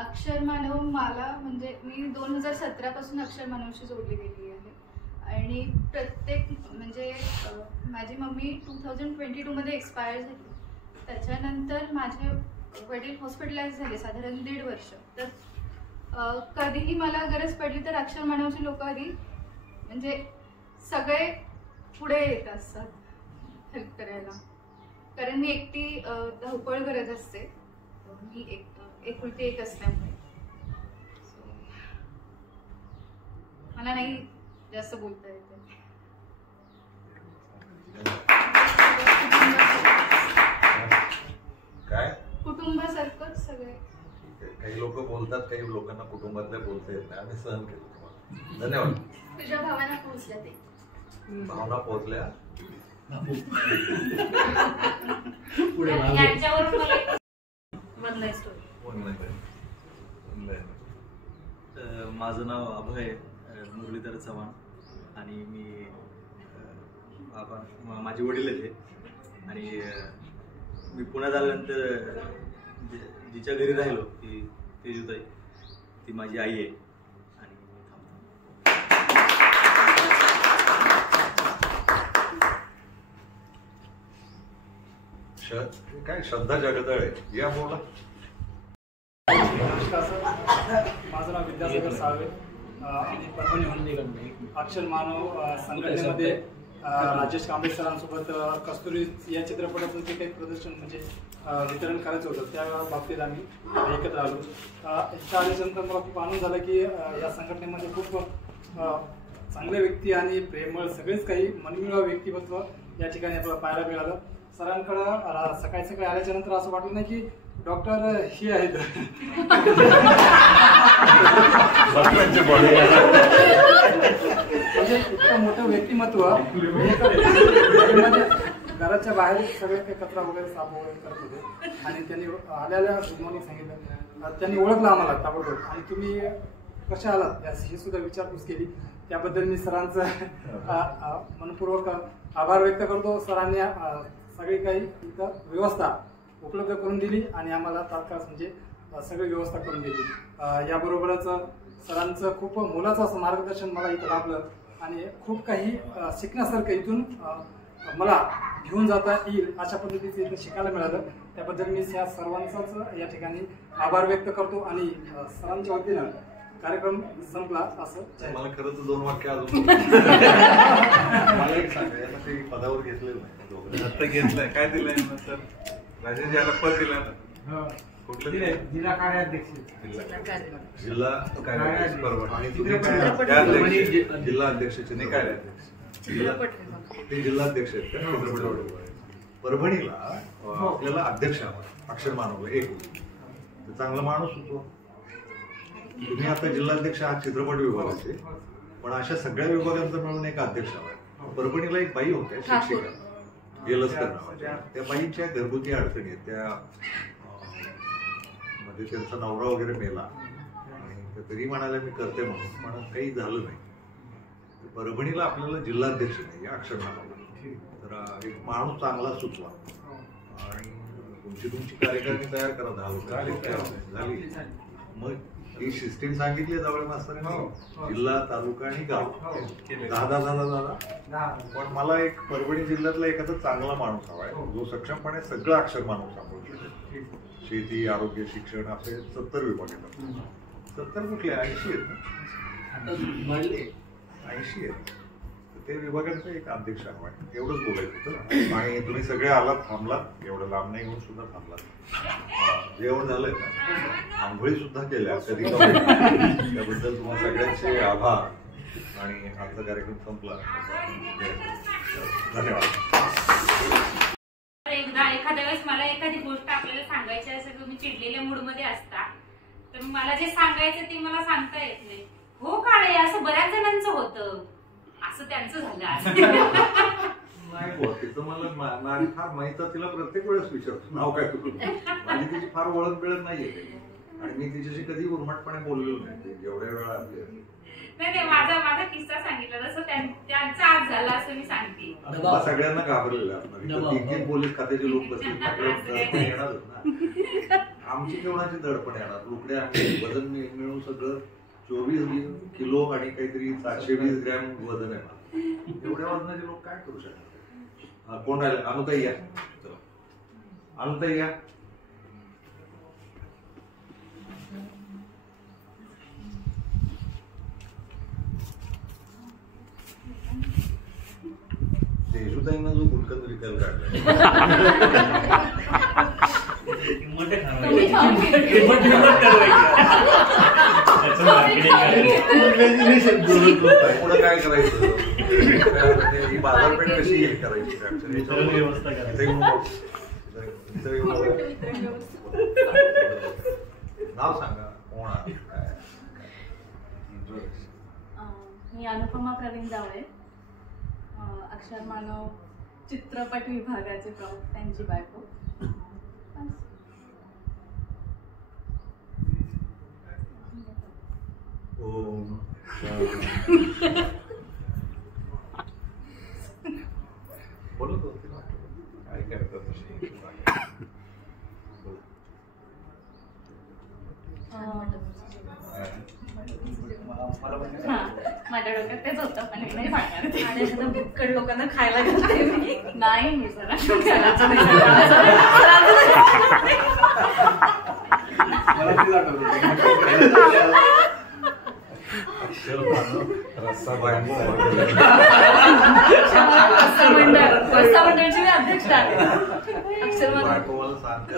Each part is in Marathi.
अक्षर मानव मला म्हणजे मी 2017 पासून अक्षर मानवशी जोडली गेली आहे आणि प्रत्येक म्हणजे माझी मम्मी 2022 मध्ये एक्सपायर झाली. त्याच्यानंतर माझे वडील हॉस्पिटलाइज झाले साधारण 1.5 वर्ष. तर कधीही मला गरज पडली तर अक्षर मानवची लोक आधी म्हणजे सगळे पुढे येत असतात हेल्प करायला. कारण मी एकटी धावपळ करत असते. मी एकुलती एक असल्यामुळे मला नाही जास्त बोलता येते. काय कुटुंबासारखंच सगळे. काही लोक बोलतात, काही लोकांना कुटुंबातले बोलता येत नाही. आम्ही सहन केलं तुम्हाला. धन्यवाद. तुझ्या भावना पोहोचल्या ते भावना पोहोचल्या पुढे माझं नाव अभय मुरलीधर चव्हाण आणि मी माझे वडील आहेत आणि मी पुण्यात आल्यानंतर जिच्या घरी राहिलो ती तेजुताई, ती माझी आई आहे. आणि काय श्रद्धा जगदळे या बोला. माझं नाव विद्यासागर साळवे आणि परभणी अक्षर मानव संघटनेमध्ये राजेश कांबळे सरांसोबत कस्तुरी या चित्रपटातून जे काही प्रदर्शन म्हणजे वितरण करायचं होतं त्या बाबतीत आम्ही एकत्र आलो. इथं आल्यानंतर मला खूप आनंद झाला की या संघटनेमध्ये खूप चांगल्या व्यक्ती आणि प्रेमळ सगळेच काही मनमिळावू व्यक्तिमत्व या ठिकाणी आपल्याला पाहायला मिळालं. सरांकडं सकाळी सकाळी आल्याच्या नंतर असं वाटलं नाही की डॉक्टर ही आहेत म्हणजे इतकं मोठं व्यक्तिमत्व घराच्या बाहेर सगळे काही कचरा वगैरे साफ वगैरे करत होते आणि त्यांनी आल्याला गुड मॉर्निंग सांगितलं. त्यांनी ओळखलं आम्हाला ताबडतोब आणि तुम्ही कशा आलात हे सुद्धा विचारपूस केली. त्याबद्दल मी सरांचं मनपूर्वक आभार व्यक्त करतो. सरांनी सगळी काही इथं व्यवस्था उपलब्ध करून दिली आणि आम्हाला तात्काळ म्हणजे सगळी व्यवस्था करून दिली. याबरोबरच सरांचं खूप मोलाचं असं मार्गदर्शन मला इथं लाभलं आणि खूप काही शिकण्यासारखं इथून मला घेऊन जाता येईल अशा पद्धतीचं इथं शिकायला मिळालं. त्याबद्दल मी या सर्वांचाच या ठिकाणी आभार व्यक्त करतो आणि सरांच्या वतीनं कार्यक्रम संपला असं. मला खरं तर 2 वाक्य अजून मला एक सांगायला ते पदावर घेतलेलं नाही. आता घेतलंय काय दिलंय सर? राजेश याला पद दिलं ना. कुठलं दिलंय? जिल्हा कार्याध्यक्ष जिल्हा कार्याध्यक्ष बरोबर आणि जिल्हा अध्यक्षाचे नाही कार्याध्यक्ष ते जिल्हाध्यक्ष आहेत का चित्रपट. परभणीला आपल्याला अध्यक्ष हवा अक्षर मानवला एक चांगला माणूस होतो. तुम्ही आता जिल्हाध्यक्ष आहात चित्रपट विभागाचे, पण अशा सगळ्या विभागांचा मिळून एक अध्यक्ष हवा. परभणीला एक बाई होत्या शिक्षिका गेलस्कर नावाच्या. त्या बाईंच्या घरगुती अडचणी आहेत. त्या मध्ये त्यांचा नवरा वगैरे मेला आणि तरी म्हणाल्या मी करते म्हणून, पण काही झालं नाही. परभणीला आपल्याला जिल्हाध्यक्ष नाही अक्षर मानवला. तर एक माणूस चांगला सुचवा आणि तुमची कार्यकारिणी तयार करा. 10 झाली. मग ही सिस्टीम सांगितली जवळ मास्तरांनी जिल्हा तालुका आणि गाव 10. पण मला एक परभणी जिल्ह्यातला एखादा चांगला माणूस हवा आहे जो सक्षमपणे सगळं अक्षर माणूस सांभाळू शकतो. शेती, आरोग्य, शिक्षण असे 70 विभाग येतात. 70 कुठले 80 आहेत ना? 80 आहेत. ते विभागांचा एक अध्यक्ष हवा आहे. एवढंच बोलायचं होतं. आणि तुम्ही सगळे आलात, थांबलात, एवढं लांब नाही येऊन सुद्धा थांबलात. जेवण झालंय ना, आंघोळी सुद्धा केल्या कधी त्याबद्दल तुम्हाला सगळ्यांचे आभार. आणि आजचा कार्यक्रम संपला. धन्यवाद. एखाद्या वेळेस मला एखादी गोष्ट आपल्याला सांगायची असेल, तुम्ही चिडलेल्या मूड मध्ये असता तर मला जे सांगायचं ते मला सांगता येत नाही. हो काळे असं बऱ्याच जणांचं होतं, असं त्यांचं झालं. नाही बुवा, तिचं मला फार माहित. तिला प्रत्येक वेळेस विचारतो नाव काय तुझं. माझी तिची फार ओळख बिळख नाहीये आणि मी तिच्याशी कधी उर्मटपणे बोललेलो नाही. जेवढ्या वेळा नाही माझा किस्सा सांगितला जसं त्यांचा आज झाला असं मी सांगते. सगळ्यांना घाबरलेलं असणार. 3 पोलीस खात्याचे लोक बसले येणारच ना. आमची जेवणाची दडपण येणार. रुकडे आम्ही वजन मिळून सगळं 24 किलो आणि काहीतरी 720 ग्रॅम वजन येणार. एवढ्या वजनाचे लोक काय करू शकणार? कोण राहिले? अनुताई या. अनुताई या. तेजुताईंना जो गुलकंद विकायला पुढे काय करायचं? ही बाजारपेठ कशी करायची? नाव सांगा. कोण? मी अनुपमा प्रवीण जावळे, अक्षर मानव चित्रपट विभागाचे प्रमुख, त्यांची बायको. बोलत होती ना काय करतात माझ्या डोक्यात तेच होतं, पण मी नाही सांगणार. भुक्कड लोकांना खायला घालते मी. नाही मी जरा रस्सा बायको रस्सा मंडळाची मी अध्यक्ष आहे. बायको मला सांगते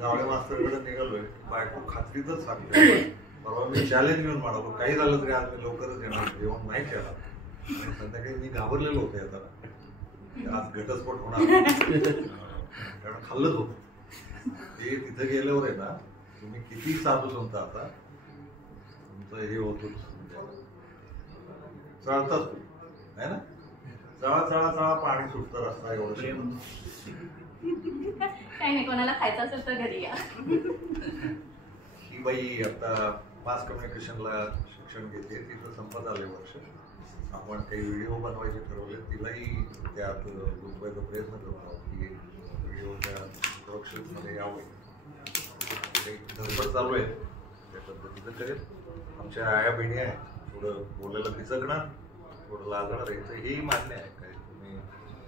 जावळे मास्तरकडे निघालोय. बायको खात्रीतच सांगते. परवा मी चॅलेंज घेऊन मांडवतो, काही झालं तरी आज मी लवकरच येणार, जेवण नाही केला. संध्याकाळी मी घाबरलेलो होते आता आज घटस्फोट होणार, कारण खाल्लंच होतं ते. तिथं गेल्यावर आहे ना, तुम्ही किती साधू संत आता तुमचं हे होतच चळताच आहे ना. चळा चळा चळा पाणी सुटतं रस्ता एवढं. काही नाही, कोणाला खायचं असेल तर घरी या. ही बाई आता मास कम्युनिकेशनला शिक्षण घेते. तिथं संपत आले वर्ष. आपण काही व्हिडिओ बनवायचे ठरवले. तिलाही त्यात गुंतवायचा प्रयत्न करतो की व्हिडिओच्या प्रोडक्शनमध्ये यावं. धडपड चालू आहे, त्या पद्धतीनं करेल. आमच्या आया बहिणी आहे, थोडं बोलायला पिचकणार, थोडं लाजणार यायचं, हेही मान्य आहे. काय तुम्ही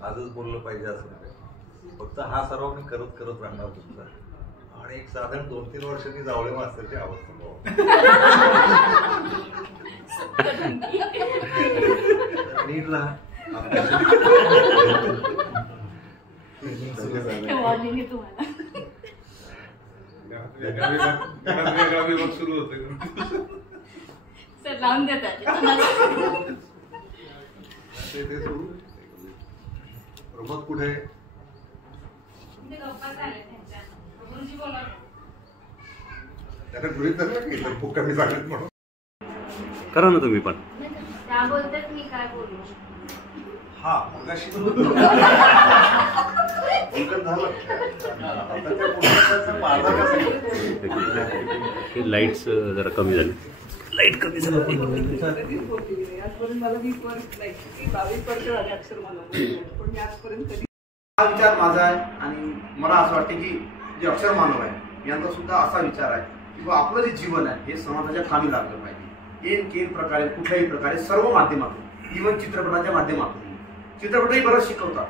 आजच बोललं पाहिजे असं नाही. फक्त हा सराव मी करत करत राहणार तुमचा. आणि एक साधारण 2-3 वर्षांनी जावळे मास्तरची अवस्था नीट राहा. वॉर्निंग आहे तुम्हाला. सुरू होतं सर लावून देतात. प्रमोद कुठे? त्याला गृहित धरलं की तर खूप कमी झालेत म्हणून. करा ना तुम्ही पण. त्या बोलतात मी काय बोलू. हा मगाशी लाईट्स जरा कमी झाली. लाईट कमी झाली. आजपर्यंत मला 20 वर्ष नाही, 22 वर्ष झाले अक्षर मानव, पण मी आजपर्यंत कधी. हा विचार माझा आहे. आणि मला असं वाटतं की जे अक्षर मानव आहे यांचा सुद्धा असा विचार आहे की आपलं जे जीवन आहे हे समाजाच्या कामी लागलं पाहिजे. केन प्रकारे, कुठल्याही प्रकारे, सर्व माध्यमातून, इव्हन चित्रपटाच्या माध्यमातून. चित्रपटही बरंच शिकवतात,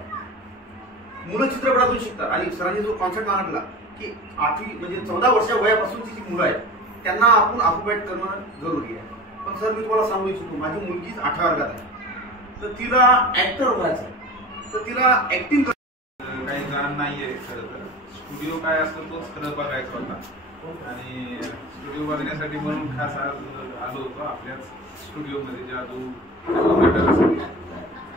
मुलं चित्रपटातून शिकतात. आणि सरांनी जो कॉन्सेप्ट मांडला की 8वी म्हणजे 14 वर्षा वयापासूनची जी मुलं आहेत त्यांना आपण ऑक्युपाईड करणं जरुरी आहे. पण सर मी तुम्हाला सांगू इच्छितो, माझी मुलगीच 8व्या वर्गात आहे, तर तिला ऍक्टर व्हायचं आहे, तर तिला ऍक्टिंग काही जाण नाहीये. खरं तर स्टुडिओ काय असतो तोच खरं बघायचा होता. आणि स्टुडिओ बघण्यासाठी म्हणून खास आज आलो होतो आपल्याच स्टुडिओमध्ये, जादू.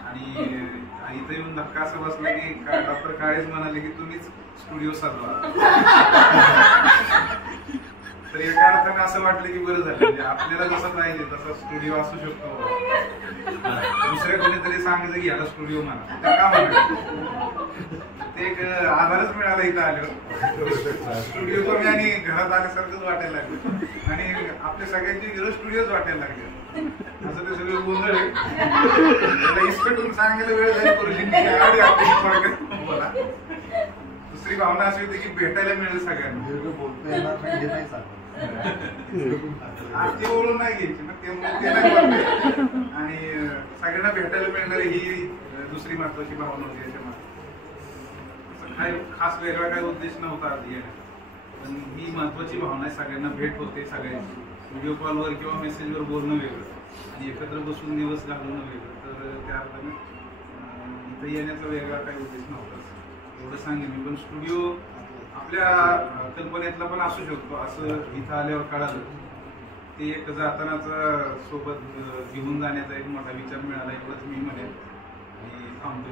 आणि इथं येऊन धक्का असं बसला की डॉक्टर काळेच म्हणाले की तुम्हीच स्टुडिओ सजवा. तर एका अर्थाने असं वाटलं की बरं झालं, म्हणजे आपल्याला जसं पाहिजे तसा स्टुडिओ असू शकतो. दुसऱ्या कोणीतरी सांगायचं की याला स्टुडिओ म्हणा, त्या का म्हणा. ते एक आधारच मिळाला इथं आल्यावर. स्टुडिओ कमी आणि घरात आल्यासारखंच वाटायला लागलं. आणि आपल्या सगळ्यांची घरं स्टुडिओच वाटायला लागले. असं ते सगळं गोंधळ आहे. त्याला इस्पेक्टून सांगायला वेळ जाईल करू शकते बोला. दुसरी भावना अशी होती की भेटायला मिळेल सगळ्यांना. बोलता येणार नाही हे नाही सांगत. ती ओळून नाही घ्यायची ना, ते नाही बोलते. आणि सगळ्यांना भेटायला मिळणार ही दुसरी महत्वाची भावना होती याच्या मागे. काही खास वेगळा काही उद्देश नव्हता आधी येण्याचा, पण ही महत्वाची भावना आहे. सगळ्यांना भेट होते, सगळ्यांची व्हिडिओ कॉलवर किंवा मेसेजवर बोलणं वेगळं आणि एकत्र बसून दिवस घालवणं वेगळं. तर त्या अर्थाने इथं येण्याचा वेगळा काही उद्देश नव्हता एवढं सांगेन मी. पण स्टुडिओ आपल्या कल्पनेतला पण असू शकतो असं इथं आल्यावर कळालं. ते एक जातानाचा सोबत घेऊन जाण्याचा एक मोठा विचार मिळाला एवढंच मी म्हणेन आणि थांबतो.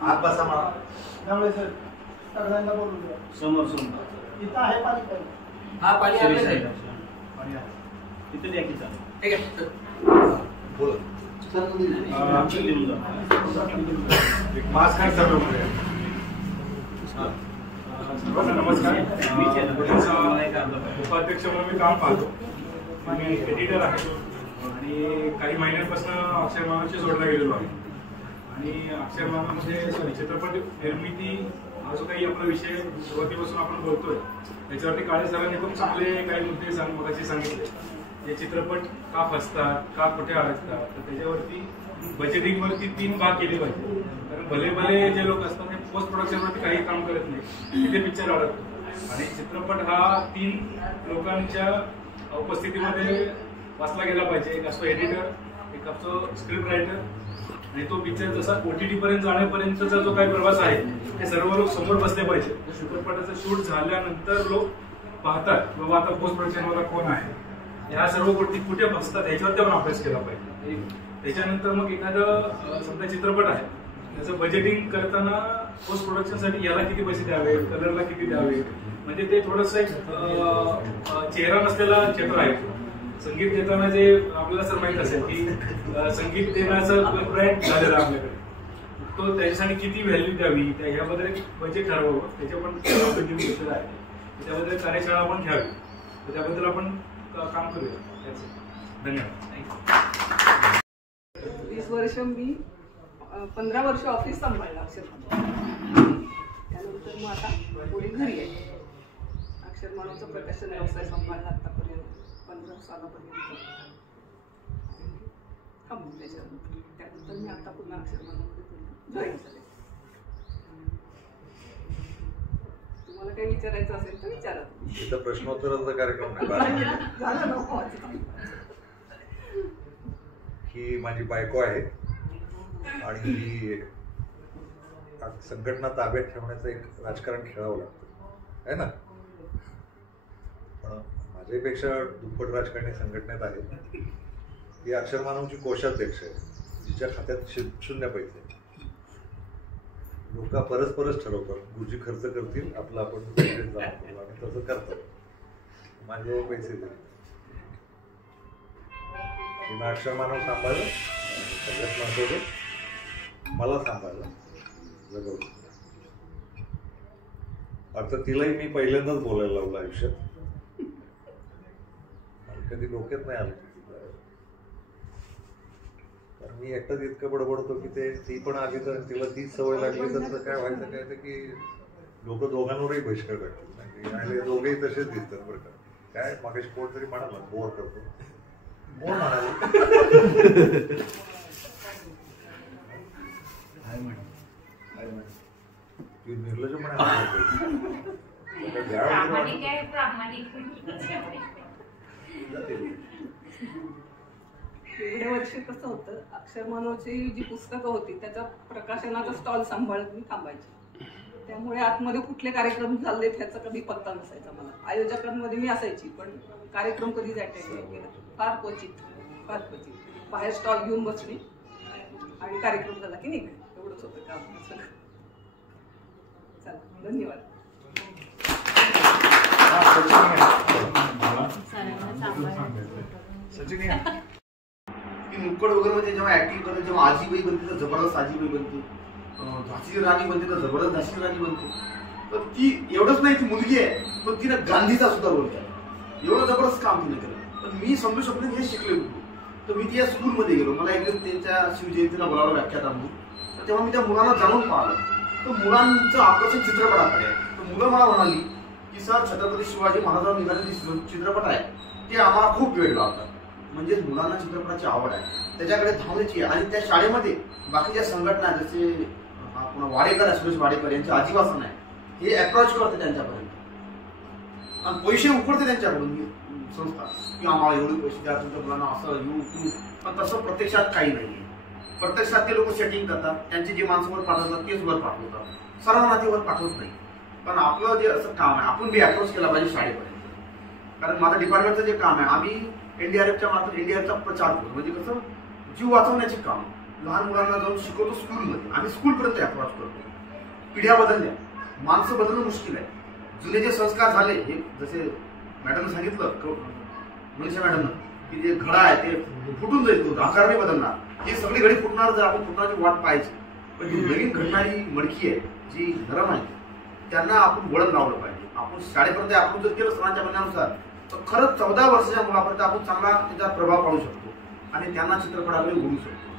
आत बसा मला. त्यामुळे सर सगळ्यांना बोलून द्या. समोर समोर इथं आहे पाणी काय? हा पाणी पाणी आहे. तिथे द्या की चालेल. ठीक आहे बोल. मास्क सर्व नमस्कार. उपाध्यक्ष म्हणून मी काम पाहतो. मी एडिटर आहे आणि काही महिन्यांपासून अक्षरमानाशी जोडला गेलेलो आहे. आणि अक्षरमानामध्ये चित्रपट निर्मिती हा जो काही आपला विषय सुरुवातीपासून आपण बोलतोय त्याच्यावरती काळे सरांनी खूप चांगले काही मुद्दे मगाशी सांगितले. हे चित्रपट का फसतात, का कुठे अडकतात, तर त्याच्यावरती बजेटिंगवरती 3 भाग केले पाहिजे. कारण भले भले जे लोक असतात ते पोस्ट प्रोडक्शनवरती काही काम करत नाही, तिथे पिक्चर अडकतो. आणि चित्रपट हा 3 लोकांच्या उपस्थितीमध्ये वाचला गेला पाहिजे. एक असतो एडिटर, एक असतो स्क्रिप्ट रायटर आणि तो पिक्चर जसा OTT पर्यंत जाण्यापर्यंतचा जो काही प्रवास आहे ते सर्व लोक समोर बसले पाहिजे. चित्रपटाचं शूट झाल्यानंतर लोक पाहतात बाबा आता पोस्ट प्रोडक्शनवाला कोण आहे, ह्या सर्व गोष्टी कुठे बसतात ह्याच्यावरती आपण अभ्यास केला पाहिजे. त्याच्यानंतर मग एखादं समजा चित्रपट आहे त्याचं बजेटिंग करताना पोस्ट प्रोडक्शनसाठी याला किती पैसे द्यावे, कलरला किती द्यावे, म्हणजे ते थोडंसं एक चेहरा नसलेला चित्र आहे. संगीत देताना जे आपल्याला सर माहित असेल की संगीत देण्याचं ब्रँड झालेला आपल्याकडे, तो त्याच्यासाठी किती व्हॅल्यू द्यावी ह्याबद्दल एक बजेट ठरवावं. त्याच्या पण घेतलेलं आहे, त्याच्याबद्दल कार्यशाळा आपण घ्यावी. तर त्याबद्दल आपण काम करूया. धन्यवाद. 20 वर्ष मी 15 वर्ष ऑफिस सांभाळलं अक्षरमानव. त्यानंतर मग आता पुढे घरी आहे. अक्षरमानवचा प्रकाशन व्यवसाय सांभाळला आतापर्यंत 15 सालापर्यंत. थांबून त्यानंतर मी आता पुन्हा अक्षरमानवमध्ये जॉईन झाले. तुम्हाला काही विचारायचं असेल तर विचारा. इथं प्रश्नोत्तराचा कार्यक्रम झालं ना. ही माझी बायको आहे आणि ही संघटना ताब्यात ठेवण्याचं एक राजकारण खेळावं लागतं आहे ना. पण माझ्यापेक्षा दुप्पट राजकारणी संघटनेत आहे. ही अक्षरमानवची कोषाध्यक्ष आहे, जिच्या खात्यात 0 पैसे. लोक परस्परच ठरवतात गुरुजी खर्च करतील, आपलं आपण पैसे जमा करू आणि तसं करतात. माझे पैसे देतील. तिनं अक्षरमानव सांभाळलं, सगळ्यात महत्वाचं मला सांभाळलं, जगवलं. आता तिलाही मी पहिल्यांदाच बोलायला लावलं आयुष्यात. कधी डोक्यात नाही आलं. कारण मी एकटाच इतकं बडबडतो की ती पण आली तर तिला तीच सवय लागली तर काय व्हायचं काय तर की लोक दोघांवरही बहिष्कार काढतात. आणि दोघेही तसेच दिसतात बरं का. काय मागाशी कोणतरी म्हणाला बोर करतो, बोर म्हणाले निर्लज एवढ्या वर्षी कसं होतं, अक्षरमानवची जी पुस्तकं होती त्याचा प्रकाशनाचा स्टॉल सांभाळत मी थांबायचे. त्यामुळे आतमध्ये कुठले कार्यक्रम चालले त्याचा कधी पत्ता नसायचा मला. आयोजकांमध्ये मी असायची पण कार्यक्रम कधी जायचे फार क्वचित. बाहेर स्टॉल घेऊन बसली आणि कार्यक्रम झाला की निघाले. एवढंच होतं काम. चला धन्यवाद. मुक्कड वगैरे म्हणजे जेव्हा ऍक्टिंग करते जेव्हा आजीबाई बनते तर जबरदस्त आजीबाई बनते, झाशी राणी बनते तर जबरदस्त झाशी राणी बनते. तर ती एवढंच नाही, ती मुलगी आहे पण तिने गांधीचा सुद्धा रोल केला. एवढं जबरदस्त काम तिने केलं. पण मी समजू शकलो हे शिकले होतो तर मी त्या स्कूलमध्ये गेलो. मला एक दिवस त्यांच्या शिवजयंतीला बोलावलं व्याख्याता म्हणून. तर तेव्हा मी त्या मुलांना जाणून पाहिलं. तर मुलांचं आकर्षण चित्रपटाकडे आहे. तर मुलं मला म्हणाली की सर, छत्रपती शिवाजी महाराजांवर निघालेली चित्रपट आहे ते आम्हाला खूप वेळ लावतात. म्हणजे मुलांना चित्रपटाची आवड आहे, त्याच्याकडे धावण्याची आहे. आणि त्या शाळेमध्ये बाकीच्या संघटना जसे वाडेकर आहे, सुरेश वाडेकर यांचे आजीवासन आहे, हे अप्रोच करते त्यांच्यापर्यंत आणि पैसे उकडते त्यांच्याकडून ही संस्था की आम्हाला एवढे पैसे द्या, तुमच्या मुलांना असं येऊ तू. पण तसं प्रत्यक्षात काही नाहीये. प्रत्यक्षात ते लोक सेटिंग करतात, त्यांचे जे माणसं वर पाठवतात तेच वर पाठवतात, सर्वांना ते वर पाठवत नाही. पण आपलं जे असं काम आहे, आपण बी अप्रोच केला पाहिजे शाळेपर्यंत. कारण माझं डिपार्टमेंटचं जे काम आहे, आम्ही एनडीआरएफच्या मार्फत एनडीआरएफचा प्रचार करतो. म्हणजे कसं जीव वाचवण्याचे काम लहान मुलांना जाऊन शिकवतो स्कूलमध्ये. आम्ही स्कूलपर्यंत अप्रोच करतो. पिढ्या बदलल्या, माणसं बदलणं मुश्किल आहे. जुने जे संस्कार झाले, हे जसे मॅडमने सांगितलं, मनीषा मॅडमनं, की जे घडा आहे ते फुटून जाईल, तो आकार नाही बदलणार. ही सगळी घडी फुटणार जर आपण फुटण्याची वाट पाहायची. पण जी नवीन घडणारी मडकी आहे, जी नरम आहे, त्यांना आपण वळण लावलं पाहिजे. आपण शाळेपर्यंत आपण जर केलं सणांच्या म्हणण्यानुसार, तर खरंच 14 वर्षाच्या मुलापर्यंत आपण चांगला त्याचा प्रभाव पाडू शकतो आणि त्यांना चित्रपटाकडे ओढू शकतो.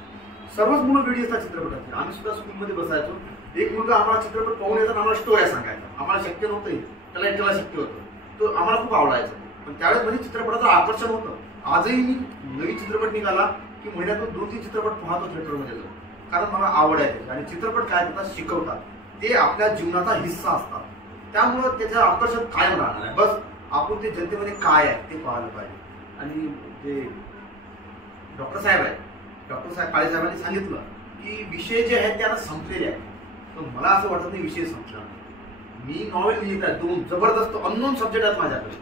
सर्वच मुलं वेळी असतात चित्रपटाची. आम्ही सुद्धा स्कूलमध्ये बसायचो. एक मुलगा आम्हाला चित्रपट पाहून यायचा, आम्हाला स्टोऱ्या सांगायचा. आम्हाला शक्य नव्हतं, त्याला एकट्याला शक्य होतं. तो आम्हाला खूप आवडायचं. पण त्यावेळेस म्हणजे चित्रपटाचं आकर्षण होतं. आजही मी नवीन चित्रपट निघाला की महिन्यातून 2-3 चित्रपट पाहतो थिएटरमध्ये जाऊन, कारण मला आवड आहे त्याची. आणि चित्रपट काय करतात, शिकवतात. ते आपल्या जीवनाचा हिस्सा असतात. त्यामुळं त्याचं आकर्षण कायम राहणार आहे. बस आपण ते जनतेमध्ये काय आहे ते पाहायला पाहिजे. आणि ते डॉक्टर साहेब आहेत, डॉक्टर साहेब काळे साहेबांनी सांगितलं की विषय जे आहेत ते आता संपलेले आहेत. पण मला असं वाटत नाही विषय संपला. मी नॉवेल लिहित आहे, 2 जबरदस्त अननोन सब्जेक्ट आहेत माझ्याकडे.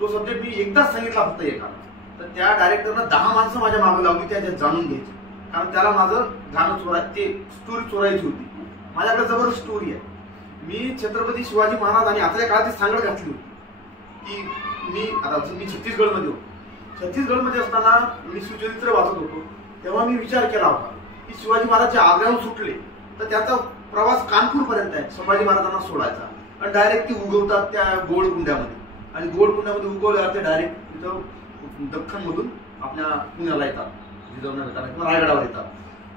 तो सब्जेक्ट मी एकदाच सांगितला फक्त एकाला. तर त्या डायरेक्टरनं 10 माणसं माझ्या मागे लावली त्याच्यात जाणून घ्यायची. कारण त्याला माझं गाणं चोरायचं, ते स्टोरी चोरायची होती. माझ्याकडे जबरदस्त स्टोरी आहे. मी छत्रपती शिवाजी महाराज आणि आताच्या काळात सांगड घातली होती की मी छत्तीसगडमध्ये होतो. छत्तीसगडमध्ये असताना मी शिवचरित्र वाचत होतो. तेव्हा मी विचार केला होता की शिवाजी महाराज जे आग्र्याहून सुटले तर त्याचा प्रवास कानपूरपर्यंत आहे संभाजी महाराजांना सोडायचा. आणि डायरेक्ट ते उगवतात त्या गोळकुंड्यामध्ये. आणि गोळकुंड्यामध्ये उगवल्यावर ते डायरेक्ट तिथं दख्खनमधून आपल्या पुण्याला येतात, जिजाऊना येतात किंवा रायगडावर येतात.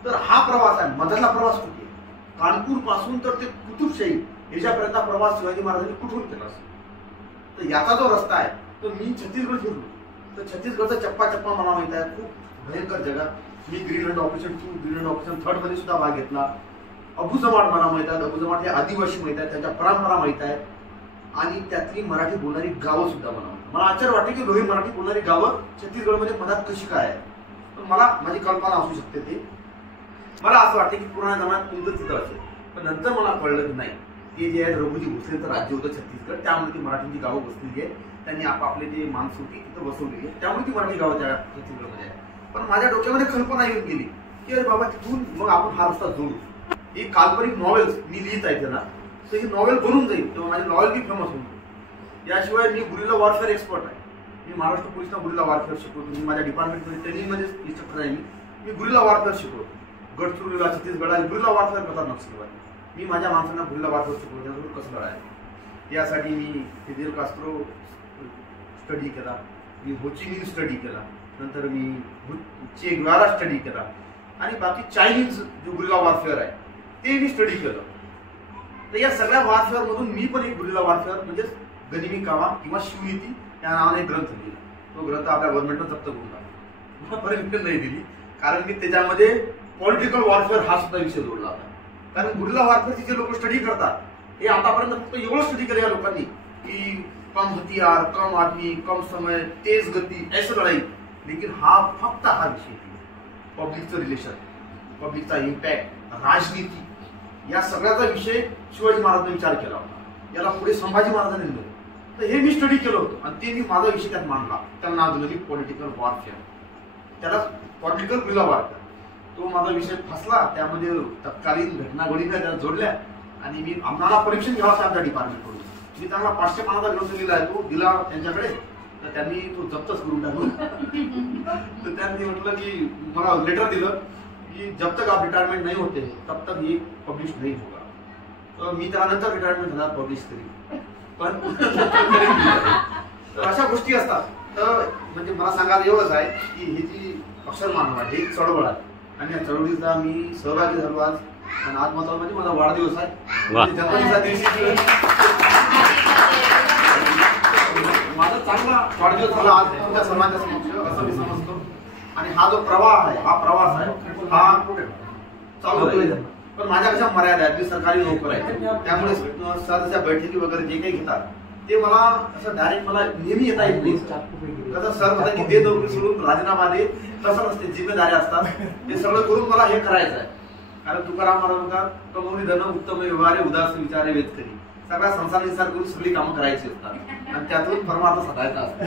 तर हा प्रवास आहे. मधातला प्रवास कुठे? कानपूर पासून तर ते कुतुबशाही याच्यापर्यंत प्रवास शिवाजी महाराजांनी कुठून केला असेल. तर याचा जो रस्ता आहे तो मी छत्तीसगड फिरलो. तर छत्तीसगडचा चप्पा चप्पा मला माहित आहे. खूप भयंकर जगा. मी ग्रीनलँड ऑपरेशन 2, ग्रीनलँड ऑपरेशन 3 मध्ये सुद्धा भाग घेतला. अबुजमाड मला माहित आहे, अबुजमाडले आदिवासी माहित आहे, त्यांच्या परंपरा माहित आहे. आणि त्यातली मराठी बोलणारी गावं सुद्धा मला माहिती. मला आश्चर्य वाटते की लोही मराठी बोलणारी गावं छत्तीसगडमध्ये मधात कशी काय आहे. पण मला माझी कल्पना असू शकते. ते मला असं वाटतं की पुराण्या जमान्यात तुमचं तिथं असेल. पण नंतर मला कळलं की नाही, ते जे आहे रघुजी भोसलेंचं राज्य होतं छत्तीसगड, त्यामुळे ती मराठीची गावं बसलेली आहे. त्यांनी आपापले जे माणसं होती तिथं बसवलेली आहे, त्यामुळे ती मराठी गावं त्या छत्तीसगडमध्ये आहे. पण माझ्या डोक्यामध्ये कल्पना येऊन गेली की अरे बाबा तिथून मग आपण हा रस्ता जोडू. ही काल्पनिक नॉवेल्स मी लिहित आहे त्याला, तर ही नॉवेल बनून जाईल तेव्हा माझी नॉवेल बी फेमस होईल. याशिवाय मी गुरिल्ला वॉरफेअर एक्सपर्ट आहे. मी महाराष्ट्र पोलिसला गुरिल्ला वॉरफेअर शिकवतो. मी माझ्या डिपार्टमेंटमध्ये ट्रेनिंगमध्ये इन्स्ट्रक्टर आहे. मी गुरिल्ला वॉरफेअर शिकवतो. गडचिरोलीला, छत्तीसगडला गुरिल्ला वॉरफेअर करतात नक्षलवादी. मी माझ्या माणसांना गुरिल्ला वॉरफेअर शिकवतो. त्याच्यावर कसं लढायचं यासाठी मी फिदेल कास्ट्रो स्टडी केला, मी होचिमिन स्टडी केला, नंतर मी चे ग्वारा स्टडी केला आणि बाकी चायनीज जो गुरिल्ला वॉरफेअर आहे ते मी स्टडी केलं. तर या सगळ्या वॉरफेअर मधून मी पण एक गुरिल्ला वॉरफेअर म्हणजेच गनिमी कावा किंवा शिवनीती या नावाने एक ग्रंथ लिहिला. तो ग्रंथ आपल्या गव्हर्नमेंटनं जप्त करून टाकला. परमिशन नाही दिली कारण मी त्याच्यामध्ये पॉलिटिकल वॉरफेअर हा सुद्धा विषय जोडला होता. कारण गुरिल्ला वॉरफेअरचे जे लोक स्टडी करतात हे आतापर्यंत फक्त एवढं स्टडी केलं या लोकांनी की कम हथियार, कम आदमी, कम समय, तेज गती, ऐसे लढाई. लेकिन हा फक्त हा विषय पब्लिकचं रिलेशन, पब्लिकचा इम्पॅक्ट, राजनीती या सगळ्याचा विषय शिवाजी महाराजांनी विचार केला होता. याला पुढे संभाजी महाराजांनी दिलं. तर हे मी स्टडी केलं होतं आणि ते मी माझा विषय त्यात मांडला. त्याला नाव दिलं मी पॉलिटिकल वॉरफेअर. त्याला पॉलिटिकल गुरिल्ला वॉरफेअर. तो माझा विषय फसला. त्यामध्ये तत्कालीन घटनावळीने त्याला जोडल्या आणि मी आम्हाला परीक्षण घ्यावं असं आमच्या डिपार्टमेंटकडून. मी त्यांना 500 पानाचा ग्रंथ लिहिला आहे. तो दिला त्यांच्याकडे तर त्यांनी तो जप्तच करून टाकला. तर त्यांनी म्हटलं की मला लेटर दिलं की जब तक आप रिटायरमेंट नहीं होते तब तक ये पब्लिश नहीं होगा. तर मी त्यानंतर रिटायरमेंट झाला पब्लिश करी. पण तर अशा गोष्टी असतात तर म्हणजे मला सांगायला एवढंच आहे की ही जी अक्षर मानव आहे ही एक चळवळ आहे आणि या चळवळीचा मी सहभागी झालो आज. आणि आज महत्वाचं म्हणजे माझा वाढदिवस आहे. जन्मदिवसा दिवशी माझा चांगला वाढदिवस झाला आज तुमच्या सर्वांच्या समक्ष असं मी समजतो. आणि हा जो प्रवाह आहे, हा प्रवास आहे, हा चालू आहे. पण माझ्यापेक्षा मर्यादा आहेत. मी सरकारी नोकर आहे, त्यामुळे सदस्या बैठकी वगैरे जे काही घेतात ते मला असं डायरेक्ट मला नेहमी येता येत नाही. कसं सर म्हणतात की ते नोकरी सोडून राजीनामा दे, तसं नसते. जिम्मेदारी असतात, ते सगळं करून मला हे करायचं आहे. कारण तुकाराम महाराज म्हणतात कमवणी धन उत्तम व्यवहारे उदास विचारे वेदकरी. सगळा संसार विचार करून सगळी कामं करायची असतात आणि त्यातून परमार्थ साधायचा असतो.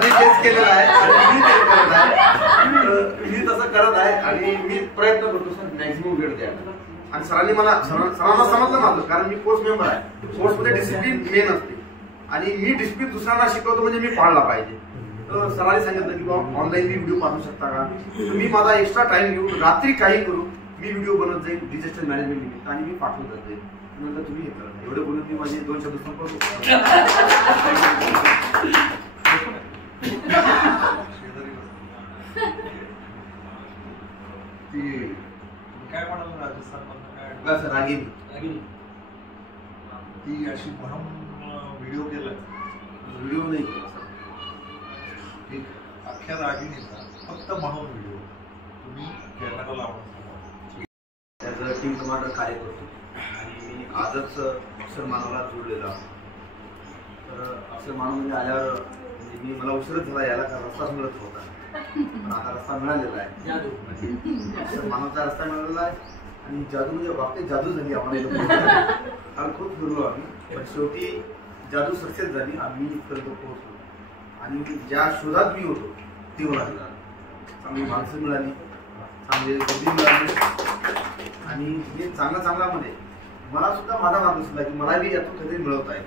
तेच केलेलं आहे आणि मी तेच करत आहे. मी तसं करत आहे आणि मी प्रयत्न करतो सर मॅक्झिमम वेळ द्यायला. आणि सरांनी मला सरांना समजलं माझं, कारण मी कोर्स मेंबर आहे. कोर्समध्ये डिसिप्लिन मेन असते आणि मी डिसिप्लिन दुसऱ्यांना शिकवतो म्हणजे मी पाळला पाहिजे. तर सरांनी सांगितलं की बाबा ऑनलाईन मी व्हिडिओ पाठवू शकता का. तर मी माझा एक्स्ट्रा टाइम घेऊन रात्री काही करून मी व्हिडिओ बनवत जाईल डिजिटल मॅनेजमेंट निमित्त आणि मी पाठवत जाते. नंतर तुम्ही हे करा. एवढे बोलून मी माझे 2 शब्द संपवतो. काय म्हणाल राजस्थान रागिनी ती अशी म्हणून व्हिडिओ केला. व्हिडिओ नाही केला अख्ख्या रागिणीचा फक्त म्हणून व्हिडिओ तुम्ही कॅमेरा लावून ॲज अ टीम कमांडर कार्य करतो आणि मी आजच अक्षर मानवला जोडलेला. तर अक्षर मानव म्हणजे आल्यावर म्हणजे मी मला उशीरच झाला यायला, कारण रस्ताच मिळत होता. पण आता रस्ता मिळालेला आहे. अक्षर मानवचा रस्ता मिळालेला आहे आणि जादू म्हणजे बाबतीत जादू झाली आम्हाला. काल खूप फिरलो आम्ही, पण शेवटी जादू सक्सेस झाली. आम्ही इथपर्यंत पोहोचलो आणि ज्या शोधात मी होतो ती मला मिळाली. चांगली माणसं मिळाली, चांगले बुद्धी मिळाली आणि हे चांगल्यामध्ये मला सुद्धा माझा मार्ग सुद्धा की मला बी यातून कधी मिळवता येईल.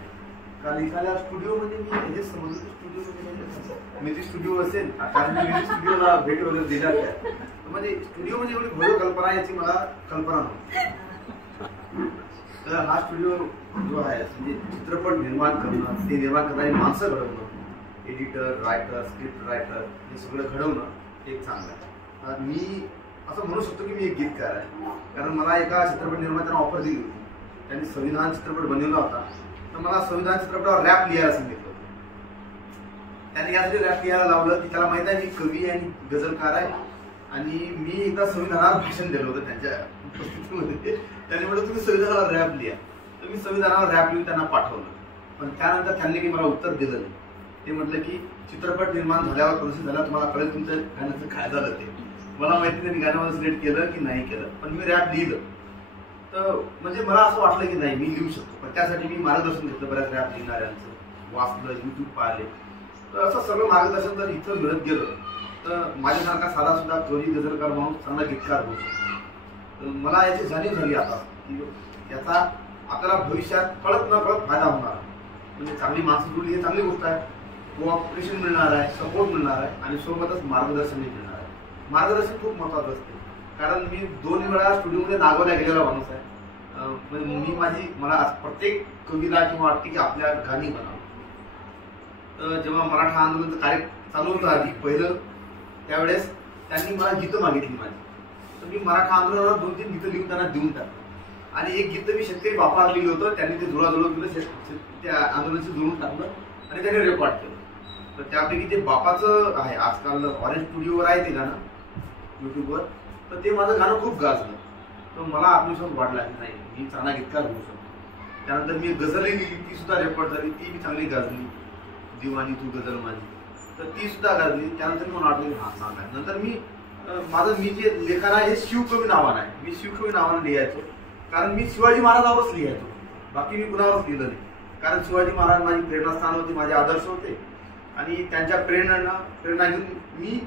कारण एखाद्या स्टुडिओमध्ये मी हेच समजतो स्टुडिओ मी ती स्टुडिओ असेल, कारण मी स्टुडिओला भेट वगैरे दिल्या त्या म्हणजे स्टुडिओ म्हणजे एवढी भव्य कल्पना याची मला कल्पना नव्हती. तर हा स्टुडिओ जो आहे म्हणजे चित्रपट निर्माण करणं, ते निर्माण करणारी माणसं घडवणं, एडिटर, रायटर, स्क्रिप्ट रायटर हे सगळं घडवणं एक चांगलं आहे. मी असं म्हणू शकतो की मी एक गीतकार आहे, कारण मला एका चित्रपट निर्मात्याने ऑफर दिली होती. त्यांनी संविधान चित्रपट बनवला होता, तर मला संविधान चित्रपटावर रॅप लिहायला सांगितलं होतं. त्याने यासाठी रॅप लिहायला लावलं की त्याला माहित आहे मी कवी आणि गझलकार आहे आणि मी एकदा संविधानावर भाषण दिलं होतं त्यांच्या उपस्थितीमध्ये. त्याने म्हटलं तुम्ही संविधानावर रॅप लिहा. तर मी संविधानावर रॅप लिहून त्यांना पाठवलं. पण त्यानंतर त्यांनी काही मला उत्तर दिलं नाही. ते म्हटलं की चित्रपट निर्माण झाल्यावर प्रदर्शित झाला तुम्हाला कळेल तुमच्या गाण्याचं काय झालं ते. मला माहिती त्यांनी गाण्यामध्ये सिलेक्ट केलं की नाही केलं, पण मी रॅप लिहिलं. तर म्हणजे मला असं वाटलं की नाही मी लिहू शकतो. पण त्यासाठी मी मार्गदर्शन घेतलं बऱ्याच रॅप लिहिणाऱ्यांचं, वाचलं, युट्यूब पाहिले. तर असं सगळं मार्गदर्शन जर इथं मिळत गेलं तर माझ्यासारखा साधा सुद्धा कवी गझलकार म्हणून चांगला गीतकार होऊ शकतो. मला याची जाणीव झाली आता की याचा आपल्याला भविष्यात कळत न कळत फायदा होणार. म्हणजे चांगली माणसं जुळली हे चांगली गोष्ट आहे. कोऑपरेशन मिळणार आहे, सपोर्ट मिळणार आहे आणि सोबतच मार्गदर्शनही मिळणार आहे. मार्गदर्शन खूप महत्वाचं असते, कारण मी 2 वेळा स्टुडिओमध्ये नागवल्या गेलेला माणूस आहे. मी मला प्रत्येक कवीला किंवा वाटते की आपल्या गाणी बनावं. तर जेव्हा मराठा आंदोलनाचं कार्य चालू होतं आधी पहिलं, त्यावेळेस त्यांनी मला गीतं मागितली माझी. तर मी मराठा आंदोलनावर 2-3 गीतं लिहून त्यांना देऊन टाकलं. आणि एक गीत मी शेतकरी बापाला लिहिलं होतं, त्यांनी ते जुळाजुळव केलं, त्या आंदोलनाशी जुळून टाकलं आणि त्यांनी रेकॉर्ड केलं. तर त्यापैकी ते बापाचं आहे, आजकाल ऑरेंज स्टुडिओवर आहे ते गाणं युट्यूबवर. तर ते माझं गाणं खूप गाजलं. तर मला आत्मविश्वास वाढला की नाही मी चांगला गीतकार होऊ शकतो. त्यानंतर मी गझल लिहिली, ती सुद्धा रेकॉर्ड झाली, ती मी चांगली गाजली. दिवाणी तू गझल माझी, तर ती सुद्धा गाजली. त्यानंतर मला वाटलं की हा चांगला आहे. नंतर मी जे लेखन आहे हे शिवकवी नावानं आहे. मी शिवकवी नावानं लिहायचो, कारण मी शिवाजी महाराजावरच लिहायचो, बाकी मी कुणावरच लिहिलं नाही. कारण शिवाजी महाराज माझी प्रेरणास्थान होते, माझे आदर्श होते आणि त्यांच्या प्रेरणा घेऊन मी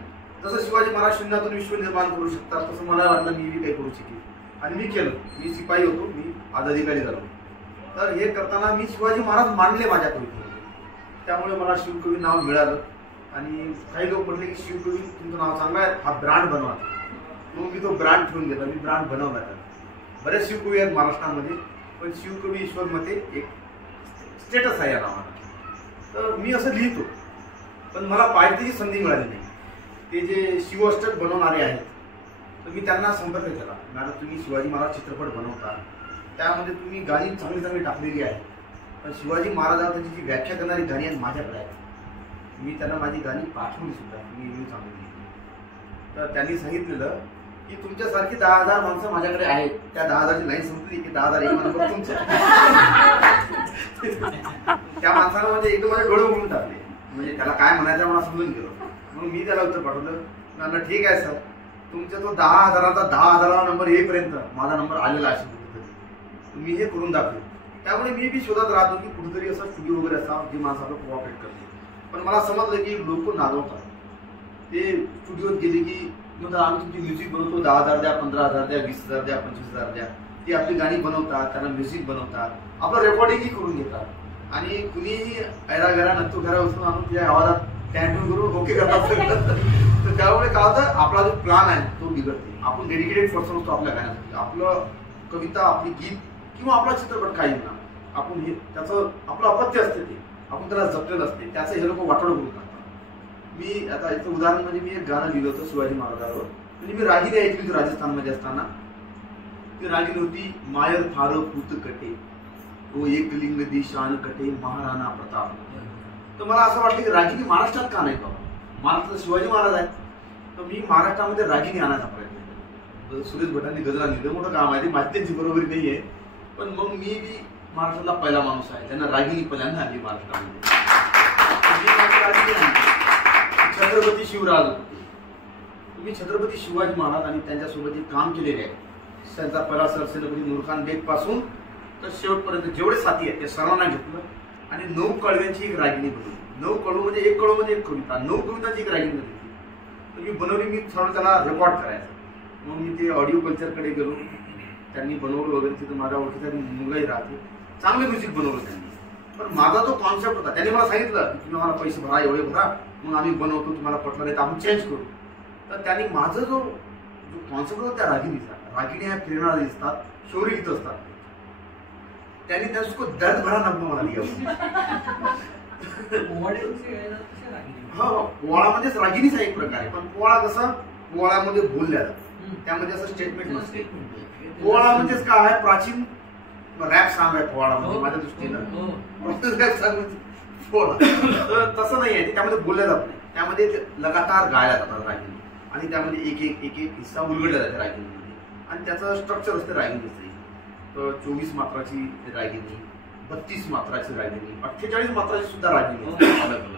जसं शिवाजी महाराज शून्यातून विश्व निर्माण करू शकतात तसं मला वाटलं मी काही करू शकेल आणि मी केलं. मी शिपाई होतो, मी आज अधिकारी झालो. तर हे करताना मी शिवाजी महाराज मानले माझ्या कवितेमध्ये, त्यामुळे मला शिवकवी नाव मिळालं. आणि काही लोक म्हटले की शिवकवी तुमचं नाव चांगलं आहे, हा ब्रँड बनवा. मग मी तो ब्रँड ठेवून घेतला, मी ब्रँड बनवला. बरेच शिवकवी आहेत महाराष्ट्रामध्ये, पण शिवकवी ईश्वर मध्ये एक स्टेटस आहे या नावाला. तर मी असं लिहितो, पण मला पाहिजे ती संधी मिळाली नाही. ते जे शिवअष्टक बनवणारे आहेत तर मी त्यांना संपर्क केला, मॅडम तुम्ही शिवाजी महाराज चित्रपट बनवता, त्यामध्ये तुम्ही गाणी चांगली चांगली टाकलेली आहे, पण शिवाजी महाराजांची जी व्याख्या करणारी गाणी आहेत माझ्याकडे आहेत. मी त्यांना माझी गाणी पाठवली सुद्धा, मी रिव्ह्यू चांगली. तर त्यांनी सांगितलेलं की तुमच्यासारखी 10,000 माणसं माझ्याकडे आहेत, त्या 10,000ची लाईन संपली की 10,001 नंबर तुमचा. त्या माणसाला म्हणजे एकदम माझे डोळे उघडून टाकले, म्हणजे त्याला काय म्हणायचं मला समजून गेलं. मग मी त्याला उत्तर पाठवलं, म्हणलं ठीक आहे सर, तुमचा तो 10,000चा 10,000वा नंबर येईपर्यंत माझा नंबर आलेला असेल कुठेतरी, मी हे करून दाखवेल. त्यामुळे मी बी शोधत राहतो की कुठेतरी असं स्टुडिओ वगैरे असावं जे माणसं आपलं कोऑपरेट करते. पण मला समजलं की लोक नादवतात. ते स्टुडिओत गेले की म्हणजे आम्ही तुमची म्युझिक बनवतो, 10,000 द्या, 15,000 द्या, 20,000 द्या, 25,000 द्या. ती आपली गाणी बनवतात, त्यांना म्युझिक बनवतात, आपलं रेकॉर्डिंगही करून घेतात, आणि कुणीही ऐरा घरा नंतू घरा उचलून आणून त्या आवाजात टॅन्टून करून ओके करतात. तर त्यामुळे काय होतं, आपला जो प्लॅन आहे तो बिघडते. आपण डेडिकेटेड पर्सन असतो आपल्या गाण्यासाठी. आपलं कविता, आपली गीत किंवा आपला चित्रपट काही ना, आपण हे त्याचं आपलं अपत्य असते, ते आपण त्याला जपलेलं असते, त्याचं हे लोक वाटोळं करून टाकतात. मी आता याचं उदाहरण म्हणजे मी एक गाणं लिहिलं होतं शिवाजी महाराजांवर. म्हणजे मी रागिनी ऐकली होती राजस्थानमध्ये असताना. ती रागिनी होती, मायर फार पूत कटे, तो एक लिंग दी शान कटे, महाराणा प्रताप. तर मला असं वाटतं की रागिनी महाराष्ट्रात का नाही, बाबा महाराष्ट्रात शिवाजी महाराज आहेत, तर मी महाराष्ट्रामध्ये रागिनी आणायचा प्रयत्न केला. सुरेश भटांनी गजरा लिहिलं, मोठं काम आहे, ती माझी त्यांची बरोबरी नाही आहे, पण मग मी बी महाराष्ट्रातला पहिला माणूस आहे त्यांना रागिनी पहिल्यांदा आली महाराष्ट्रामध्ये. छत्रपती शिवराज, तुम्ही छत्रपती शिवाजी महाराज आणि त्यांच्यासोबत जे काम केलेले आहे, त्यांचा पहिला सरसेनापती नूरखान बेग पासून तर शेवटपर्यंत जेवढे साथी आहेत ते सर्वांना घेतलं आणि 9 कळव्यांची एक रागिनी बनवली. 9 कळू म्हणजे एक कळू म्हणजे एक कविता, 9 कवितांची एक रागिनी बनवली. तर मी बनवली, मी सर्व त्याला रेकॉर्ड करायचं. मग मी ते ऑडिओ कल्चरकडे गेलो, त्यांनी बनवलं वगैरे. तिथं माझ्या ओळखीचा मुलगाही राहतो, चांगलं म्युझिक बनवलं त्यांनी. पण माझा जो कॉन्सेप्ट होता, त्यांनी मला सांगितलं की तुम्ही मला पैसे भरा, एवढे भरा, मग आम्ही बनवतो, तुम्हाला पटलं नाही तर आपण चेंज करू. तर त्यांनी माझं जो कॉन्सेप्ट होता त्या रागिनीचा, रागिणी ह्या प्रेरणा दिसतात, शौर्य गीत असतात, त्यांनी त्यासको दर्द भरा नंबर मला लिहा. पोवाळा म्हणजेच रागिनीचा एक प्रकार आहे, पण पोवाळा कसा, पोवाळ्यामध्ये बोलल्या जातं, त्यामध्ये असं स्टेटमेंट नसते. पोवाळा म्हणजेच काय आहे, प्राचीन रॅप सॉन्ग आहे पोवाळा म्हणजे माझ्या दृष्टीनं. रॅप सॉन्ग म्हणजे पोवाळा तर तसं नाही आहे, त्यामध्ये बोलल्या जात नाही, त्यामध्ये लगातार गायला जातात रागिनी, आणि त्यामध्ये एक एक एक एक हिस्सा उलगडला जाते रागिनीमध्ये, आणि त्याचं स्ट्रक्चर असते रागिनीचं. तर 24 मात्राची रागिनी, 32 मात्राची रागिनी, 48 मात्राची सुद्धा रागिनी अलग अलग.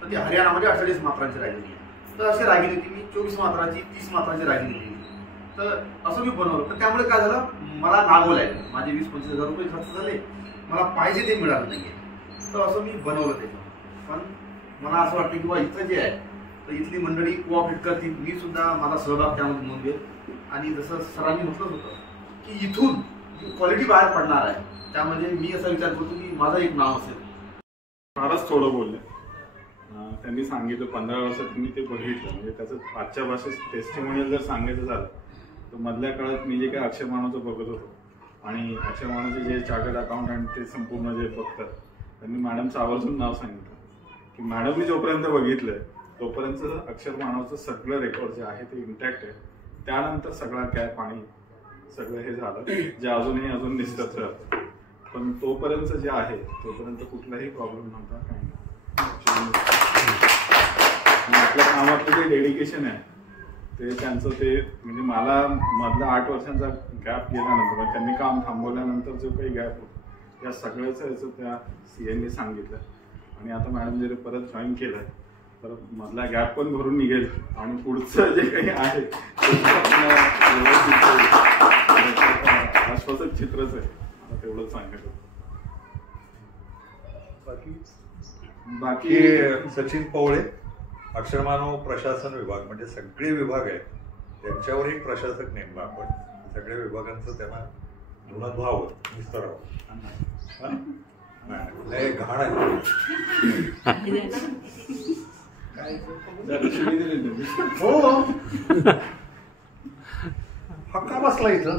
तर ती हरियाणामध्ये 48 मात्रांची रागिनी आहे. तर अशी रागिनी होती, मी 24 मात्राची 30 मात्राची रागिनी लिहिली. तर असं मी बनवलं. पण त्यामुळे काय झालं, मला नागोल आहे, माझे 20-25 हजार रुपये खर्च झाले, मला पाहिजे ते मिळालं नाहीये. तर असं मी बनवलं ते. पण मला असं वाटतं की बा इथं जे आहे तर इथली मंडळी कोऑपरेट करतील, मी सुद्धा माझा सहभाग त्यामध्ये नोंदवेल. आणि जसं सरांनी म्हटलं होतं की इथून क्वालिटी बाहेर पडणार आहे, त्यामध्ये मी असा विचार करतो की माझं एक नाव असेल. फारच थोडं बोलले. त्यांनी सांगितलं 15 वर्षात मी ते बघितलं, म्हणजे त्याचं आजच्या भाषेत टेस्टिमोनियल जर सांगायचं झालं तर मधल्या काळात मी जे काही अक्षय मानवचं बघत होतो, आणि अक्षय मानवचे जे चार्टर्ड अकाउंटंट ते संपूर्ण जे बघतात, त्यांनी मॅडमचं आवर्जून नाव सांगितलं की मॅडमनी जोपर्यंत बघितलंय तोपर्यंत अक्षय मानवचं सगळं रेकॉर्ड जे आहे ते इंटॅक्ट आहे. त्यानंतर सगळा गॅप आणि सगळं हे झालं जे अजूनही अजून निस्तब्ध राहतं, पण तोपर्यंत जे आहे तोपर्यंत कुठलाही प्रॉब्लेम नव्हता, काही नाही. आपल्या कामातलं जे डेडिकेशन आहे ते त्यांचं, ते म्हणजे मला मधला 8 वर्षांचा गॅप गेल्यानंतर, त्यांनी काम थांबवल्यानंतर जो काही गॅप होता या सगळ्याचं याचं त्या सीएनने सांगितलं. आणि आता मॅडम जरी परत जॉईन केलंय तर मधला गॅप पण भरून निघेल, आणि पुढचं जे काही आहे आश्वासक चित्रच आहे, मला तेवढंच सांगायचं. बाकी सचिन पवळे, अक्षर मानव प्रशासन विभाग, म्हणजे सगळे विभाग आहेत त्यांच्यावर एक प्रशासक नेमला आपण. सगळ्या विभागांचं त्यांना धुणत व्हावं, विस्तारावं. नाही घाण आहे. हो हक्का बसला इथं.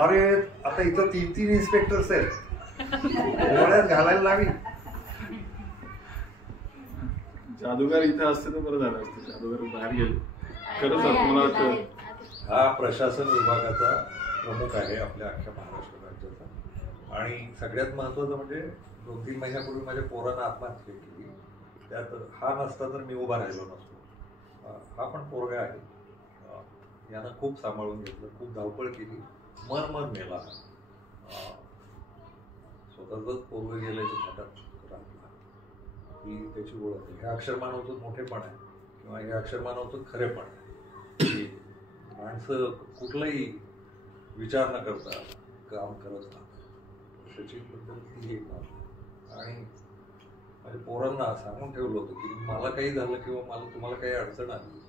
अरे आता इथं 3 इन्स्पेक्टर्स आहेत, डोळ्यात घालायला लावी. जादूगार इथं असते तर बरं झालं असतं. जादूगार बाहेर गेले. खरंच मला वाटतं हा प्रशासन विभागाचा प्रमुख आहे आपल्या अख्ख्या महाराष्ट्र राज्याचा. आणि सगळ्यात महत्वाचं म्हणजे 2-3 महिन्यापूर्वी माझ्या पोरानं आत्महत्या केली. त्यात हा नसता तर मी उभा राहिलो नसतो. हा पण पोरगा आहे. यानं खूप सांभाळून घेतलं, खूप धावपळ केली, मन मेला. स्वतःच पोरगं गेल्याच्या थाटात राहिला ही त्याची ओळख आहे. हे अक्षर मानवचं मोठेपण आहे किंवा हे अक्षर मानवचं खरेपण आहे की माणसं कुठलाही विचार न करता काम करत राहतात. सचिनबद्दल ती एक बाब. आणि माझ्या पोरांना सांगून ठेवलं होतं की मला काही झालं किंवा मला तुम्हाला काही अडचण आली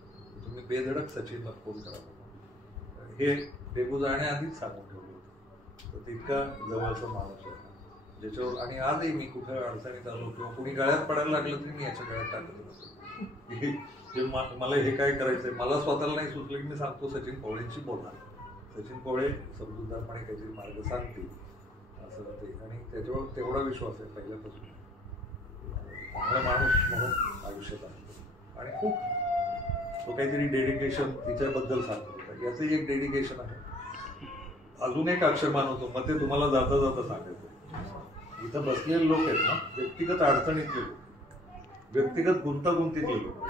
तुम्ही बेधडक सचिनला फोन करा. हे डेगू जाण्याआधीच सांगून ठेवलं होतं. तर तितका जवळचा माणूस होता ज्याच्यावर. आणि आजही मी कुठं अडचणीत आलो किंवा कुणी गळ्यात पडायला लागलं तरी मी याच्या गळ्यात टाकत नसतो. मला हे काय करायचंय मला स्वतःला नाही सुचलं की मी सांगतो सचिन पवळेंशी बोला. सचिन पवळे समजूतदारपणे काहीतरी मार्ग सांगतील असं ते. आणि त्याच्यावर तेवढा विश्वास आहे पहिल्यापासून. चांगला माणूस म्हणून आयुष्यात आहे. आणि खूप तो काहीतरी डेडिकेशन तिच्याबद्दल सांगतो होता. याचं एक डेडिकेशन आहे. अजून एक अक्षर मानवतो मग ते तुम्हाला जाता जाता सांगायचं. इथं बसलेले लोक आहेत ना व्यक्तिगत अडचणीतले लोक, व्यक्तिगत गुंतागुंतीतले लोक,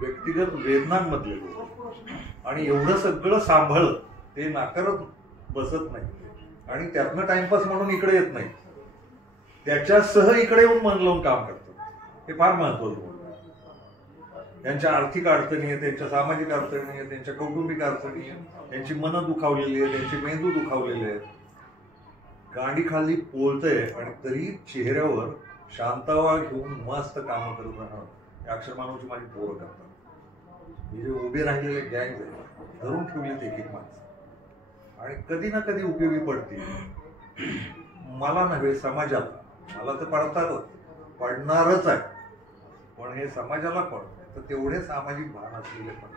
व्यक्तिगत वेदनांमधले लोक. आणि एवढं सगळं सांभाळ ते नाकारत बसत नाही आणि त्यातनं टाइमपास म्हणून इकडे येत नाही. त्याच्यासह इकडे येऊन मन लावून काम करतात. हे फार महत्वाचं बोलतो. त्यांच्या आर्थिक अडचणी आहेत, त्यांच्या सामाजिक अडचणी आहेत, त्यांच्या कौटुंबिक अडचणी आहेत, त्यांची मनं दुखावलेली आहेत, त्यांचे मेंदू दुखावलेले आहेत. गाडी खाली पोलतंय आणि तरी चेहऱ्यावर शांतावा घेऊन मस्त कामं करत राहणं हे अक्षर मानवची माझी पोरं करतात. हे जे उभे राहिलेले गँग आहेत धरून ठेवलेत एक एक माणसं आणि कधी ना कधी उपयोगी पडतील. मला नव्हे समाजाला. मला तर पडतातच, पडणारच आहे. पण हे समाजाला पण तर तेवढे सामाजिक भान असलेले पण.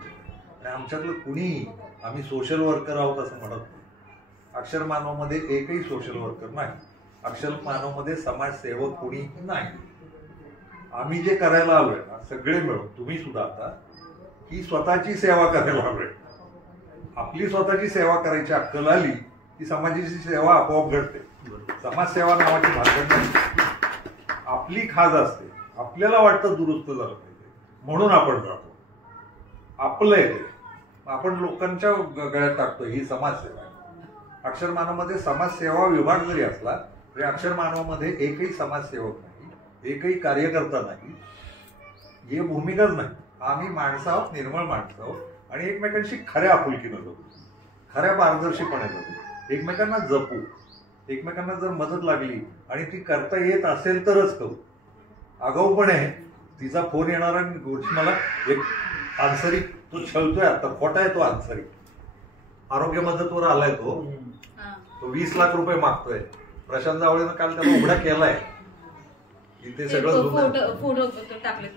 आणि आमच्यातलं कुणीही आम्ही सोशल वर्कर आहोत असं म्हणत नाही. अक्षर मानवमध्ये एकही सोशल वर्कर नाही. अक्षर मानवमध्ये समाजसेवक कुणीही नाही. आम्ही जे करायला आलोय ना सगळे मिळून तुम्ही सुद्धा आता की स्वतःची सेवा करायला आलोय. आपली स्वतःची सेवा करायची अक्कल आली की समाजाची सेवा आपोआप घडते. समाजसेवा नावाची भानगड नाही. आपली खाज असते. आपल्याला वाटतं दुरुस्त झालं पाहिजे म्हणून आपण जातो. आपलं आहे ते आपण लोकांच्या गळ्यात टाकतो. ही समाजसेवा आहे. अक्षर मानवमध्ये समाजसेवा विभाग जरी असला तरी अक्षर मानवमध्ये एकही समाजसेवक नाही, एकही कार्यकर्ता नाही. ही भूमिकाच नाही. आम्ही माणसं आहोत, निर्मळ माणसं आहोत आणि एकमेकांशी खऱ्या आपुलकीनं जगू, खऱ्या पारदर्शीपणे जगू, एकमेकांना जपू. एकमेकांना जर मदत लागली आणि ती करता येत असेल तरच करू. आगाऊपणे तिचा फोन येणार आणि गोष्टी मला एक आन्सरी तो छळतोय आता खोटा आहे तो आन्सरी. आरोग्य मदतवर आलाय तो 20 लाख रुपये मागतोय. प्रशांत जावळेनं काल त्याला उघडा केलाय. इथे सगळं फोटो टाकले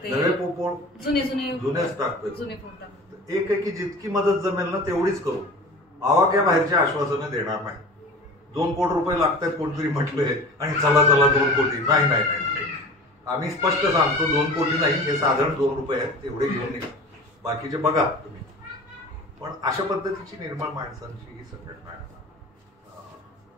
जुनेच टाकतोय. एक आहे की जितकी मदत जमेल ना तेवढीच करू. आवाक्या बाहेरची आश्वासनं देणार नाही. 2 कोटी रुपये लागतात कोणतरी म्हटलंय आणि चला 2 कोटी नाही नाही नाही. आम्ही स्पष्ट सांगतो 2 कोटी नाही, हे साधारण 2 रुपये आहेत, तेवढे घेऊन निघा. बाकीचे बघा तुम्ही. पण अशा पद्धतीची निर्मळ माणसांची ही संघटना आहे.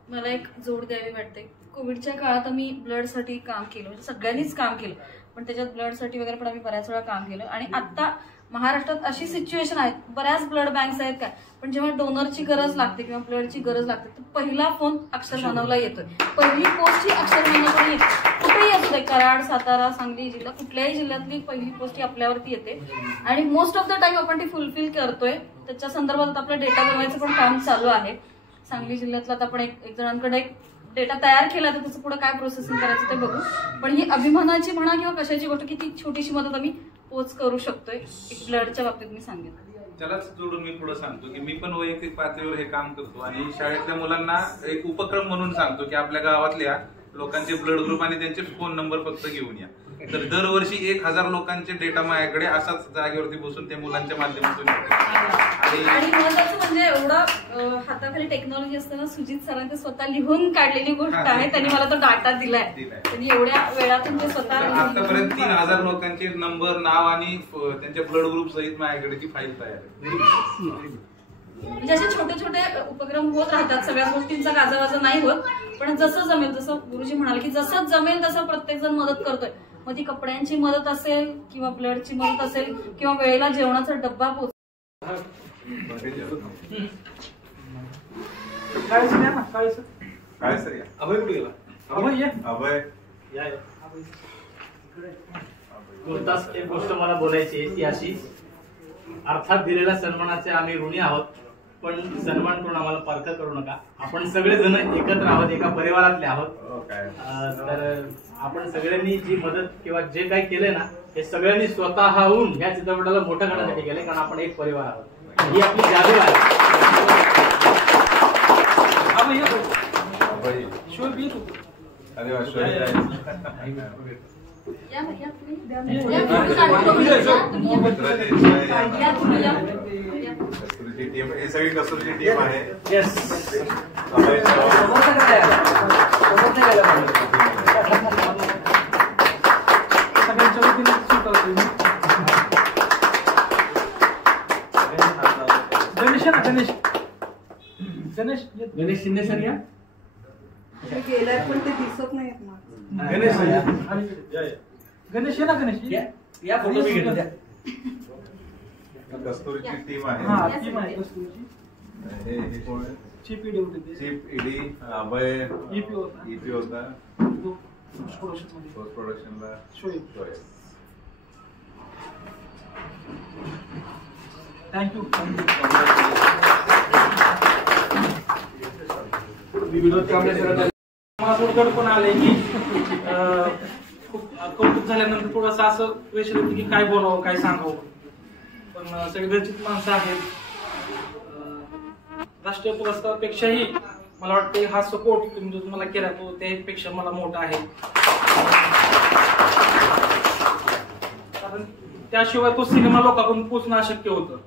मला एक जोड द्यावी वाटते. कोविडच्या काळात आम्ही ब्लडसाठी काम केलं, म्हणजे सगळ्यांनीच काम केलं, पण त्याच्यात ब्लडसाठी वगैरे पण आम्ही बऱ्याच वेळा काम केलं. आणि आता महाराष्ट्रात अशी सिच्युएशन आहे, बऱ्याच ब्लड बँक्स आहेत काय, पण जेव्हा डोनरची गरज लागते किंवा ब्लडची गरज लागते तर पहिला फोन अक्षर मानवला येतोय. पहिली पोस्ट ही अक्षर मानवला येते. कुठेही असू दे, कराड, सातारा, सांगली जिल्हा, कुठल्याही जिल्ह्यातली पहिली पोस्ट ही आपल्यावरती येते आणि मोस्ट ऑफ द टाइम आपण ती फुलफिल करतोय. त्याच्या संदर्भात आपलं डेटा बनवायचं पण काम चालू आहे. सांगली जिल्ह्यातला आता आपण एक जणांकडे एक डेटा तयार केला तर त्याचं पुढे काय प्रोसेसिंग करायचं ते बघू. पण ही अभिमानाची म्हणा किंवा कशाची गोष्ट की ती छोटीशी मदत आम्ही पोच करू शकतोय. एक ब्लडच्या बाबतीत मी सांगेन. त्यालाच जोडून मी पुढे सांगतो की मी पण वैयक्तिक पातळीवर हे काम करतो आणि शाळेतल्या मुलांना एक उपक्रम म्हणून सांगतो की आपल्या गावातल्या लोकांचे ब्लड ग्रुप आणि त्यांचे फोन नंबर फक्त घेऊन या. तर दरवर्षी 1000 लोकांचे डेटा माझ्याकडे अशाच जागेवरती बसून त्या मुलांच्या माध्यमातून येतो. आणि महत्वाचं म्हणजे एवढं हाताखाली टेक्नॉलॉजी असताना सुजित सरांनी स्वतः लिहून काढलेली गोष्ट आहे. त्यांनी मला तो डाटा दिलाय. त्यांनी एवढ्या वेळातून ते स्वतः आतापर्यंत 3000 लोकांचे नंबर, नाव आणि त्यांच्या ब्लड ग्रुप सहित माझ्याकडे ती फाईल तयार आहे. म्हणजे असे छोटे छोटे उपक्रम होत राहतात. सगळ्या गोष्टींचा गाजावाजा नाही होत, पण जसं जमेल, जसं गुरुजी म्हणाले की जसं जमेल तसं प्रत्येक जण मदत करतोय. मग ती कपड्यांची मदत असेल किंवा ब्लडची मदत असेल किंवा वेळेला जेवणाचा डब्बा पोहोच. काय सर या अभय कुठे गेला? अभय ये. अभय या. कोणताच एक गोष्ट मला बोलायची आहे ती अशी, अर्थात दिलेल्या सन्मानाचे आम्ही ऋणी आहोत, पण सन्मान करून आम्हाला पारखं करू नका. आपण सगळेजण एकत्र आहोत, एका परिवारातले आहोत. तर आपण सगळ्यांनी जी मदत किंवा जे काही केले ना, हे सगळ्यांनी स्वतःहून ह्या चित्रपटाला मोठं करण्यासाठी केले, कारण आपण एक परिवार आहोत. ही आपली जादू आहे. अरे वा, टीम, ही सगळी कसुरीची टीम आहे. गणेश शिंदे सर या. गेलाय पण ते दिसत नाहीत ना. गणेश ना, गणेश या फोटो मी घेतो. कस्तुरीची टीम आहे. हे कोण आहे? चीफ ईडी अभय, ईपी होता पोस्ट प्रोडक्शनला शोएब. थँक्यू. मला पण आले की खूप कौतुक झाल्यानंतर थोडंसं असं प्रेशर होतं की काय बोलावं, काय सांगावं. पण सगळे घरचीच माणसं आहेत. राष्ट्रीय पुरस्कारापेक्षाही मला वाटते हा सपोर्ट तुम्ही जो तुम्हाला केला तो त्यापेक्षा मला मोठा आहे. कारण त्याशिवाय तो सिनेमा लोकांपर्यंत पोहोचणं अशक्य होतं.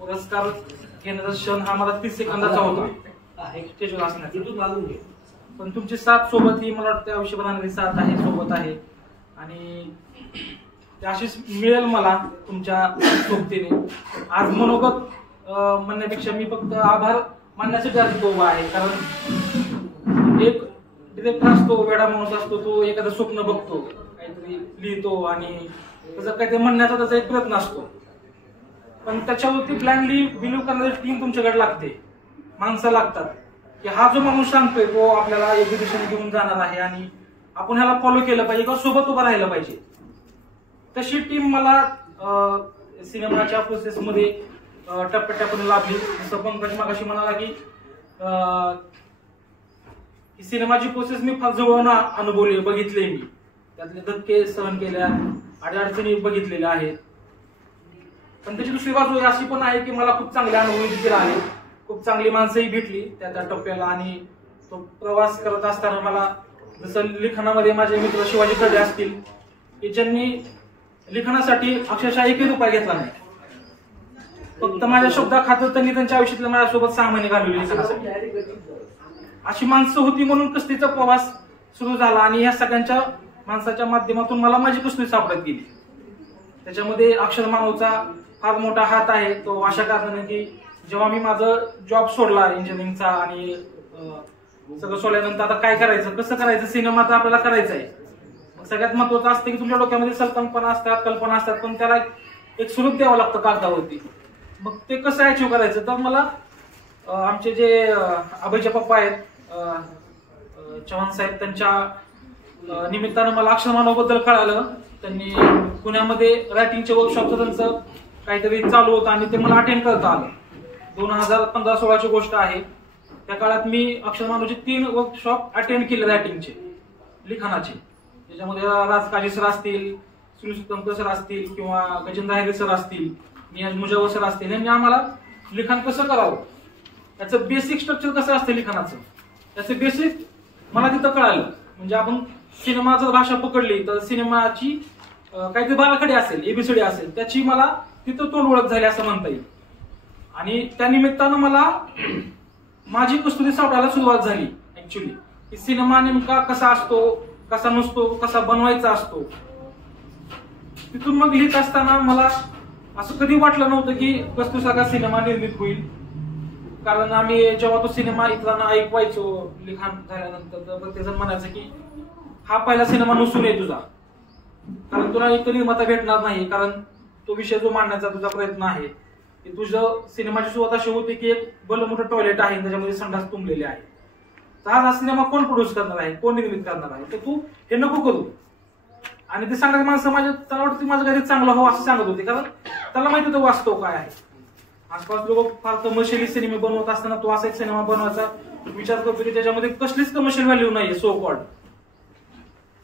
पुरस्कार घेण्याचा क्षण हा मला 30 सेकंदाचा होता स्टेजवर असण्याचा. पण तुमची साथ सोबत ही मला वाटतं आयुष्यभराची साथ आहे, सोबत आहे. आणि ते अशीच मिळेल मला तुमच्या सोबतीने. आज मनोगत म्हणण्यापेक्षा मी फक्त आभार मानण्यासाठी आज उभा आहे. कारण एक डिरेक्टर असतो, वेडा माणूस असतो, तो एखादं स्वप्न बघतो, काहीतरी लिहितो आणि त्याचा काहीतरी म्हणण्याचा त्याचा एक प्रयत्न असतो. पण त्याच्यावरती ब्लाइंडली बिलीव्ह करणारी टीम तुमच्याकडे लागते, माणसं लागतात की हा जो माणूस सांगतोय तो आपल्याला योग्य दिशेने घेऊन जाणार आहे आणि आपण ह्याला फॉलो केलं पाहिजे किंवा सोबत उभं राहिलं पाहिजे. तशी टीम मला सिनेमाच्या प्रोसेसमध्ये टप्प्याटप्प्याने लाभली. जसं पंकज मगाशी म्हणाला की सिनेमाची प्रोसेस मी फार जवळून अनुभवली, बघितले. मी त्यातले धक्के सहन केल्या, अडचणी बघितलेल्या आहेत. पण त्याची दुसरी बाजू अशी पण आहे की मला खूप चांगले अनुभव देखील आले, खूप चांगली माणसंही भेटली त्या टप्प्याला. आणि तो प्रवास करत असताना मला जसं लिखाणामध्ये माझे मित्र शिवाजी खडे असतील की ज्यांनी लिखाणासाठी अक्षरशः एकही रुपया घेतला नाही, फक्त माझ्या शब्दाखातर त्यांनी त्यांच्या आयुष्यातल्या माझ्यासोबत 6 महिने घालवले लिखाणासाठी. अशी माणसं होती म्हणून कस्तीचा प्रवास सुरू झाला आणि या सगळ्यांच्या माणसाच्या माध्यमातून मला माझी कस्ती सापडत गेली. त्याच्यामध्ये अक्षर मानवचा फार मोठा हात आहे. तो अशा कारणाने की जेव्हा मी माझं जॉब सोडला इंजिनिअरिंगचा आणि सगळं सोडल्यानंतर आता काय करायचं, कसं करायचं, सिनेमा तर आपल्याला करायचा आहे. सगळ्यात महत्वाचं असतं की तुमच्या डोक्यामध्ये संकल्पना असतात, कल्पना असतात, पण त्याला एक स्वरूप द्यावं लागतं कागदावरती. मग ते कसं अचीव्ह करायचं, तर मला आमचे जे अभयचे पप्पा आहेत चव्हाण साहेब, त्यांच्या निमित्तानं मला अक्षर मानवबद्दल कळालं. त्यांनी पुण्यामध्ये रायटिंगचे वर्कशॉपचं त्यांचं काहीतरी चालू होतं आणि ते मला अटेंड करता आलं. 2015-16ची गोष्ट आहे. त्या काळात मी अक्षर मानवचे 3 वर्कशॉप अटेंड केले रायटिंगचे, लिखाणाचे. त्याच्यामध्ये राजकाजी सर असतील, सुनील सुतंकर सर असतील किंवा गजेंद्र हैरे सर असतील, नियाज मुजावर सर असतील. यांनी आम्हाला लिखाण कसं करावं, त्याचं बेसिक स्ट्रक्चर कसं असतं लिखाणाचं, त्याचं बेसिक मला तिथं कळालं. म्हणजे आपण सिनेमा जर भाषा पकडली तर सिनेमाची काहीतरी बाराखडी असेल, एबीसीडी असेल, त्याची मला तिथं तोंड ओळख झाली असं म्हणता येईल. आणि त्या निमित्तानं मला माझी कस्तुरी सापडायला सुरुवात झाली ऍक्च्युली, की सिनेमा नेमका कसा असतो, कसा नसतो, कसा बनवायचा असतो. तिथून मग लिहित असताना मला असं कधी वाटलं नव्हतं की कस्तुरीसारखा सिनेमा निर्मित होईल. कारण आम्ही जेव्हा तो सिनेमा इतरांना ऐकवायचो लिखाण झाल्यानंतर, तर प्रत्येकजण म्हणायचं की हा पहिला सिनेमा नसून आहे तुझा, कारण तुला एक निर्माता भेटणार नाही, कारण तो विषय जो मांडण्याचा तुझा प्रयत्न आहे की तुझं सिनेमाची सुरुवात अशी होती की एक भलं मोठं टॉयलेट आहे, त्याच्यामध्ये संडास तुंबलेले आहे. तर हा सिनेमा कोण प्रोड्यूस करणार आहे, कोण निर्मित करणार आहे, तर तू हे नको करू. आणि ते सांगणारी माणसं त्याला वाटतं माझं काहीतरी चांगलं हो असं सांगत होते, कारण त्याला माहिती होतं वास्तव काय आहे. आसपास लोक फार कमर्शियली सिनेमे बनवत असताना तो असा एक सिनेमा बनवायचा विचार करतो की त्याच्यामध्ये कसलीच कमर्शियल व्हॅल्यू नाहीये, सो कॉल्ड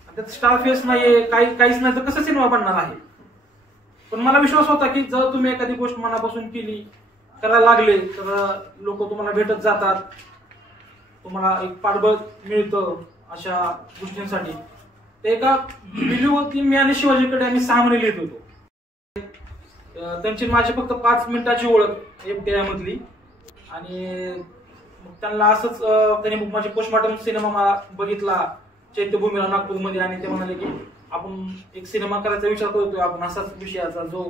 त्यात स्टार फेस नाहीये, काहीच नाही, तर कसं सिनेमा बनणार आहे. पण मला विश्वास होता की जर तुम्ही एखादी गोष्ट मनापासून केली, करायला लागले, तर लोक तुम्हाला भेटत जातात, तुम्हाला एक पाठबळ मिळतं अशा गोष्टींसाठी. ते एका बिलीवरती मी आणि शिवाजीकडे आम्ही 6 महिने लिहित होतो. त्यांची माझी फक्त 5 मिनिटाची ओळख FTI मधली. आणि त्यांना असंच त्यांनी माझे पोस्टमॉर्टम सिनेमा मला बघितला चैत्यभूमीला नागपूरमध्ये, आणि ते म्हणाले की आपण एक सिनेमा करायचा विचार करतोय आपण असाच विषयाचा जो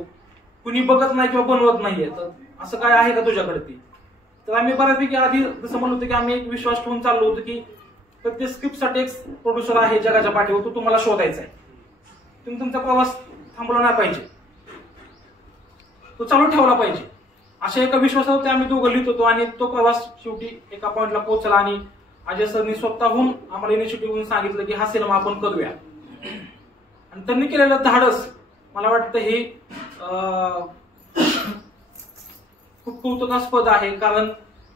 कुणी बघत नाही किंवा बनवत नाहीये, तर असं काय आहे का तुझ्याकडे ती. तर आम्ही बऱ्यापैकी आधी जसं म्हणलं होतं की आम्ही एक विश्वास ठेवून चाललो होतो की प्रत्येक स्क्रिप्टसाठी एक प्रोड्युसर आहे जगाच्या पाठीवर, तो तुम्हाला शोधायचा आहे. तुम्ही तुमचा प्रवास थांबवला नाही पाहिजे, तो चालू ठेवला पाहिजे, अशा एका विश्वासावरती आम्ही दोघं लिहित होतो. आणि तो प्रवास शेवटी एका पॉइंटला पोहोचला आणि अजय सरनी स्वतःहून आम्हाला इनिशिएटिव्ह घेऊन सांगितलं की हा सिनेमा आपण करूया. आणि त्यांनी केलेलं धाडस मला वाटतं हे खूप कौतुकास्पद आहे, कारण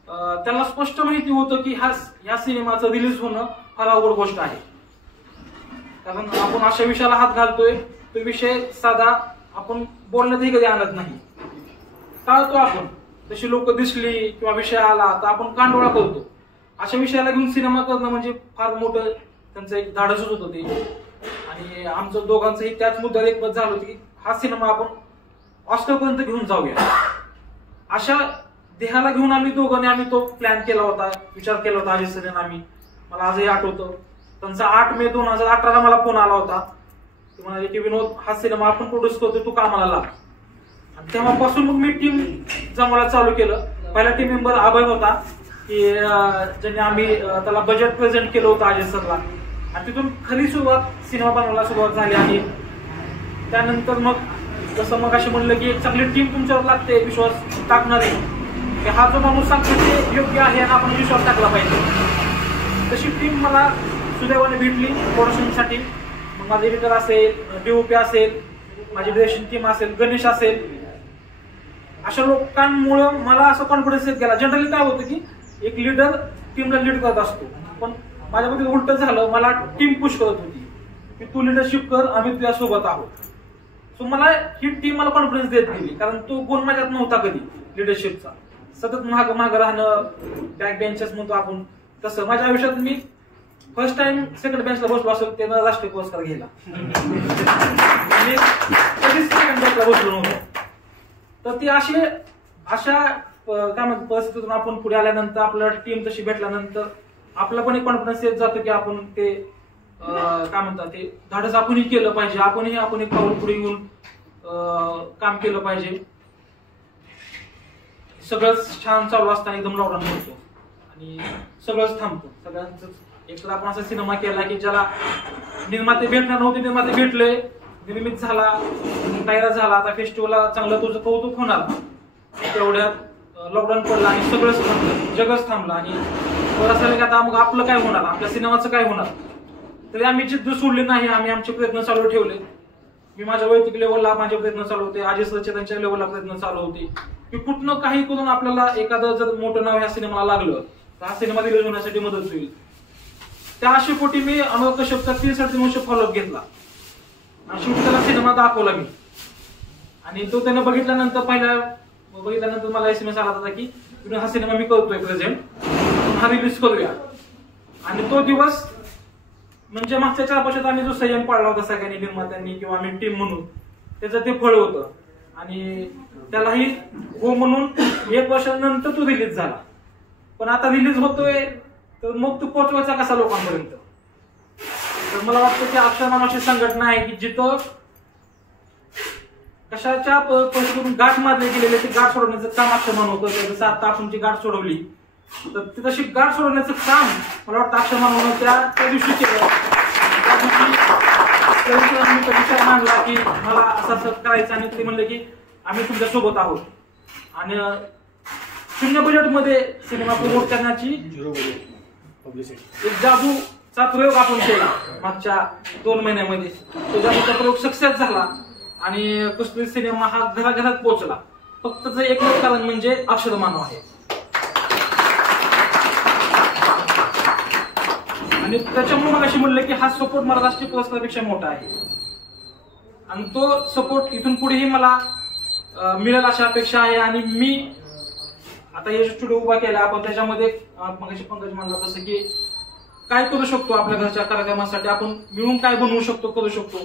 त्यांना स्पष्ट माहिती होतं की ह्या सिनेमाचं रिलीज होणं फार अवघड गोष्ट आहे. कारण आपण अशा विषयाला हात घालतोय, तो विषय साधा आपण बोलण्यातही कधी आणत नाही, टाळतो आपण. तशी लोक दिसली किंवा विषय आला तर आपण कांडोळा करतो. अशा विषयाला घेऊन सिनेमा करणं म्हणजे फार मोठं त्यांचं एक धाडसच होतं ते. आणि आमचं दोघांचंही त्याच मुद्द्यावर एकमत झालं होतं की हा सिनेमा आपण ऑस्करपर्यंत घेऊन जाऊया. अशा देहाला घेऊन आम्ही दोघांनी तो प्लॅन केला होता, विचार केला होता अजय सर आम्ही. मला आजही आठवतं त्यांचा 8 मे 2018 मला फोन आला होता. ते म्हणाले की विनोद हा सिनेमा आपण प्रोड्यूस करतो, तू कामाला लाग. आणि तेव्हापासून मग मी टीम जमवायला चालू केलं. पहिला टीम मेंबर अभय होता की ज्यांनी आम्ही त्याला बजेट प्रेझेंट केलं होतं अजय सरला, आणि तिथून खरी सिनेमा बनवायला सुरुवात झाली. आणि त्यानंतर मग जसं मग असे म्हणलं की एक चांगली टीम तुमच्यावर लागते, विश्वास टाकणारे, की हा जो माणूस सांगतो ते योग्य आहे आणि आपण विश्वास टाकला पाहिजे. तशी टीम मला सुदैवाने भेटली प्रोडक्शनसाठी. मग माझे एडिटर असेल, DOP असेल, माझी डिरेक्शन टीम असेल, गणेश असेल, अशा लोकांमुळं मला असं कॉन्फिडन्स येत गेला. जनरली काय होतं की एक लीडर टीमला लीड करत असतो, पण माझ्यामध्ये उलट झालं. मला टीम पुश करत होती की तू लिडरशिप कर, आम्ही तुझ्या सोबत आहोत. सो मला ही टीम मला कॉन्फिडन्स देत गेली, कारण तो गुण माझ्यात नव्हता कधी लिडरशिपचा. सतत माग राहणं, बॅक बेंचेस म्हणतो आपण तसं. माझ्या आयुष्यात मी फर्स्ट टाइम सेकंड बेंचला बसलो असेल त्यानं राष्ट्रीय पुरस्कार घ्यायला, आणि कधीच सेकंड बेंचला बसलो नव्हतो. तर ती अशा काय म्हणतो परिस्थितीतून आपण पुढे आल्यानंतर, आपल्याला टीम तशी भेटल्यानंतर आपला पण एक कॉन्फिडन्स येत जातो की आपण ते काय म्हणतात ते धाडस आपणही केलं पाहिजे, आपण एक पाऊल पुढे येऊन काम केलं पाहिजे. सगळंच छान चालू असताना एकदम लॉकडाऊन होतो आणि सगळंच थांबतं. सगळ्यांच एक आपण असा सिनेमा केला की ज्याला निर्माते भेटणार नव्हते, निर्माते भेटले, निर्मित झाला, तयार झाला. आता फेस्टिवलला चांगलं तुझं कौतुक होणार. तेवढ्यात लॉकडाऊन पडला आणि सगळंच थांबलं, जगच थांबलं. आणि असं की आता मग आपलं काय होणार, आपल्या सिनेमाचं काय होणार. तरी आम्ही जिद्द सोडली नाही, आम्ही आमचे प्रयत्न चालू ठेवले. मी माझ्या वैयक्तिक लेवलला माझे प्रयत्न चालू होते, अजय सरचे त्यांच्या लेवलला प्रयत्न चालू होते की कुठनं काही करून आपल्याला एखादं जर मोठं नाव ह्या सिनेमाला लागलं तर हा सिनेमा रिलीज होण्यासाठी मदत होईल. त्या आशेपोटी मी अनुराग कश्यपचा 3-3.5 वर्ष फॉलोअप घेतला आणि शेवटी त्याला सिनेमा दाखवला मी. आणि तो त्यानं बघितल्यानंतर मला SMS आला होता की हा सिनेमा मी करतोय प्रेझेंट, हा रिलीज करूया. आणि तो दिवस म्हणजे मागच्या 4 वर्षात आम्ही जो संयम पाळला होता सगळ्यांनी, निर्मात्यांनी किंवा आम्ही टीम म्हणून, त्याचं ते फळ होतं. आणि त्यालाही हो म्हणून 1 वर्षानंतर तो रिलीज झाला. पण आता रिलीज होतोय तर मग तो पोहोचवायचा कसा लोकांपर्यंत? तर मला वाटतं की अक्षर मानव अशी संघटना आहे की जिथं कशाच्या परिस्थितीतून गाठ मारले गेलेले ते गाठ सोडवण्याचं काम अक्षर मानव होतं. जसं आता आपण जी गाठ सोडवली तर ती तशी गाठ सोडवण्याचं काम मला वाटतं अक्षर मानवनं त्या दिवशी केलं. त्या दिवशी मी विचार मांडला की मला असं करायचं आणि ते म्हणले की आम्ही तुमच्या सोबत आहोत. आणि 0 बजेटमध्ये सिनेमा प्रमोट करण्याची एक जादूचा प्रयोग आपण केला मागच्या 2 महिन्यामध्ये. तो जादूचा प्रयोग सक्सेस झाला आणि कस्तुरी सिनेमा हा घराघरात पोहोचला. फक्त एकच कारण म्हणजे अक्षर मानव आहे. आणि त्याच्यामुळे मला अशी म्हणलं की हा सपोर्ट मला राष्ट्रीय पुरस्कारापेक्षा मोठा आहे आणि तो सपोर्ट इथून पुढेही मला मिळेल अशी अपेक्षा आहे. आणि मी आता हे स्टुडिओ उभा केला आपण, त्याच्यामध्ये मगाशी पंकज म्हणला तसं की काय करू शकतो आपल्या घरच्या कार्यक्रमासाठी, आपण मिळून काय बनवू शकतो, करू शकतो,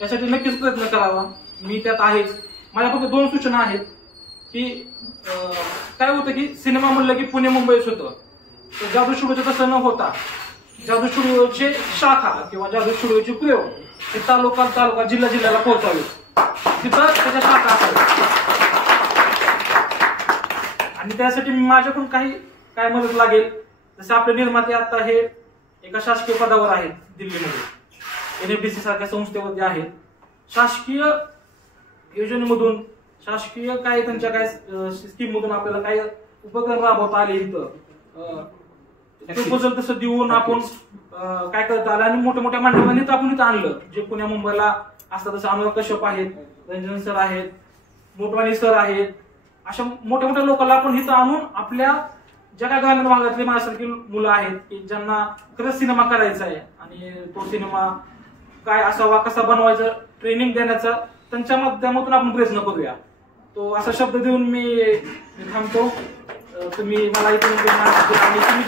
यासाठी नक्कीच प्रयत्न करावा. मी त्यात आहेच. माझ्या फक्त 2 सूचना आहेत की काय होतं की सिनेमा म्हणलं की पुणे मुंबईच होतं. तर जादू स्टुडिओचं तसं न होता जादू स्टुडिओचे शाखा किंवा जादू स्टुडिओचे प्रयोग हे तालुका जिल्ह्याला पोहोचावे, तिथं त्याच्या शाखा असाव्या. आणि त्यासाठी माझ्याकडून काय मदत लागेल, जसे आपले निर्माते आता हे एका शासकीय पदावर आहेत दिल्लीमध्ये, NFDC सारख्या संस्थेमध्ये आहेत. शासकीय योजनेमधून शासकीय काय त्यांच्या काय स्कीम मधून आपल्याला काय उपक्रम राबवता आले इथं प्रपोजल तसं देऊन आपण काय करता आलं आणि मोठ्या मोठ्या मांडवांनी आपण इथं आणलं. जे पुण्या मुंबईला असतात तसं अनुराग कश्यप आहेत, रंजन सर आहेत, मोटवानी सर आहेत, अशा मोठ्या मोठ्या लोकांना आपण इथं आणून आपल्या ज्या काही ग्रामीण भागातले माझ्यासारखी मुलं आहेत की ज्यांना खरंच सिनेमा करायचा आहे आणि तो सिनेमा काय असावा, कसा बनवायचा, ट्रेनिंग देण्याचा त्यांच्या माध्यमातून आपण प्रयत्न करूया. तो असा शब्द देऊन मी थांबतो. तुम्ही मला इथे आणि तुम्ही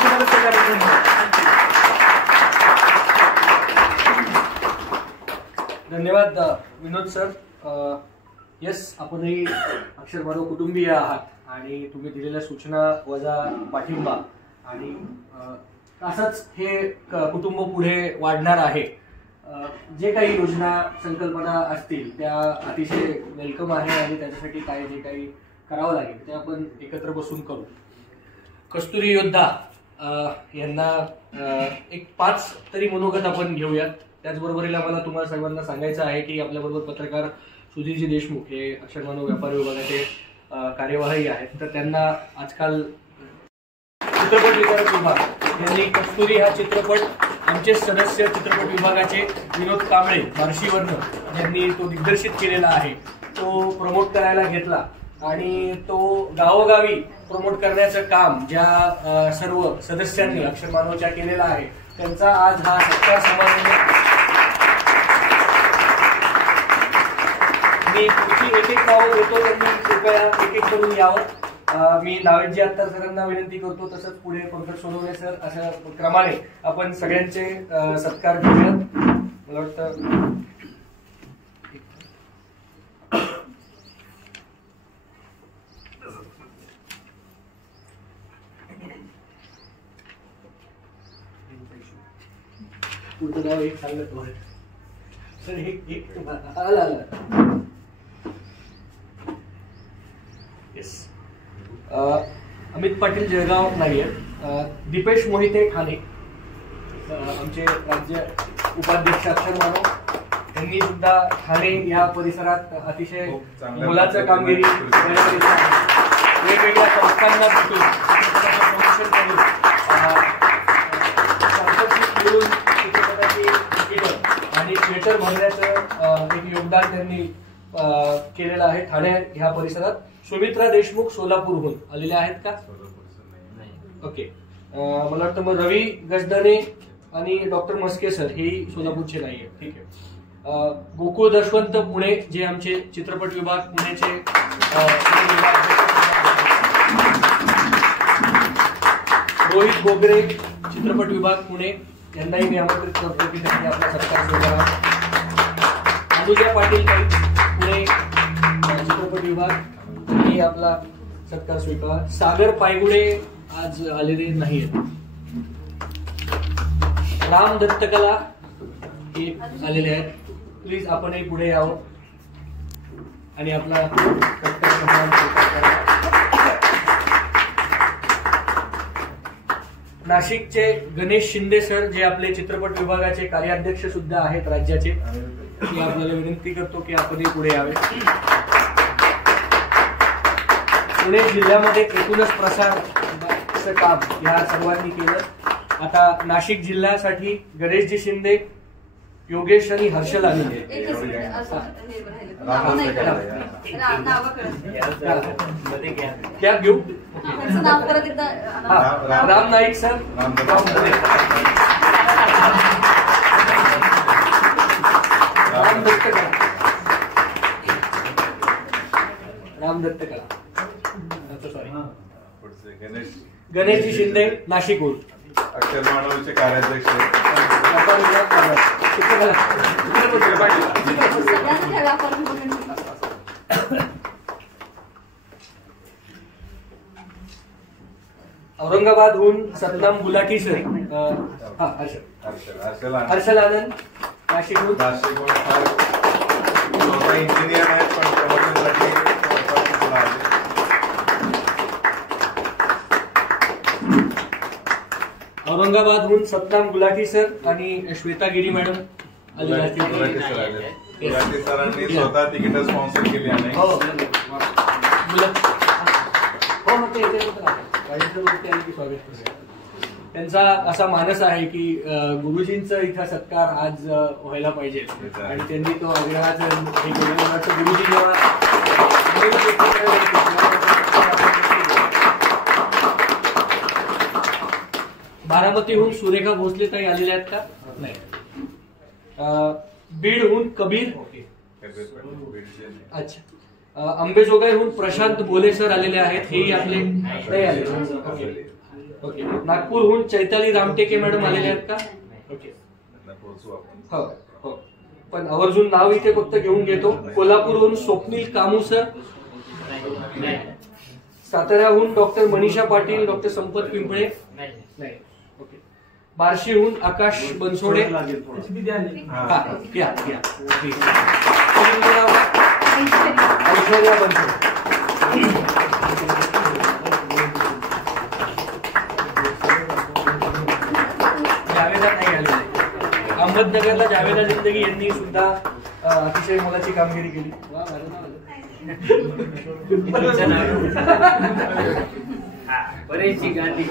धन्यवाद विनोद सर. येस, आपणही अक्षर मानव कुटुंबीय आहात आणि तुम्ही दिलेल्या सूचना वजा पाठिंबा आणि असंच हे कुटुंब पुढे वाढणार आहे. जे काही योजना संकल्पना असतील त्या अतिशय वेलकम आहे आणि त्याच्यासाठी जे काही करावं लागेल ते आपण एकत्र बसून करू. कस्तुरी योद्धा यांना एक 5 तरी मनोगत आपण घेऊयात. त्याचबरोबरीला मला तुम्हाला सर्वांना सांगायचं आहे की आपल्याबरोबर पत्रकार सुधीरजी देशमुख हे अक्षर मानव व्यापार विभागाचे कार्यवाही आहेत. तर त्यांना आजकाल चित्रपट वितरक विभाग यांनी कस्तुरी हा चित्रपट आमचे सदस्य चित्रपट विभागाचे विनोद कांबळे बार्शीवरनं ज्यांनी तो दिग्दर्शित केलेला आहे तो प्रमोट करायला घेतला आणि तो गावोगावी प्रमोट करण्याचं काम ज्या सर्व सदस्यांनी अक्षर मानवच्या केलेला आहे त्यांचा आज हा सत्कार समारंभ. मी पुढची एक नावं देतो, त्यांनी कृपया एक करून यावं. मी नावेदजी अत्तर सरांना विनंती करतो, तसंच पुढे पंकज सोनवणे सर, अशा क्रमाने आपण सगळ्यांचे सत्कार करूयात. मला वाटतं पुढचं नाव एक सांगत सर. एक आलं येस. अमित पाटील जळगाव नाहीये. दीपेश मोहिते ठाणे आमचे राज्य उपाध्यक्ष अक्षर मानव यांनी सुद्धा ठाणे या परिसरात अतिशय मोलाचं कामगिरी वेगवेगळ्या संस्थांना भेटून प्रमोशन करून चित्रपटाची तिकीट आणि थिएटर भरण्याचं एक योगदान त्यांनी केलेलं आहे. ठाणे ह्या परिसरात. सुमित्रा देशमुख सोलापूरहून आलेले आहेत का? ओके. मला वाटतं मग रवी गजदने आणि डॉक्टर मस्के सर हे सोलापूरचे नाही आहेत. ठीक आहे. गोकुळ दशवंत पुणे जे आमचे चित्रपट विभाग पुण्याचे रोहित गोगरे चित्रपट विभाग पुणे, यांनाही मी आमंत्रित करतो की त्यांनी आपला सत्कार स्वीकारावा. अनुजा पाटील ताई पुणे चित्रपट विभाग, त्यांनी आपला सत्कार स्वीकारावा. सागर पायगुडे आज आलेले नाही आहेत. राम दत्तकला हे आलेले आहेत. प्लीज आपणही पुढे यावं आणि आपला सत्कार सन्मान स्वीकार करावा. नाशिकचे गणेश शिंदे सर, जे आपले चित्रपट विभागाचे कार्याध्यक्ष सुद्धा आहेत राज्याचे, मी आपल्याला विनंती करतो की आपणही पुढे यावे. पुणे जिल्ह्यामध्ये एकूणच प्रसाराचं काम या सर्वांनी केलं. आता नाशिक जिल्ह्यासाठी गणेशजी शिंदे, योगेश आणि हर्षल आलेले. कॅब घेऊ. राम नाईक सर, राम दत्तकला, राम दत्तकला, गणेशजी शिंदे नाशिकहून, अक्षर मानवचे कार्याध्यक्ष, औरंगाबादहून सतनाम गुलाटी सर, हर्षल आनंद नाशिकहून, इंजिनियर आहेत पण प्रमोशनसाठी औरंगाबादहून सतनाम गुलाटी सर आणि श्वेता गिरी मॅडम आलेल्या गुलाटी सरांनी स्वतः तिकीट स्पॉन्सर केली आहे. त्यांचा असा मानस आहे की गुरुजींचा इथं सत्कार आज व्हायला पाहिजे आणि त्यांनी तो आग्रहाचं हे केलं. गुरुजी जेव्हा बारामतीहून सुरेखा भोसले ताई आलेल्या आहेत का? नाही. बीडहून कबीर, अच्छा. अंबेजोगाईहून प्रशांत बोले सर आलेले आहेत, हेही आपले नाही आले. ओके. नागपूरहून चैताली रामटेके मॅडम आलेले आहेत का? ओके. हो हो, पण आवर्जून नाव इथे फक्त घेऊन घेतो. कोल्हापूरहून स्वप्नील कामू सर, साताऱ्याहून डॉक्टर मनीषा पाटील, डॉक्टर संपत पिंपळे नाही. ओके. बार्शीहून आकाश बनसोडे, ऐश्वर्या बनसोडे. जावेदा नाही आले. अहमदनगरला जावेदा जिंदगी यांनी सुद्धा अतिशय मोलाची कामगिरी केली. बरेचशी गांधी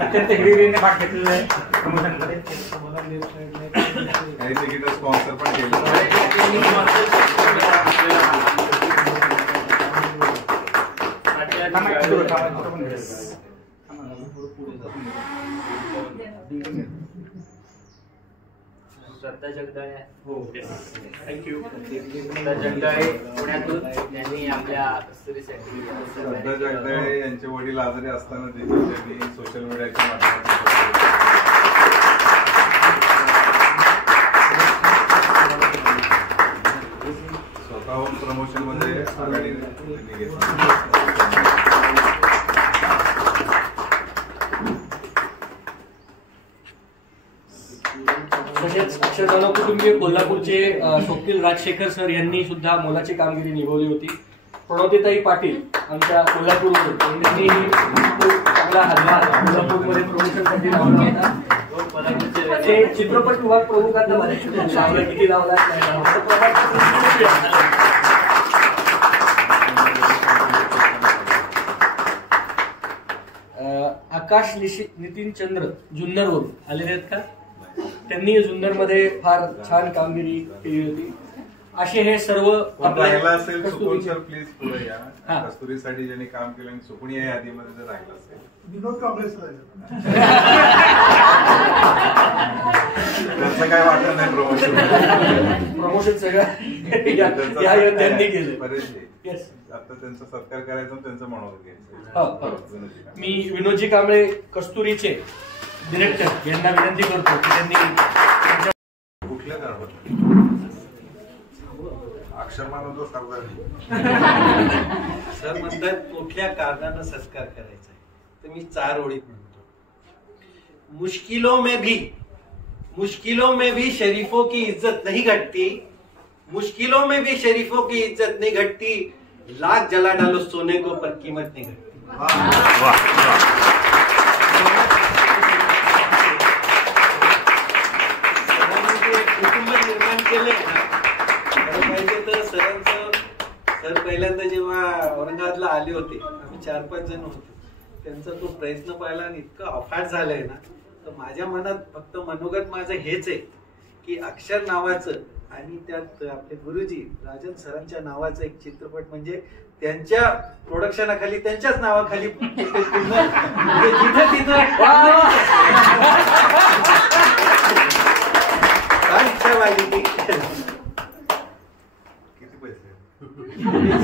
अत्यंत हिरिरीने भाग घेतलेला आहे. काही तिकीट स्पॉन्सर पण केलं. श्रद्धा जगदाळे, हो थँक्यू. श्रद्धा जगदाळे पुण्यातून, त्यांनी आपल्या कस्तुरीसाठी. श्रद्धा जगदाळे यांचे वडील आजारी असताना देखील त्यांनी सोशल मीडियाच्या माध्यमातून स्वतःहून प्रमोशन मध्ये आघाडी घेतली. तसेच अक्षरमानव कुटुंबीय कोल्हापूरचे स्वप्नील राजशेखर सर यांनी सुद्धा मोलाची कामगिरी निभावली होती. प्रणोदिताई पाटील आमच्या कोल्हापूरवरून, त्यांनी चांगला हातभार कोल्हापूरमध्ये प्रमोशनसाठी लावला होता. ते चित्रपट विभाग प्रमुखांना लावला, किती लावला आकाश नितीन चंद्र जुन्नरवरून आलेले आहेत का? त्यांनी जुन्नरमध्ये फार छान कामगिरी केली होती. असे हे सर्व राहिला असेल सुकून सर प्लीज पुढे या. कस्तुरीसाठी ज्यांनी काम केलं आणि सुकून या यादीमध्ये जर राहिला असेल विनोद कांबळे सर, त्यांचं काय वाटत नाही प्रमोशन सगळं त्यांनी केलं. बरेचसे आता त्यांचा सत्कार करायचा, त्यांचं म्हणून घ्यायचं. मी विनोदजी कांबळे कस्तुरीचे डिरेक्टर यांना विनंती करतो की त्यांनी कुठल्या कारणात अक्षर मानवतो सरदार सर म्हणतात कुठल्या कारणानं सत्कार करायचा आहे, तर मी 4 ओळीत म्हणतो. मुश्किलों में भी शरीफों की इज्जत नहीं घटती, मुश्किलों में भी शरीफों की इज्जत नहीं घटती, लाख जला डालो सोने को पर कीमत नहीं घटती. कुटुंब निर्माण केलंय ना, पाहिजे तर सर पहिल्यांदा जेव्हा औरंगाबादला आले होते, आम्ही 4-5 जण होतो, त्यांचा तो प्रयत्न पाहिला आणि इतकं अफाट झालंय ना, तर माझ्या मनात फक्त मनोगत माझं हेच आहे की अक्षर नावाचं आणि त्यात आपले गुरुजी राजन सरांच्या नावाचं एक चित्रपट, म्हणजे त्यांच्या प्रोडक्शनाखाली त्यांच्याच नावाखाली काय इच्छा माझी ती. किती पैसे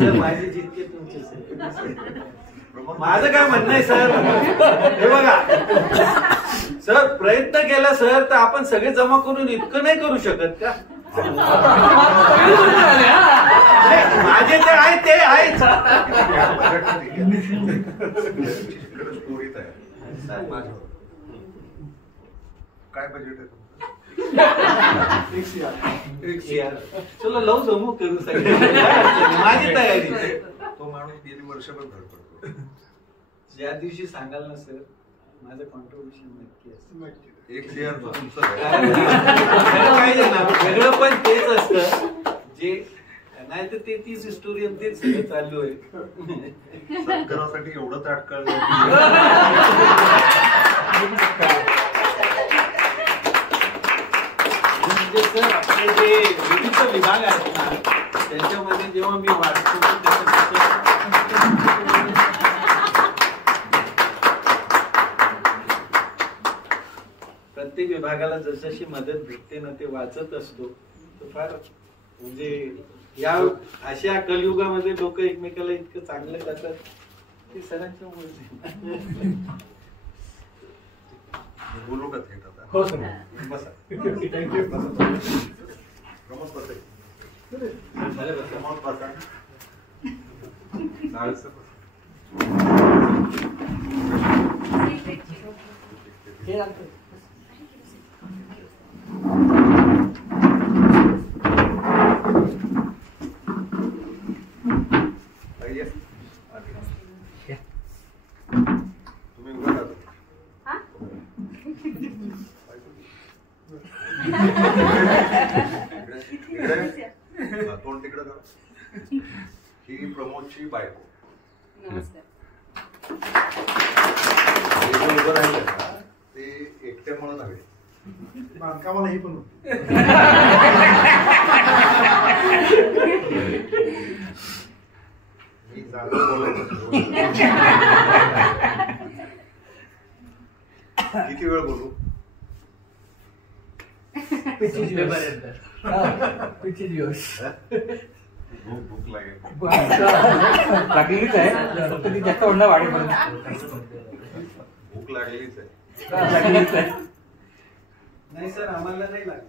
सर माझे जितके तुमचे सर. माझं काय म्हणणं आहे सर, हे बघा सर, प्रयत्न केला सर तर आपण सगळे जमा करून इतकं नाही करू शकत का? माझे ते आहे ते आहेच. स्टोरी तयार काय बजेट आहे तुमचं? चलो लव जमू करू सगळे, माझी तयारी. तो माणूस गेली वर्षभर धडपडतो. ज्या दिवशी सांगाल ना सर, माझं कॉन्ट्रीब्युशन नक्की असतं. 1 शेअर तुमचं पाहिजे ना, वेगळं पण तेच असतं जे नाही तर ते 30 हिस्टोरियन तेच सगळं चालू आहे. सत्कारासाठी एवढं ताटकळ म्हणजे सर आपले जे विविध विभाग आहेत ना, त्याच्यामध्ये जेव्हा मी वाचतो प्रत्येक विभागाला जशी मदत भेटते ना, ते वाचत असतो, तर फार म्हणजे या अशा कलयुगामध्ये लोक एकमेकाला इतकं चांगलं करतात की सरांच्या मुळे. बोलू का थेट आता? हो सर. बसा. थँक्यू. प्रमोद बसा. प्रमोद बसा. तुम्ही उभं राहा. तोंड तिकडं करा. ही प्रमोदची बायको. उभं राहिले ना ते एकट्यामुळे नव्हे, बांधकामाला ही पण मी चांगलं बोलायचं. किती वेळ बोलू? भूक लागेल. लागलेलीच आहे, फक्त ती जास्त ओढणं वाढेल. भूक लागलेलीच आहे. नाही सर, आम्हाला नाही लागली.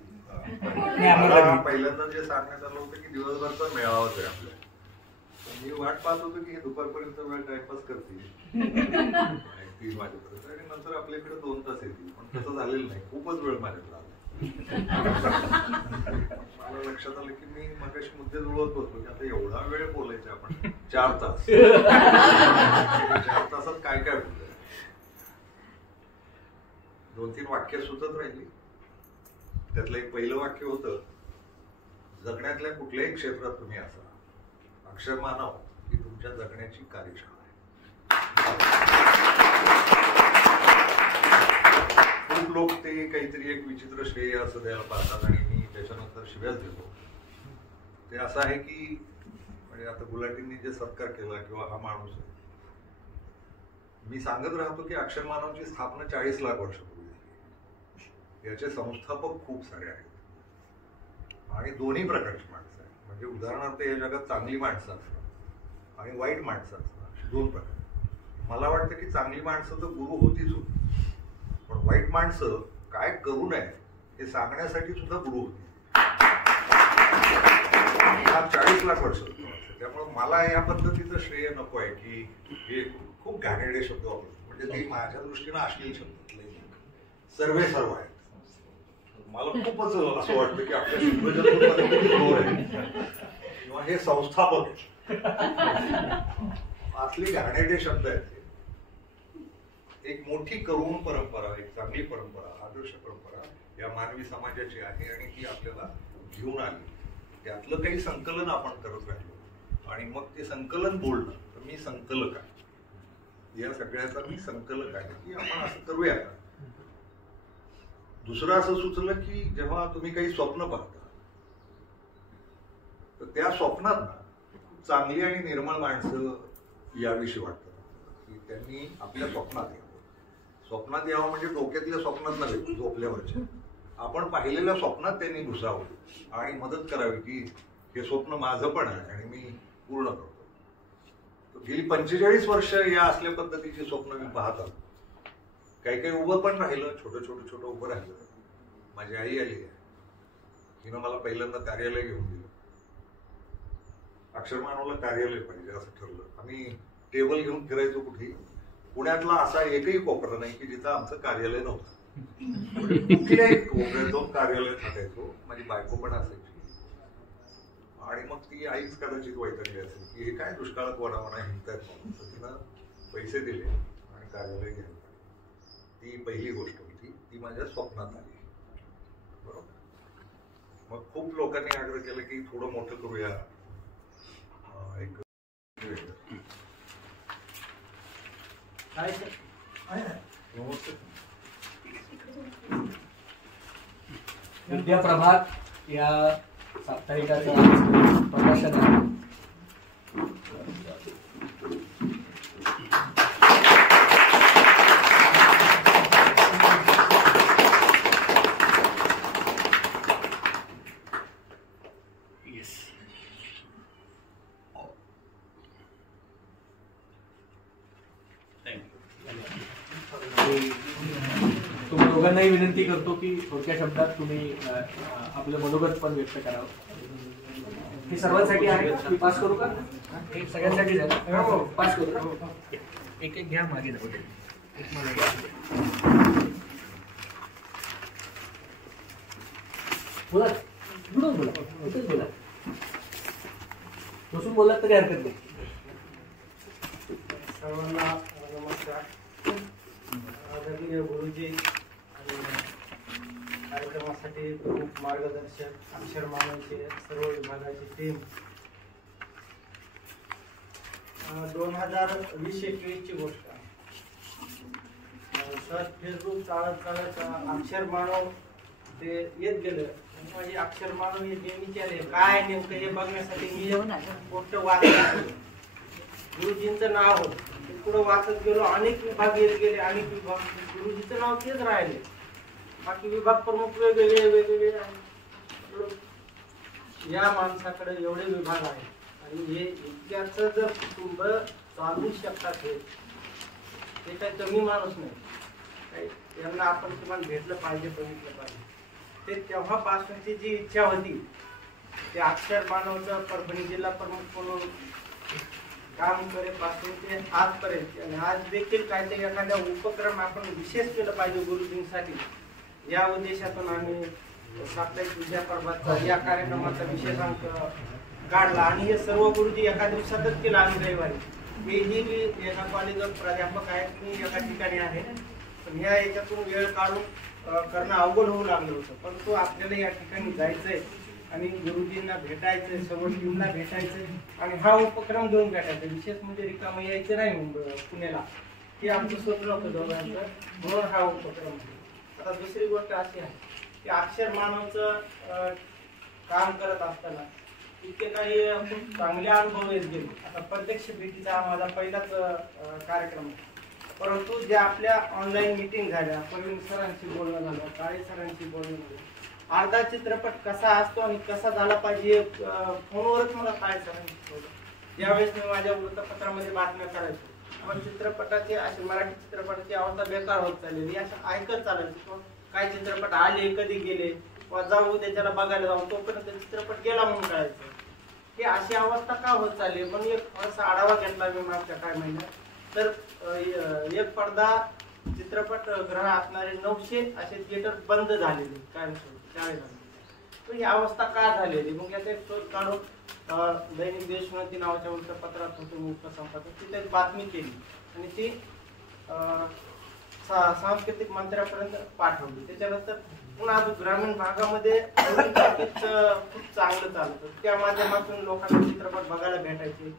पहिल्यांदा जे सांगण्यात आलं होतं की दिवसभरचा मेळावाच आहे आपल्या. मी वाट पाहत होतो की हे दुपारपर्यंत वेळ टाइमपास करतील 3 वाजेपर्यंत आणि नंतर आपल्याकडे 2 तास येतील, पण तसं झालेलं नाही. खूपच वेळ माझ्याकडे आला. मला लक्षात आलं की मी मगाशी मुद्दे जुळवत होतो की आता एवढा वेळ बोलायचे आपण 4 तास. 4 तासात काय काय बोलतोय? 2-3 वाक्य सुचत राहिली. त्यातलं एक पहिलं वाक्य होतं, जगण्यातल्या कुठल्याही क्षेत्रात तुम्ही असा, अक्षर मानव ही तुमच्या जगण्याची कार्यशाळा आहे. खूप लोक ते काहीतरी एक विचित्र श्रेय असं द्यायला पाहतात आणि मी त्याच्यानंतर शिव्याच देतो. ते असं आहे की म्हणजे आता गुलाटींनी जे सत्कार केला किंवा हा माणूस आहे, मी सांगत राहतो की अक्षर मानवची स्थापना 40 लाख वर्षापूर्वी झाली. याचे संस्थापक खूप सारे आहेत आणि दोन्ही प्रकारची माणसं आहेत. म्हणजे उदाहरणार्थ या जगात चांगली माणसं असतात आणि वाईट माणसं असतात, 2 प्रकार. मला वाटतं की चांगली माणसं तर गुरु होतीच होती, पण वाईट माणसं काय करू नये हे सांगण्यासाठी सुद्धा गुरु होते. 40 लाख वर्ष. त्यामुळे मला या पद्धतीचं श्रेय नको आहे की हे खूप घाणेरडे शब्द वापरतो. म्हणजे ते माझ्या दृष्टीनं अश्लील शब्द सर्व आहेत. मला खूपच असं वाटतं की आपल्या शुभजन्ममध्ये किती घोर आहे किंवा हे संस्थापक आहे. असले घाणेरडे शब्द आहेत. एक मोठी करुण परंपरा, एक चांगली परंपरा, आदर्श परंपरा या मानवी समाजाची आहे आणि ती आपल्याला घेऊन आली. त्यातलं काही संकलन आपण करत राहिलो आणि मग ते संकलन बोलणं. तर मी संकलक आहे, या सगळ्याचा मी संकलक आहे की आपण असं करूया. दुसरं असं सुचलं की जेव्हा तुम्ही काही स्वप्न पाहता तर त्या स्वप्नात ना चांगली आणि निर्मळ माणसं याविषयी वाटतात की त्यांनी आपल्या स्वप्नात यावं. स्वप्नात यावं म्हणजे डोक्यातल्या स्वप्नात नव्हे, झोपल्यावरच्या. आपण पाहिलेल्या स्वप्नात त्यांनी घुसावं आणि मदत करावी की हे स्वप्न माझं पण आहे आणि मी पूर्ण करतो. गेली 45 वर्ष या असल्या पद्धतीची स्वप्न मी पाहत आलो. काही काही उभं पण राहिलं, छोटं उभं राहिलं. माझी आई आली आहे, हिनं मला पहिल्यांदा कार्यालय घेऊन दिलं. अक्षरमानवला कार्यालय पाहिजे असं ठरलं. आम्ही टेबल घेऊन फिरायचो कुठेही. पुण्यातला असा एकही कोपरा नाही की जिथं आमचं कार्यालय नव्हतं. कुठल्याही कोपऱ्यात जाऊन कार्यालय थाटायचो. माझी बायको पण असायची आणि मग ती आईच कदाचित वैतागली असेल की हे काय दुष्काळात वडावणा हिंडतायत म्हणून. तर तिनं पैसे दिले आणि कार्यालय घ्यायला. ती पहिली गोष्ट होती, ती माझ्या स्वप्नात आली. बरोबर. मग खूप लोकांनी आग्रह केला की थोडं मोठं करूया. एक विद्याप्रभात या साप्ताहिकाचं प्रकाशन आहे. तुम्ही दोघांनाही विनंती करतो की थोडक्या शब्दात तुम्ही आपलं मनोगत पण व्यक्त करावं. हे सर्वांसाठी आहे. मी पास करू का? हे सगळ्यांसाठी झालं. पास करू का? एक एक घ्या मागे जाऊ. बोला, बुडून बोला, इथेच बोला, बसून बोला तरी हरकत नाही. सर्वांना नमस्कार. आदरणीय गुरुजी आणि कार्यक्रमासाठी प्रमुख मार्गदर्शक अक्षरमानवचे सर्व विभागाची टीम. 2020-21 ची गोष्ट आहे. सर फेसबुक चालत अक्षरमानव ते येत गेलं. म्हणजे अक्षरमानव हे नेहमीचे आले काय नेमकं हे बघण्यासाठी मी गोष्ट वाचली. गुरुजींचं नाव होतं. पुढे वाचत गेलो. अनेक विभाग येत गेले. अनेक विभाग गुरुजीचं नाव तेच राहिले. बाकी विभाग प्रमुख वेगवेगळे या माणसाकडे एवढे विभाग आहेत आणि हे इतक्याच जर कुटुंब चालू शकतात हे काही कमी माणूस नाही. यांना आपण किमान भेटलं पाहिजे, बघितलं पाहिजे. ते तेव्हापासूनची जी इच्छा होती ते अक्षरमानवचं परभणी जिल्हा प्रमुख म्हणून काम करेपासून ते आजपर्यंत. आणि आज देखील काहीतरी एखादा उपक्रम आपण विशेष केलं पाहिजे गुरुजींसाठी. या उद्देशातून आम्ही साप्ताहिक विद्याप्रभातचा या कार्यक्रमाचा विशेषांक काढला आणि हे सर्व गुरुजी एका दिवसातच केलं. आम्ही रविवारी मीही एका कॉलेजवर प्राध्यापक आहेत, मी एका ठिकाणी आहे. पण ह्या याच्यातून वेळ काढून करणं अवघड होऊ लागलं होतं. परंतु आपल्याला या ठिकाणी जायचंय आणि गुरुजींना भेटायचंय, सर्व टीमला भेटायचंय आणि हा उपक्रम घेऊन भेटायचा. विशेष म्हणजे रिकामं यायचं नाही पुण्याला. हे आमचं स्वप्न होतं दोघांचं, म्हणून हा उपक्रम. आता दुसरी गोष्ट अशी आहे की अक्षरमानवचं काम करत असताना इतके काही खूप चांगले अनुभव येत गेले. आता प्रत्यक्ष भेटीचा हा माझा पहिलाच कार्यक्रम आहे. परंतु ज्या आपल्या ऑनलाईन मिटिंग झाल्या, प्रवीण सरांशी बोलणं झालं, काळे सरांशी बोलणं झालं. अर्धा चित्रपट कसा असतो आणि कसा झाला पाहिजे फोनवरच मला काळे सरांशी बोललं. ज्यावेळेस मी माझ्या वृत्तपत्रामध्ये बातम्या करायचो पण चित्रपटाची अशी मराठी चित्रपटाची अवस्था बेकार होत चाललेली असं ऐकत चालायचं किंवा काय चित्रपट आले कधी गेले किंवा जाऊ त्याच्याला बघायला जाऊ तोपर्यंत चित्रपट गेला म्हणून कळायचं. ही अशी अवस्था का होत चालली म्हणून एक असा आढावा घेतला मी मागच्या काय महिन्यात. तर एक पडदा चित्रपट गृह असणारे 900 असे थिएटर बंद झालेले कायमस्वरूपी. तर ही अवस्था का झालेली मग याचा एक शोध काढून दैनिक देशोन्नती नावाच्या वृत्तपत्रात होतो उपसंपादक तिथे एक बातमी केली आणि ती सांस्कृतिक मंत्र्यापर्यंत पाठवली. त्याच्यानंतर पुन्हा अजून ग्रामीण भागामध्ये खूप चांगलं चालतं. त्या माध्यमातून लोकांना चित्रपट बघायला भेटायचे,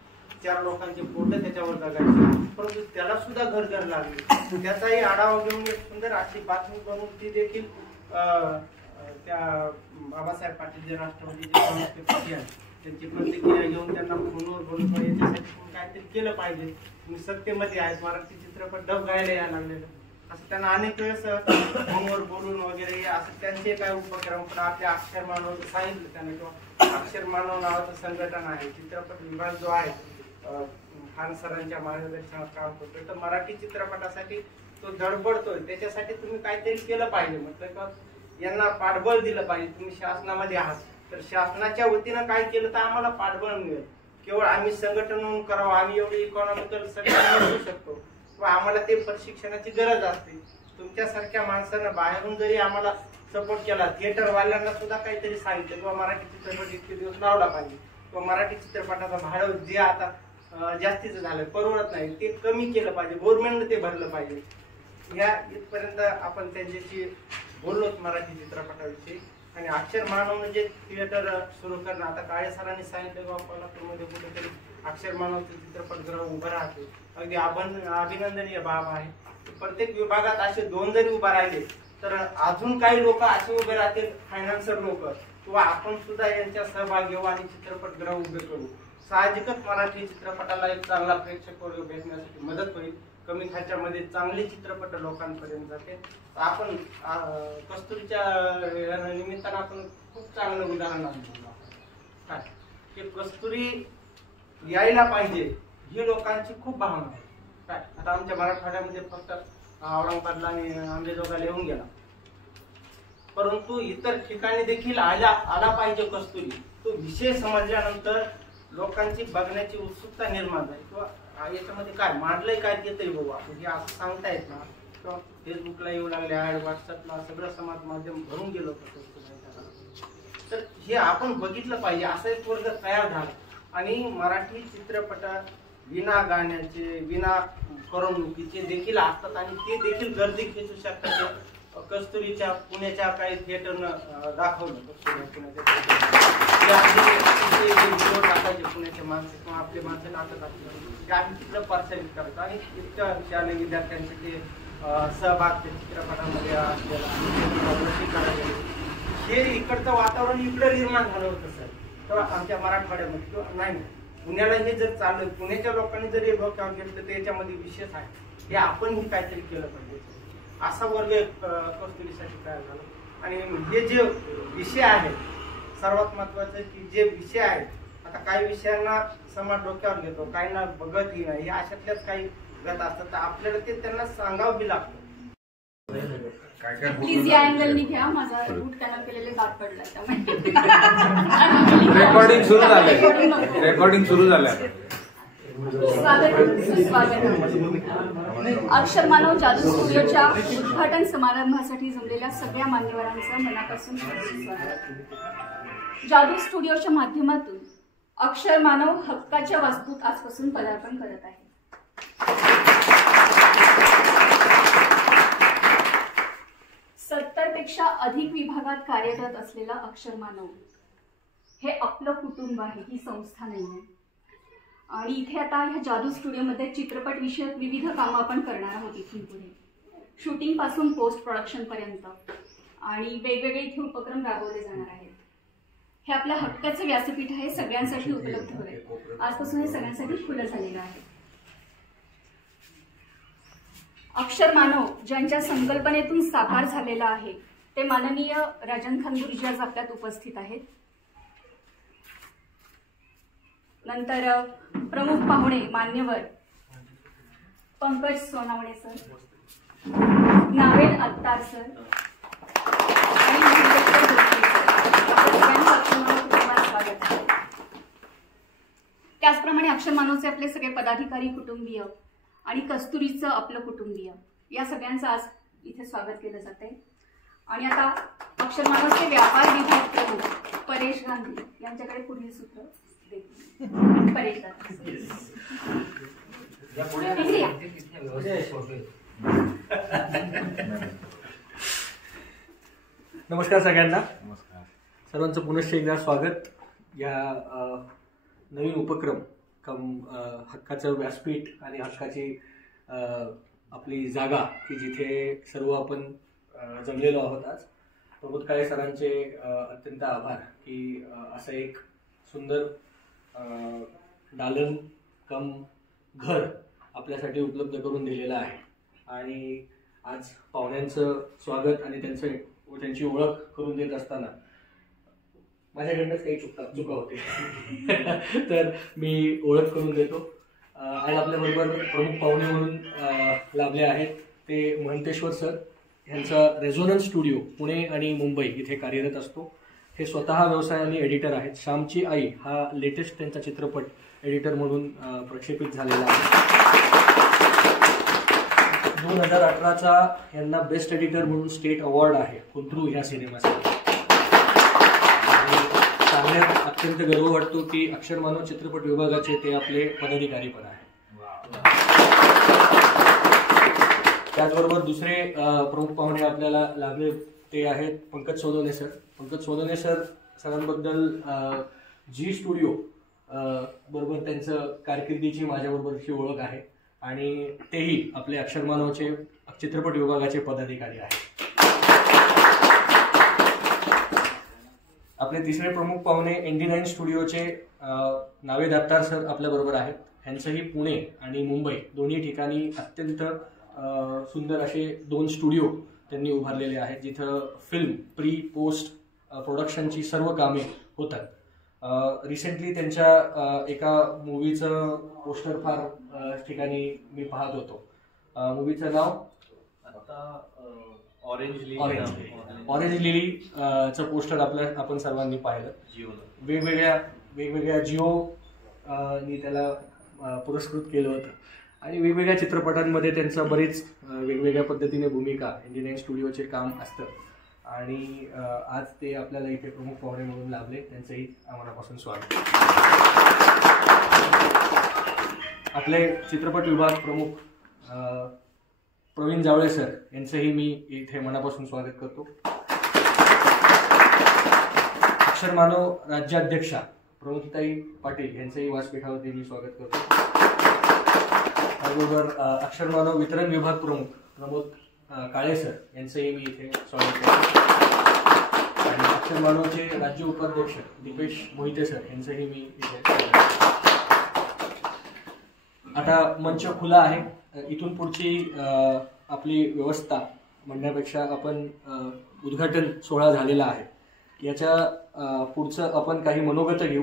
4 लोकांचे फोटो त्याच्यावर जगायचे, परंतु त्याला सुद्धा घर लागले. त्याचाही आढावा घेऊन एक सुंदर अशी बातमी बनवून ती देखील त्या बाबासाहेब पाटील जे राष्ट्रवादीचे समाजपती आहेत त्यांची प्रतिक्रिया घेऊन त्यांना फोनवर बोलून याच्यासाठी काहीतरी केलं पाहिजे. तुम्ही सत्तेमध्ये आहेत, मराठी चित्रपट डब गायला यायला लागलेलं असं त्यांना अनेक वेळेस फोनवर बोलून वगैरे असं त्यांचे काय उपक्रम. पण आपल्या अक्षर मानव सांगितलं त्यांना किंवा अक्षर मानव नावाचं संघटन आहे, चित्रपट विभाग जो आहे खान सरांच्या मार्गदर्शनात काम करतोय, तर मराठी चित्रपटासाठी तो धडपडतोय. त्याच्यासाठी तुम्ही काहीतरी केलं पाहिजे. म्हटलं का यांना पाठबळ दिलं पाहिजे. तुम्ही शासनामध्ये आहात तर शासनाच्या वतीनं काय केलं तर आम्हाला पाठबळ मिळेल. केवळ आम्ही संघटन म्हणून करावं, आम्ही एवढी इकॉनॉमिकल संघटन करू शकतो किंवा आम्हाला ते प्रशिक्षणाची गरज असते. तुमच्यासारख्या माणसानं बाहेरून जरी आम्हाला सपोर्ट केला, थिएटरवाल्यांना सुद्धा काहीतरी सांगितलं किंवा मराठी चित्रपट इतके दिवस लावला पाहिजे किंवा मराठी चित्रपटाचं भाडं जे आता जास्तीचं झालं परवडत नाही ते कमी केलं पाहिजे, गव्हर्नमेंटने ते भरलं पाहिजे. ह्या इथपर्यंत आपण त्यांच्याशी बोललोच मराठी चित्रपटाविषयी. आणि अक्षर मानव जे थिएटर सुरू करणं आता काळे सरांनी सांगितलं की कोल्हापूरमध्ये कुठेतरी अक्षर मानवचं चित्रपटगृह उभं राहते. अगदी अभिनंदनीय बाब आहे. प्रत्येक विभागात असे 2 जरी उभा राहिले तर अजून काही लोक असे उभे राहतील, फायनान्सर लोक किंवा आपण सुद्धा यांच्या सहभाग घेऊ आणि चित्रपटगृह उभे करू. साहजिकच मराठी चित्रपटाला एक चांगला प्रेक्षक वर्ग भेटण्यासाठी मदत होईल. कमी खर्चामध्ये चांगले चित्रपट लोकांपर्यंत जाते. आपण कस्तुरीच्या निमित्तानं आपण खूप चांगलं उदाहरण आणलं काय की कस्तुरी यायला पाहिजे ही लोकांची खूप भावना आहे. काय आता आमच्या मराठवाड्यामध्ये फक्त औरंगाबादला आणि आंबेजोगाईला येऊन गेला, परंतु इतर ठिकाणी देखील आला पाहिजे कस्तुरी. तो विषय समजल्यानंतर लोकांची बघण्याची उत्सुकता निर्माण झाली किंवा याच्यामध्ये काय मांडलंय काय ते तरी बघू आपण हे असं सांगता येत ना किंवा फेसबुकला येऊ लागले ऍड, व्हॉट्सअपला सगळं समाज माध्यम भरून गेलं होतं. तर हे आपण बघितलं पाहिजे. असा एक वर्ग तयार झाला आणि मराठी चित्रपट विना गाण्याचे विना करमणुकीचे देखील असतात आणि ते देखील गर्दी खेचू शकतात. कस्तुरीच्या पुण्याच्या काही थिएटरनं दाखवलं टाकायचे पुण्याचे माणसं किंवा आपले माणसं नाटक असलं ते आम्ही तिकडं प्रसारित करतो आणि इतक्या शालेय विद्यार्थ्यांचे ते सहभाग त्या चित्रपटामध्ये असलेला हे इकडचं वातावरण इकडं निर्माण झालं होतं सर तेव्हा आमच्या मराठवाड्यामध्ये किंवा नाही पुण्याला हे जर चालू पुण्याच्या लोकांनी जर हे डोक्यावर घेतलं तर याच्यामध्ये विशेष आहे. हे आपणही काहीतरी केलं पाहिजे. असा वर्ग कस्तुरीसाठी तयार झाला आणि हे जे विषय आहेत सर्वात महत्वाचं की जे विषय आहेत आता काही विषयांना समाज डोक्यावर घेतो, काहींना बघतही नाही. या अशातल्याच काही गत असतात तर आपल्याला ते त्यांना सांगावं बी लागतं. प्लीज या अँगलनी घ्या, माझा रूट कॅनल केलेले दात पडला त्यामुळे रेकॉर्डिंग सुरू झालं. अक्षर मानव जादू स्टुडिओच्या उद्घाटन समारंभासाठी जमलेल्या सगळ्या मान्यवरांचं मनापासून स्वागत. जादू स्टुडिओच्या माध्यमातून अक्षर मानव हक्काच्या वास्तूत आजपासून पदार्पण करत आहे. 70 पेक्षा अधिक विभागात कार्यरत असलेला अक्षर मानव हे आपलं कुटुंब आहे, ही संस्था नाही आहे. आणि इथे आता ह्या जादू स्टुडिओमध्ये चित्रपट विषयक विविध कामं आपण करणार आहोत इथून पुढे, शूटिंग पासून पोस्ट प्रोडक्शन पर्यंत आणि वेगवेगळे इथे उपक्रम राबवले जाणार आहेत. हे आपल्या हक्काचं व्यासपीठ आहे, सगळ्यांसाठी उपलब्ध होईल. आजपासून हे सगळ्यांसाठी खुलं झालेलं आहे. अक्षर मानव ज्यांच्या संकल्पनेतून साकार झालेला आहे ते माननीय राजन खान गुरुजी आज आपल्यात उपस्थित आहेत. नंतर प्रमुख पाहुणे मान्यवर पंकज सोनावणे सर, नावेद अत्तार सर आणि मंगेशकर जोशी सर, आपल्या सगळ्यांचं अक्षर मानव कुटुंबात स्वागत आहे. त्याचप्रमाणे अक्षर मानवचे आपले सगळे पदाधिकारी, कुटुंबीय आणि कस्तुरीचं आपलं कुटुंबीय, या सगळ्यांचं आज इथे स्वागत केलं जाते. आणि आता अक्षर मानवचे व्यापार विभाग प्रमुख परेश गांधी यांच्याकडे पुढील सूत्र देतील. परेश गांधी. नमस्कार सगळ्यांना. सर्वांचं पुनश्च एकदा स्वागत या नवीन उपक्रम हक्काचं व्यासपीठ आणि हक्काची आपली जागा की जिथे सर्व आपण जमलेलो आहोत. आज प्रमोद काळे सरांचे अत्यंत आभार की असं एक सुंदर दालन कम घर आपल्यासाठी उपलब्ध करून दिलेलं आहे. आणि आज पाहुण्यांचं स्वागत आणि त्यांची ओळख करून देत असताना माझ्याकडनंच काही चुका होते तर मी ओळख करून देतो. आज आपल्याबरोबर प्रमुख पाहुणे म्हणून लाभले आहेत ते महंतेश्वर सर. यांचा रेझोनन्स स्टुडिओ पुणे आणि मुंबई इथे कार्यरत असतो. हे स्वतः व्यवसायाने एडिटर आहेत. श्यामची आई हा लेटेस्ट त्यांचा चित्रपट एडिटर म्हणून प्रक्षेपित झालेला आहे. 2018चा यांना बेस्ट एडिटर म्हणून स्टेट अवॉर्ड आहे कुंत्रू ह्या सिनेमासाठी. सांगण्यात अत्यंत गर्व वाटतो की अक्षर मानव चित्रपट विभागाचे ते आपले पदाधिकारी पण आहे. त्याचबरोबर दुसरे प्रमुख पाहुणे आपल्याला लाभले ते आहेत पंकज सोनवणे सर. पंकज सोनवणे सरांबद्दल जी स्टुडिओ बरोबर त्यांचं कारकिर्दीची माझ्याबरोबरची ओळख आहे आणि तेही आपले अक्षर मानवचे चित्रपट विभागाचे पदाधिकारी आहेत. आपले तिसरे प्रमुख पाहुणे ND9 स्टुडिओचे नावेद अत्तार सर आपल्याबरोबर आहेत. ह्यांचंही पुणे आणि मुंबई दोन्ही ठिकाणी अत्यंत सुंदर असे 2 स्टुडिओ त्यांनी उभारलेले आहेत जिथं फिल्म प्री पोस्ट प्रोडक्शनची सर्व कामे होतात. रिसेंटली त्यांच्या एका मूवीचं पोस्टर फार ठिकाणी मी पाहत होतो. मूवीचं नाव ऑरेंज लिलीचं पोस्टर आपण सर्वांनी पाहिलं. वेगवेगळ्या जिओनी त्याला पुरस्कृत केलं होतं आणि वेगवेगळ्या चित्रपटांमध्ये त्यांचं बरेच वेगवेगळ्या पद्धतीने भूमिका ND9 स्टुडिओचे काम असतं. आणि आज ते आपल्याला इथे प्रमुख पाहुणे म्हणून लाभले. त्यांचंही मनापासून स्वागत. आपले चित्रपट विभाग प्रमुख प्रवीण जावळे सर यांचंही मी इथे मनापासून स्वागत करतो. अक्षर मानव राज्याध्यक्षा प्रमोदताई पाटील यांचंही व्यासपीठावरती मी स्वागत करतो. त्याचबरोबर अक्षर मानव वितरण विभाग प्रमुख प्रमोद काळे सर यांचंही मी इथे स्वागत करतो. आणि अक्षर मानवचे राज्य उपाध्यक्ष दीपेश मोहिते सर यांचंही मी इथे स्वागत करतो. आता मंच खुला आहे. इथून पुढची आपली व्यवस्था म्हणण्यापेक्षा आपण उद्घाटन सोहळा झालेला आहे. याच्या पुढचं आपण काही मनोगत घेऊ.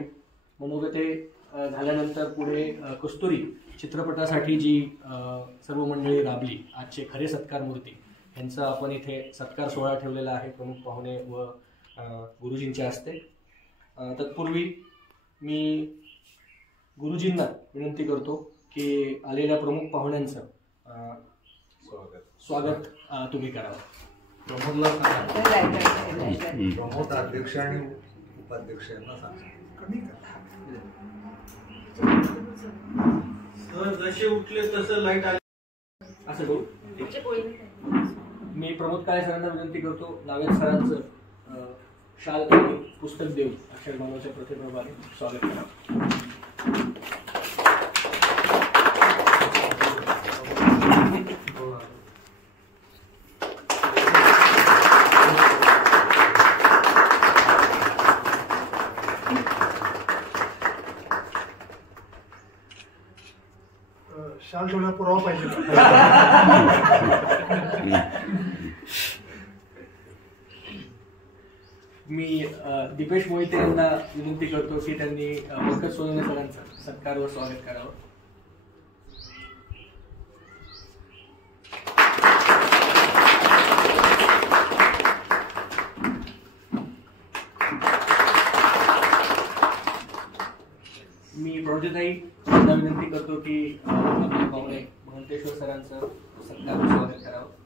मनोगते झाल्यानंतर पुढे कस्तुरी चित्रपटासाठी जी सर्व मंडळी राबली आजचे खरे सत्कार मूर्ती यांचा आपण इथे सत्कार सोहळा ठेवलेला आहे प्रमुख पाहुणे व गुरुजींच्या हस्ते. तत्पूर्वी मी गुरुजींना विनंती करतो की आलेल्या प्रमुख पाहुण्यांचं स्वागत तुम्ही करावं. प्रमोद अध्यक्ष आणि उपाध्यक्ष यांना कमी जसे उठले तसं लाईट आले असं करू. मी प्रमोद काळे सरांना विनंती करतो नावेद सरांचं शाल आणि पुस्तक देऊन अक्षर मानवच्या प्रतिभावाने स्वागत करा. शाल ठेवण्याचा पुरावा पाहिजे. मी दीपेश मोहिते यांना विनंती करतो की त्यांनी पंकज सोनवणे सरांचं सत्कार व स्वागत करावं. प्रमोदताई यांना विनंती करतो की आपले पाहुणे महंतेश्वर सरांचं सत्कार स्वागत करावं.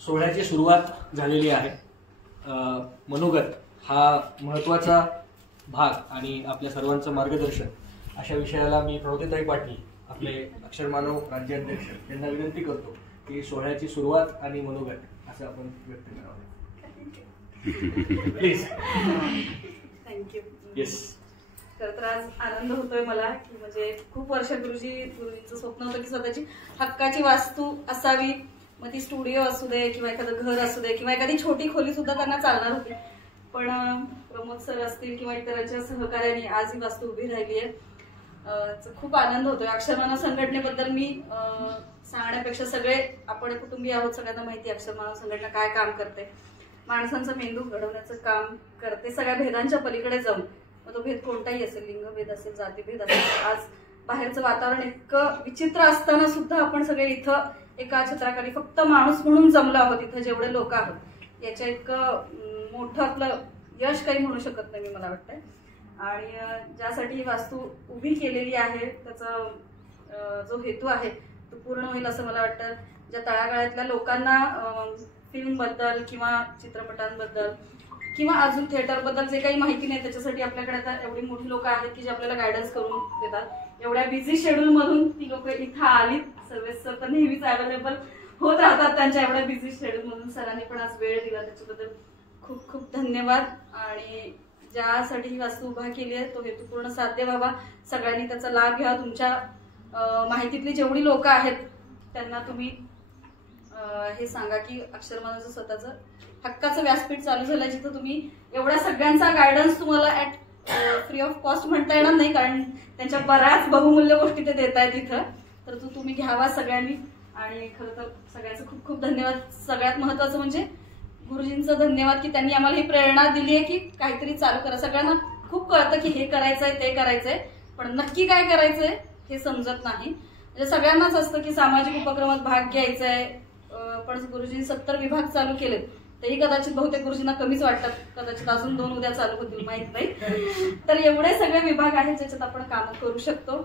सोहळ्याची सुरुवात झालेली आहे. मनोगत हा महत्त्वाचा भाग आणि आपल्या सर्वांचं मार्गदर्शन अशा विषयाला मी प्रणोदेताई पाटील आपले अक्षरमानव राज्याध्यक्ष यांना विनंती करतो की सोहळ्याची सुरुवात आणि मनोगत असं आपण व्यक्त करावं. प्लीज. थँक्यू. येस. खरं तर आज आनंद होतोय मला की म्हणजे खूप वर्ष गुरुजींचं स्वप्न होतं की स्वतःची हक्काची वास्तू असावी. मग ती स्टुडिओ असू दे किंवा एखादं घर असू दे किंवा एखादी छोटी खोली सुद्धा त्यांना चालणार होती. पण प्रमोद सर असतील किंवा इतरांच्या सहकार्याने आज ही वास्तू उभी राहिली आहे. खूप आनंद होतोय. अक्षरमानव संघटनेबद्दल मी सांगण्यापेक्षा सगळे आपण कुटुंबीय आहोत, सगळ्यांना माहिती अक्षरमानव संघटना काय काम करते. माणसांचा मेंदू घडवण्याचं काम करते सगळ्या भेदांच्या पलीकडे जाऊन. मग तो भेद कोणताही असेल, लिंगभेद असेल, जातीभेद असेल. आज बाहेरचं वातावरण इतकं विचित्र असताना सुद्धा आपण सगळे इथं एका छत्राखाली फक्त माणूस म्हणून जमलो आहोत. इथं जेवढे लोक आहोत याच्या इतकं मोठं आपलं यश काही म्हणू शकत नाही मी, मला वाटतंय. आणि ज्यासाठी ही वास्तू उभी केलेली आहे त्याचा जो हेतू आहे तो पूर्ण होईल असं मला वाटतं. ज्या तळागाळातल्या लोकांना फिल्मबद्दल किंवा चित्रपटांबद्दल किंवा अजून थिएटरबद्दल जे काही माहिती नाही त्याच्यासाठी आपल्याकडे आता एवढी मोठी लोक आहेत की जे आपल्याला गायडन्स करून देतात. एवढ्या बिझी शेड्यूल मधून ती लोक इथं आलीत. सर्व्हिस सर तर नेहमीच अवेलेबल होत राहतात त्यांच्या एवढ्या बिझी शेड्यूल मधून. सरांनी पण आज वेळ दिला त्याच्याबद्दल खूप खूप धन्यवाद. आणि ज्यासाठी ही वास्तू उभा केली आहे तो हेतू पूर्ण साध्य व्हावा. सगळ्यांनी त्याचा लाभ घ्या. तुमच्या माहितीतली जेवढी लोक आहेत त्यांना तुम्ही हे सांगा की अक्षरमानवचं स्वतःचं हक्काचं व्यासपीठ चालू झालं जिथं तुम्ही एवढ्या सगळ्यांचा गायडन्स तुम्हाला ऍट फ्री ऑफ कॉस्ट म्हणता येणार नाही कारण त्यांच्या बऱ्याच बहुमूल्य गोष्टी ते देत आहेत इथं. तर तो तुम्ही घ्यावा सगळ्यांनी. आणि खरं तर सगळ्यांचं खूप खूप धन्यवाद. सगळ्यात महत्वाचं म्हणजे गुरुजींचं धन्यवाद की त्यांनी आम्हाला ही प्रेरणा दिली आहे की काहीतरी चालू करा. सगळ्यांना खूप कळतं की हे करायचंय ते करायचंय पण नक्की काय करायचंय हे समजत नाही. म्हणजे सगळ्यांनाच असतं की सामाजिक उपक्रमात भाग घ्यायचाय पण गुरुजींनी 70 विभाग चालू केलेत. तेही कदाचित बहुतेक गुरुजींना कमीच वाटतात. कदाचित अजून 2 उद्या चालू होतील माहित नाही. तर एवढे सगळे विभाग आहेत ज्याच्यात आपण काम करू शकतो.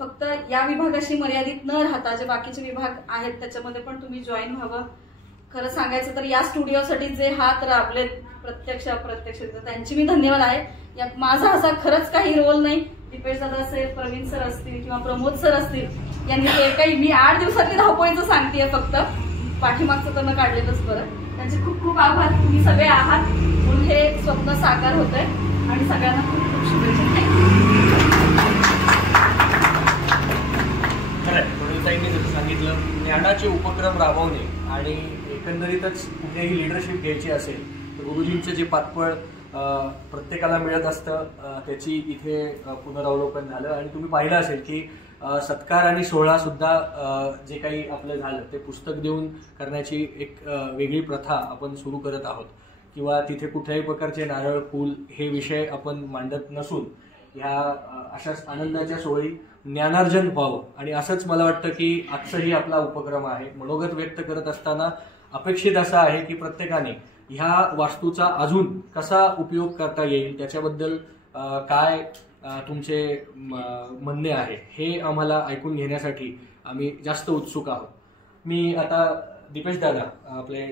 फक्त या विभागाशी मर्यादित न राहता जे बाकीचे विभाग आहेत त्याच्यामध्ये पण तुम्ही जॉईन व्हावं. खरं सांगायचं तर या स्टुडिओसाठी जे हात राबलेत प्रत्यक्ष अप्रत्यक्ष त्यांची मी धन्यवाद आहे. यात माझा असा खरंच काही रोल नाही. दीपेश दादा असेल, प्रवीण सर असतील किंवा प्रमोद सर असतील यांनी ते काही मी 8 दिवसातली धावपळीचं सांगतेय फक्त. पाठीमागचं त्यांना काढलेलंच बरं. त्यांचे खूप खूप आभार. तुम्ही सगळे आहात म्हणून हे स्वप्न साकार होत आहे आणि सगळ्यांना खूप खूप शुभेच्छा. प्रणोदेताईंनी जसं सांगितलं ज्ञानाचे उपक्रम राबवणे आणि एकंदरीतच कुठेही लिडरशिप घ्यायची असेल तर गुरुजींचं जे पातळ प्रत्येकाला मिळत असतं त्याची इथे पुनरावलोकन झालं. आणि तुम्ही पाहिलं असेल की सत्कार आणि सोहळा सुद्धा जे काही आपलं झालं ते पुस्तक देऊन करण्याची एक वेगळी प्रथा आपण सुरू करत आहोत. किंवा तिथे कुठल्याही प्रकारचे नारळ फूल हे विषय आपण मांडत नसून ह्या अशाच आनंदाच्या सोहळी ज्ञानार्जन व्हावं. आणि असंच मला वाटतं की आजचाही आपला उपक्रम आहे. मनोगत व्यक्त करत असताना अपेक्षित असं आहे की प्रत्येकाने ह्या वास्तूचा अजून कसा उपयोग करता येईल त्याच्याबद्दल काय तुमचे म्हणणे आहे हे आम्हाला ऐकून घेण्यासाठी आम्ही जास्त उत्सुक आहोत. मी आता दीपेश दादा आपले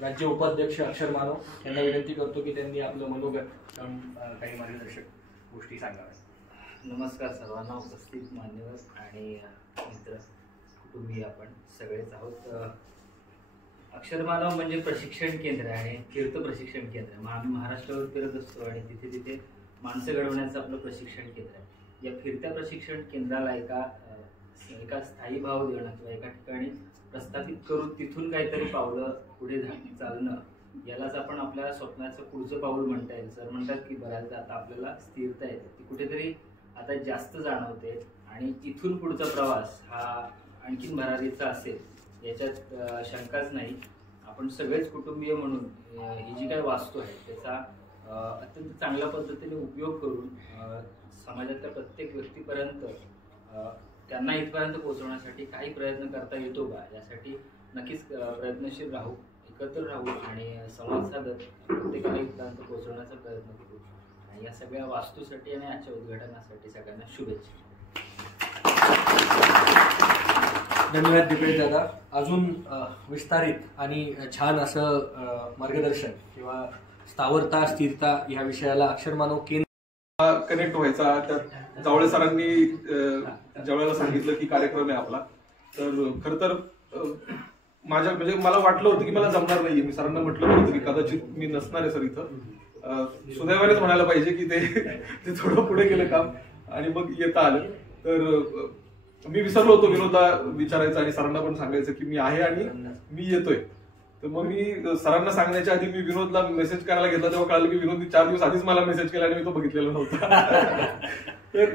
राज्य उपाध्यक्ष अक्षरमानव यांना विनंती करतो की त्यांनी आपलं मनोगत काही मार्गदर्शक गोष्टी सांगाव्या. नमस्कार सर्वांना, उपस्थित मान्यवर आणि मित्र कुटुंबीय आपण सगळेच आहोत. अक्षरमानव म्हणजे प्रशिक्षण केंद्र आहे, तीर्थ प्रशिक्षण केंद्र. आम्ही महाराष्ट्रावर फिरत असतो आणि तिथे तिथे माणसं घडवण्याचं आपलं प्रशिक्षण केंद्र आहे. या फिरत्या प्रशिक्षण केंद्राला एका एका स्थायी भाव देणं किंवा एका ठिकाणी प्रस्थापित करून तिथून काहीतरी पावलं पुढे चालणं, यालाच आपण आपल्या स्वप्नाचं पुढचं पाऊल म्हणता येईल. सर म्हणतात की बऱ्याचदा आता आपल्याला स्थिरता येते, ती कुठेतरी आता जास्त जाणवते आणि इथून पुढचा प्रवास हा आणखीन भरारीचा असेल याच्यात शंकाच नाही. आपण सगळेच कुटुंबीय म्हणून ही जी काही वास्तू आहे त्याचा अत्यंत चांगल्या पद्धतीने उपयोग करून समाजातल्या प्रत्येक व्यक्तीपर्यंत त्यांना इथपर्यंत पोहोचवण्यासाठी काही प्रयत्न करता येतो का यासाठी नक्कीच प्रयत्नशील राहू, एकत्र राहू आणि संवाद साधत प्रत्येकाला इथपर्यंत पोहोचवण्याचा प्रयत्न करू. आणि या सगळ्या वास्तूसाठी आणि आजच्या उद्घाटनासाठी सगळ्यांना शुभेच्छा. धन्यवाद दीपेश दादा. अजून विस्तारित आणि छान असं मार्गदर्शन किंवा स्थावरता स्थिरता ह्या विषयाला अक्षरमानव केंद्र कनेक्ट व्हायचा. त्यात जावळे सरांनी ज्यावेळेला सांगितलं की कार्यक्रम आहे आपला, तर खर तर माझ्या म्हणजे मला वाटलं होतं की मला जमणार नाहीये. मी सरांना म्हटलं होतं की कदाचित मी नसणार आहे सर इथं. सुदैवानेच म्हणायला पाहिजे की ते थोडं पुढे गेलं काम आणि मग येता आलं. तर मी विसरलो होतो विनोदला विचारायचं आणि सरांना पण सांगायचं की मी आहे आणि मी येतोय. तर मग मी सरांना सांगण्याच्या आधी मी विनोदला मेसेज करायला घेतला तेव्हा कळालं की विनोदने 4 दिवस आधीच मला मेसेज केला आणि मी तो बघितलेला नव्हता. तर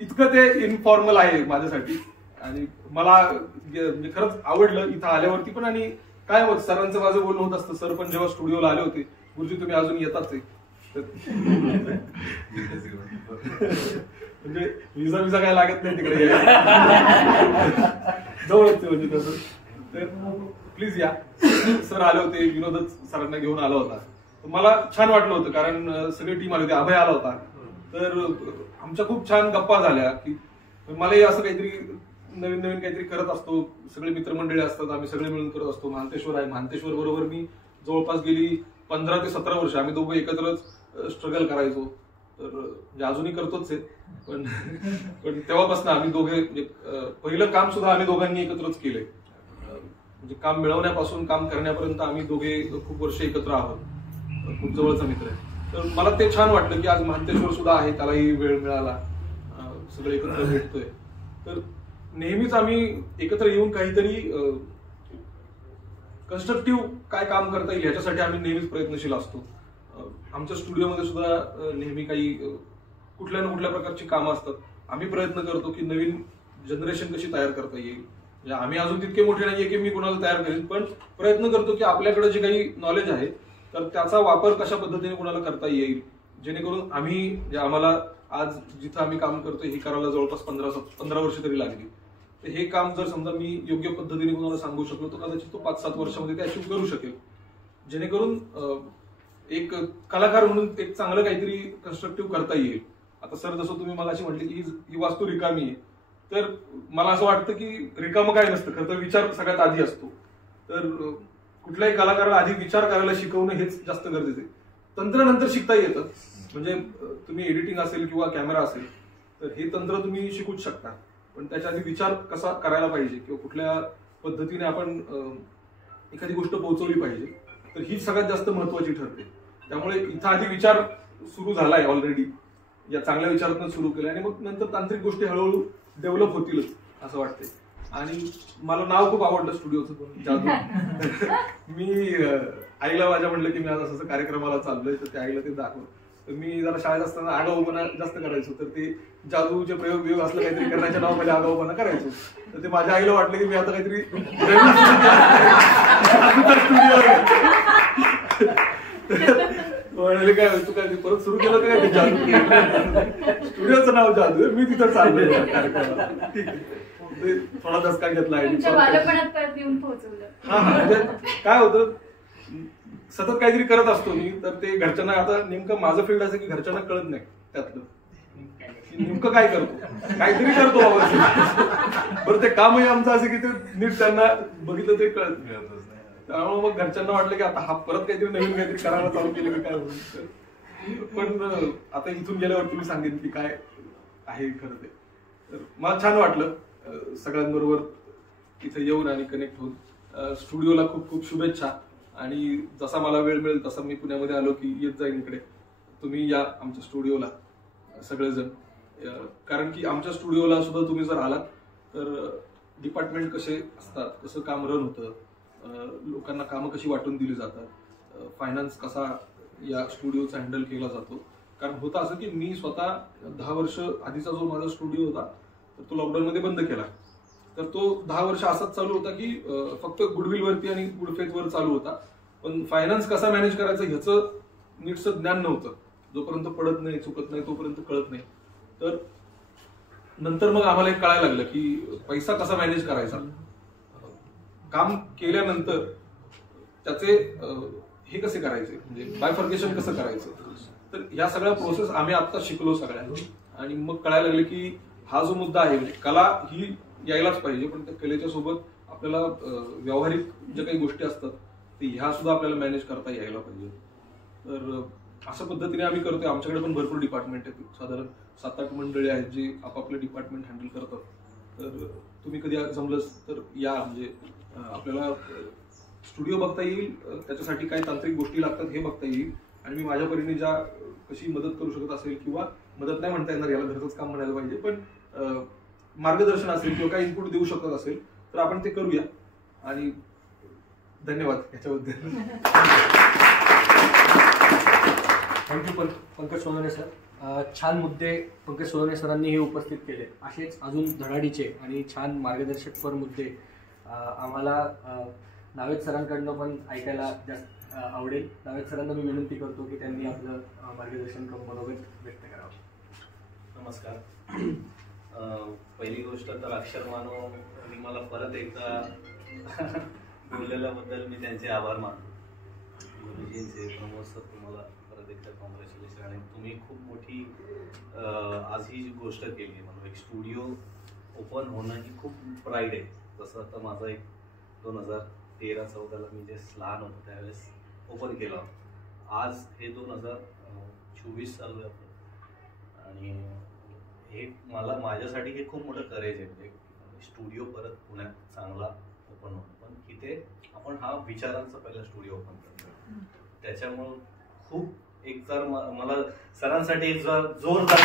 इतकं ते इनफॉर्मल आहे माझ्यासाठी आणि मला म्हणजे खरंच आवडलं इथं आल्यावरती पण. आणि काय होत सरांचं माझं बोलणं होत असतं. सर पण जेव्हा स्टुडिओला आले होते, गुरुजी तुम्ही अजून येताच आहे, म्हणजे विजा काय लागत नाही तिकडे, जवळच म्हणजे तसं. तर प्लीज या. सर आले होते, विनोदच सरांना घेऊन आला होता. मला छान वाटलं होतं कारण सगळी टीम आली होती, अभय आला होता. तर आमच्या खूप छान गप्पा झाल्या की मलाही असं काहीतरी नवीन नवीन काहीतरी करत असतो. सगळे मित्रमंडळी असतात, आम्ही सगळे मिळून करत असतो. महांतेश्वर आहे, महांतेश्वर बरोबर मी जवळपास गेली 15 ते 17 वर्ष आम्ही दोघं एकत्रच स्ट्रगल करायचो. तर म्हणजे अजूनही करतोच आहे, पण तेव्हापासून आम्ही दोघे पहिलं काम सुद्धा आम्ही दोघांनी एकत्रच केलंय. म्हणजे काम मिळवण्यापासून काम करण्यापर्यंत आम्ही दोघे खूप वर्ष एकत्र आहोत, खूप जवळचा मित्र आहे. तर मला ते छान वाटलं की आज महांतेश्वर सुद्धा आहे, त्यालाही वेळ मिळाला, सगळे एकत्र भेटतोय. तर नेहमीच आम्ही एकत्र येऊन काहीतरी कन्स्ट्रक्टिव्ह काय काम करता येईल याच्यासाठी आम्ही नेहमीच प्रयत्नशील असतो. आमच्या स्टुडिओमध्ये सुद्धा नेहमी काही कुठल्या ना कुठल्या प्रकारची कामं असतात. आम्ही प्रयत्न करतो की नवीन जनरेशन कशी तयार करता येईल. म्हणजे आम्ही अजून तितके मोठे नाहीये की मी कुणाला तयार करेन, पण प्रयत्न करतो की आपल्याकडे जे काही नॉलेज आहे तर त्याचा वापर कशा पद्धतीने कुणाला करता येईल, जेणेकरून आम्ही आम्हाला आज जिथं आम्ही काम करतोय हे करायला जवळपास 15 वर्ष तरी लागली. तर हे काम जर समजा मी योग्य पद्धतीने कुणाला सांगू शकलो तर कदाचित तो 5-7 वर्षामध्ये ते अचीव्ह करू शकेल. जेणेकरून एक कलाकार म्हणून एक चांगलं काहीतरी कन्स्ट्रक्टिव्ह करता येईल. आता सर जसं तुम्ही मगाशी म्हटले की ही वास्तू रिकामी आहे, तर मला असं वाटतं की रिकामं काय नसतं, खरं तर विचार सगळ्यात आधी असतो. तर कुठल्याही कलाकाराला आधी विचार करायला शिकवणं हेच जास्त गरजेचं आहे. तंत्र नंतर शिकता येतं. म्हणजे तुम्ही एडिटिंग असेल किंवा कॅमेरा असेल तर हे तंत्र तुम्ही शिकूच शकता, पण त्याच्या आधी विचार कसा करायला पाहिजे किंवा कुठल्या पद्धतीने आपण एखादी गोष्ट पोहोचवली पाहिजे, तर ही सगळ्यात जास्त महत्वाची ठरते. त्यामुळे इथं आधी विचार सुरू झालाय ऑलरेडी, या चांगल्या विचारातून सुरू केलं आणि मग नंतर तांत्रिक गोष्टी हळूहळू डेव्हलप होतीलच असं वाटतंय. आणि मला नाव खूप आवडलं स्टुडिओचं, जादू. मी आईला माझ्या म्हटलं की मी आज असं कार्यक्रमाला चाललोय, तर त्या आईला ते दाखवलं. तर मी जरा शाळेत असताना आगाऊपणा जास्त करायचो, तर ते जादूचे प्रयोग असलं काहीतरी करण्याच्या नावामध्ये आगाऊपणा करायचो. तर ते माझ्या आईला वाटलं की मी आता काहीतरी म्हणाले काय तू काय परत सुरू केलं काय ते जादू, स्टुडिओचं नाव जादू आहे, मी तिथं चाललोय कार्यक्रमाला. ठीक आहे, ते थोडा धसका घेतला आहे. हा म्हणजे काय होतं, सतत काहीतरी करत असतो मी, तर ते घरच्यांना आता नेमकं माझं फील्ड असं की घरच्यांना कळत नाही त्यातलं नेमकं काय करतो, काहीतरी करतो बाबा. बरं ते कामही आमचं असं की ते नीट त्यांना बघितलं ते कळत नाही. त्यामुळे मग घरच्यांना वाटलं की आता हा परत काहीतरी नवीन काहीतरी करायला चालू केलं की काय होईल. पण आता इथून गेल्यावर तुम्ही सांगेन की काय आहे खरं ते. तर मला छान वाटलं सगळ्यांबरोबर इथे येऊन आणि कनेक्ट होऊन. स्टुडिओला खूप खूप शुभेच्छा. आणि जसा मला वेळ मिळेल तसा मी पुण्यामध्ये आलो की येत जाईन इकडे. तुम्ही या आमच्या स्टुडिओला सगळेजण, कारण की आमच्या स्टुडिओला सुद्धा तुम्ही जर आलात तर डिपार्टमेंट कसे असतात, कसं काम रन होतं, लोकांना कामं कशी वाटून दिली जातात, फायनान्स कसा या स्टुडिओचा हँडल केला जातो. कारण होतं असं की मी स्वतः 10 वर्ष आधीचा जो माझा स्टुडिओ होता तर तो लॉकडाऊनमध्ये बंद केला. तर तो 10 वर्ष असाच चालू होता की फक्त गुडविलवरती आणि गुडफेथवर चालू होता, पण फायनान्स कसा मॅनेज करायचं ह्याचं नीटचं ज्ञान नव्हतं. जोपर्यंत पडत नाही, चुकत नाही, तोपर्यंत कळत नाही. तर नंतर मग आम्हाला एक कळायला लागलं की पैसा कसा मॅनेज करायचा. काम केल्यानंतर त्याचे हे कसे करायचे, म्हणजे बायफर्केशन कसं करायचं. तर या सगळ्या प्रोसेस आम्ही आता शिकलो सगळ्या. आणि मग कळायला लागले की हा जो मुद्दा आहे, म्हणजे कला ही यायलाच पाहिजे, पण त्या कलेच्या सोबत आपल्याला व्यावहारिक ज्या काही गोष्टी असतात ते ह्या सुद्धा आपल्याला मॅनेज करता यायला पाहिजे. तर अशा पद्धतीने आम्ही करतोय. आमच्याकडे पण भरपूर डिपार्टमेंट आहेत, साधारण 7-8 मंडळी आहेत जे आपापले डिपार्टमेंट हँडल करतात. तर तुम्ही कधी जमलंच तर या, म्हणजे आपल्याला स्टुडिओ बघता येईल, त्याच्यासाठी काय तांत्रिक गोष्टी लागतात हे बघता येईल, आणि मी माझ्या परीने ज्या कशी मदत करू शकत असेल, किंवा मदत नाही म्हणता येणार, याला घरचंच काम म्हणायला पाहिजे, पण मार्गदर्शन असेल किंवा काही इनपुट देऊ शकत असेल तर आपण ते करूया. आणि धन्यवाद याच्याबद्दल. Thank you Pankaj Sonawane sir. छान मुद्दे पंकज सोनवणे सरांनी हे उपस्थित केले. असेच अजून धडाडीचे आणि छान मार्गदर्शकपर मुद्दे आम्हाला नावेद सरांकडनं पण ऐकायला जास्त आवडेल. नावेद सरांना मी विनंती करतो की त्यांनी आपलं मार्गदर्शन मनोगत व्यक्त करावं. नमस्कार. पहिली गोष्ट तर अक्षर मानव आणि मला परत एकदा बोललेल्याबद्दल मी त्यांचे आभार मानतो. गुरुजींचे, प्रमोद सर, तुम्हाला परत एकदा कॉंग्रॅच्युलेशन. आणि तुम्ही खूप मोठी आज ही जी गोष्ट केली, म्हणून एक स्टुडिओ ओपन होणं ही खूप प्राईड आहे. जसं आता माझा एक 2013-14 मी जे लहान होतो त्यावेळेस ओपन केला होता. आज हे 2024 चालू आहे आपलं, आणि हे माझ्यासाठी हे खूप मोठं करेज आहे. म्हणजे स्टुडिओ परत पुण्यात चांगला ओपन होतो, पण इथे आपण हा विचारांचा पहिला स्टुडिओ ओपन करतो. त्याच्यामुळं खूप एक जर मला सरांसाठी जोरदार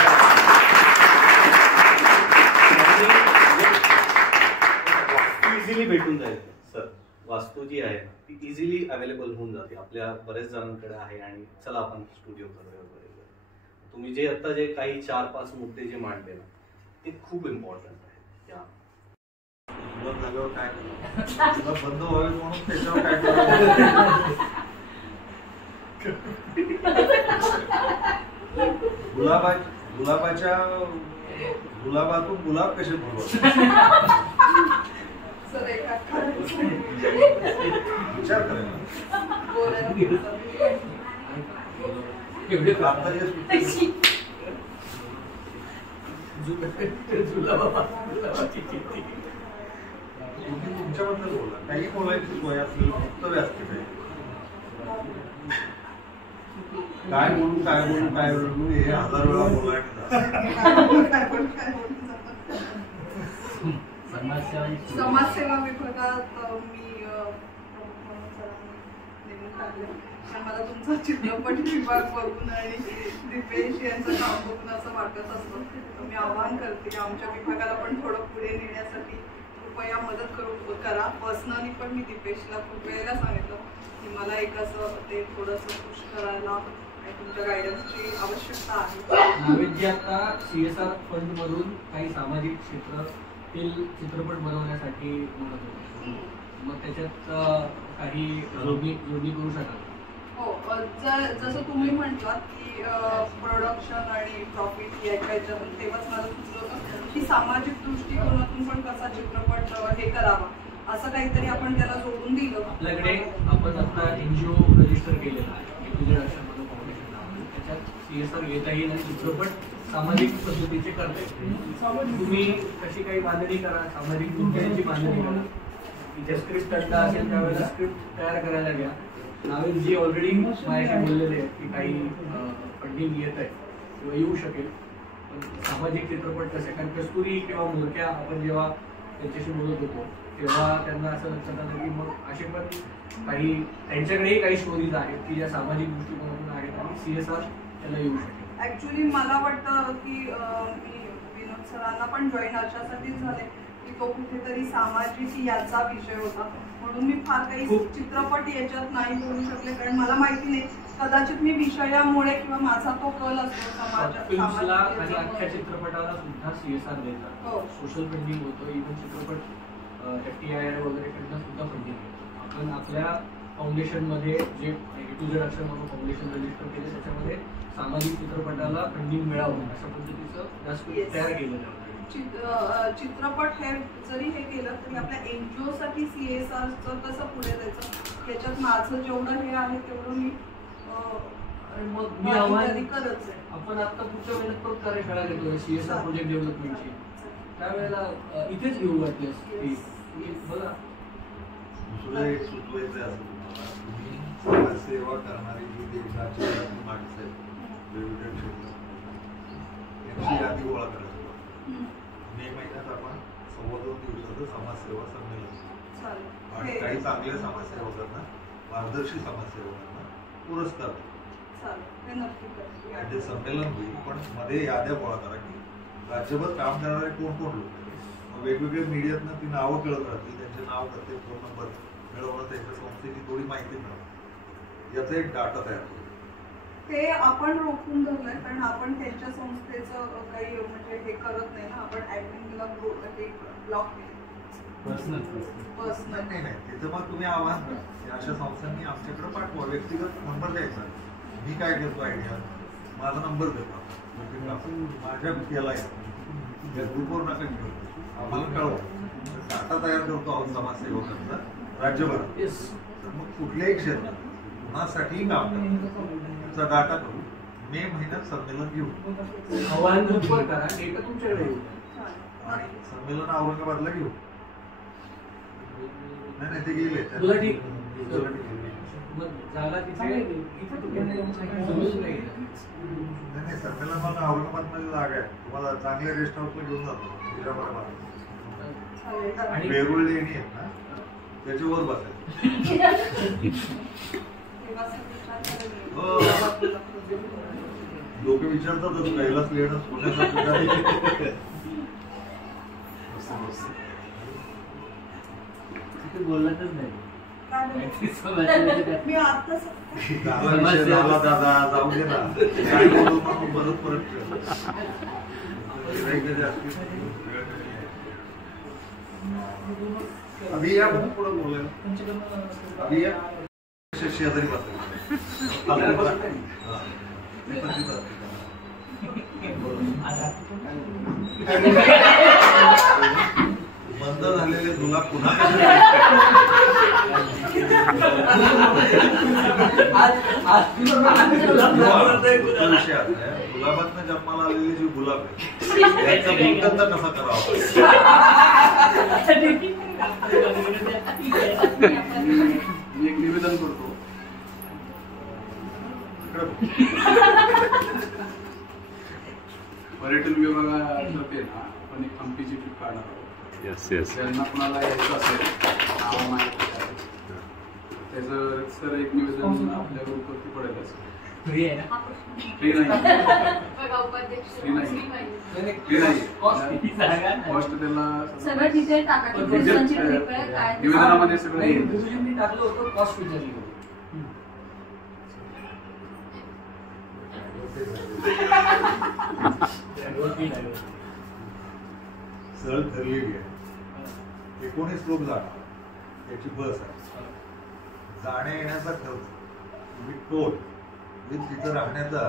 इझिली भेटून जाईल सर. वास्तू जी आहे ती इझिली अवेलेबल होऊन जाते, आपल्या बरेच जणांकडे आहे, आणि चला आपण स्टुडिओ करूया वगैरे. तुम्ही जे आता जे काही 4-5 मुद्दे जे मांडले ना ते खूप इम्पॉर्टंट आहे. झाल्यावर काय करणार, बंद व्हावे म्हणून त्याच्यावर काय करणार. गुलाबातून गुलाब कसे विचार करायला. तुम्ही तुमच्याबद्दल बोला, काही बोलायची सोय असेल वक्तव्य असते काय बोलू हे 1000 वेळा बोलायचं. समाजसेवा विभागात मी नेमून टाकले. मला तुमचा चित्रपट विभाग बघून आणि दिपेश यांचं काम बघून असं वाटत असतं. तर मी आवाहन करते आमच्या विभागाला पण थोडं पुढे नेण्यासाठी कृपया मदत करा. पर्सनली पण मी दिपेशला खूप वेळेला सांगितलं की मला एक असं ते थोडंसं पुश करायला तुमच्या गायडन्सची आवश्यकता आहे. नावेदजी आता CSR फंड मधून काही सामाजिक क्षेत्रातील चित्रपट बनवण्यासाठी म्हणत होते, मग त्याच्यात काही जोडणी करू शकाल? हो, जसं तुम्ही म्हटलात की प्रोडक्शन आणि प्रॉफिट याच्यातून तेव्हाच मला सुचलं होतं की सामाजिक दृष्टिकोनातून पण कसा चित्रपट हे करावा, असं काहीतरी आपण त्याला जोडून दिलं. आपल्याकडे आपण आता NGO रजिस्टर केलेला आहे, त्याच्यात CSR घेता येईल आणि चित्रपट सामाजिक पद्धतीचे करता येईल. तुम्ही कशी काही बांधणी करा, सामाजिक मुद्द्यांची बांधणी करा. इथे स्क्रिप्ट अड्डा असेल त्यावेळेला स्क्रिप्ट तयार करायला घ्या. नावेदजी ऑलरेडी माझ्याशी बोललेले आहेत की काही फंडिंग येत आहे किंवा येऊ शकेल, पण सामाजिक चित्रपट कसे, कारण कस्तुरी किंवा मोरक्या आपण जेव्हा त्यांच्याशी बोलत होतो तेव्हा त्यांना असं लक्षात आलं की मग असे पण काही त्यांच्याकडेही काही स्टोरीज आहेत की ज्या सामाजिक दृष्टिकोनातून आहेत आणि CSR त्याला येऊ शकेल. ऍक्च्युली मला वाटतं की मी विनोद सरांना पण जॉईन अशासाठीच झाले की की तो कुठेतरी सामाजिक याचा विषय होता, म्हणून मी फार काही चित्रपट याच्यात नाही बोलू शकले, कारण मला माहिती नाही, कदाचित मी विषयामुळे किंवा माझा तो कल असतो फिल्म्सला आणि अख्ख्या चित्रपटाला सुद्धा CSR देतात, सोशल फंडिंग होतं, इव्हन चित्रपट FTIR वगैरे कडनं सुद्धा फंडिंग होतं. आपण आपल्या फाउंडेशन मध्ये जे A to Z अक्षर म्हणून फाउंडेशन रजिस्टर केले त्याच्यामध्ये सामाजिक चित्रपटाला फंडिंग मिळावं अशा पद्धतीचं जास्त तयार केलेलं आहे. चित्रपट हे जरी हे केलं तरी आपल्या NGO साठी CSRचं कसं पुढे जायचं याच्यात माझं जेवढं हे आहे तेवढं मी करत आहे. आपण आता पुढच्या महिन्यात पण कार्यशाळा घेतोय CSR प्रोजेक्ट डेव्हलपमेंटची, त्यावेळेला इथेच घेऊ वाटल्यास बघा. दुसरं एक सुचवायचं असं तुम्हाला, तुम्ही समाजसेवा करणारी जी देशाची माणसं आहेत वेगवेगळ्या क्षेत्रात त्यांची यादी गोळा करायची. मे महिन्यात आपण 2.25 दिवसाचं समाजसेवा संमेलन आणि काही चांगल्या समाजसेवकांना, पारदर्शी समाजसेवकांना पुरस्कार ते संमेलन होईल. पण मध्ये याद्या गोळा करा की राज्यभर काम करणारे कोण कोण लोक आहेत. वेगवेगळ्या मीडियातनं ती नावं कळत राहतील, त्यांचे नाव करते, फोन नंबर मिळवणं, त्यांच्या संस्थेची थोडी माहिती मिळवणं, याचा एक डाटा तयार होईल. ते आपण रोखून धरलंय, कारण आपण त्यांच्या संस्थेचं काही म्हणजे हे करत नाही ना, आपण ऍडमिनला ब्लॉक केलं. नाही तिथं मग तुम्ही आव्हान करा, अशा संस्थांनी आमच्याकडे पाठवा, व्यक्तिगत नंबर द्यायचा. मी काय करतो आयडिया, माझा नंबर देतो, माझ्या याला ग्रुपवर नका घेऊ, आम्हाला कळवा, डाटा तयार करतो आहोत समाजसेवकांचा राज्यभर. तर मग कुठल्याही क्षेत्रात कुणासाठी काम करतो त्याचा डाटा करू, मे महिन्यात संमेलन घेऊ. आव्हान करा, डेटा तुमच्याकडे येऊ आणि संमेलन औरंगाबादला घेऊ. नाही ते गेले जागा तिथे नाही संमेलनाला औरंगाबादमध्ये जागा आहे, तुम्हाला चांगल्या रेस्ट हाऊसला घेऊन जातो. वेरुळ लेणी आहेत ना, त्याच्यावर बसायचं. लोक विचारतातच कैलास लेणं बोलतच नाही. मी आता दादा जाऊ दे ना, परत अभी या पुढे बोलायला अभी या शेजारी बंद झालेले तुला पुन्हा विषय आहे. गुलाबातनं जन्माला आलेली जी गुलाब आहे त्याचा भूतंत्र कसा करावा. मी एक निवेदन करतो. पर्यटन विभागातर्फे ना आपण एक हम्पीची ट्रिप काढणार आहोत. ज्यांना कुणाला यायचं असेल त्याचं सर एक निवेदन आपल्या ग्रुपवरती पडेलच. फ्री आहे ना? फ्री नाही, कॉस्ट त्यांना सगळं डिटेल टाका. निवेदनामध्ये सगळं येईल. टाकलं होतं कॉस्ट विचारली. सहल ठरलेली आहे. 19 लोक जाणार, त्याची बस आहे. जाण्या येण्याचा खर्च विथ टोल विथ तिथं राहण्याचा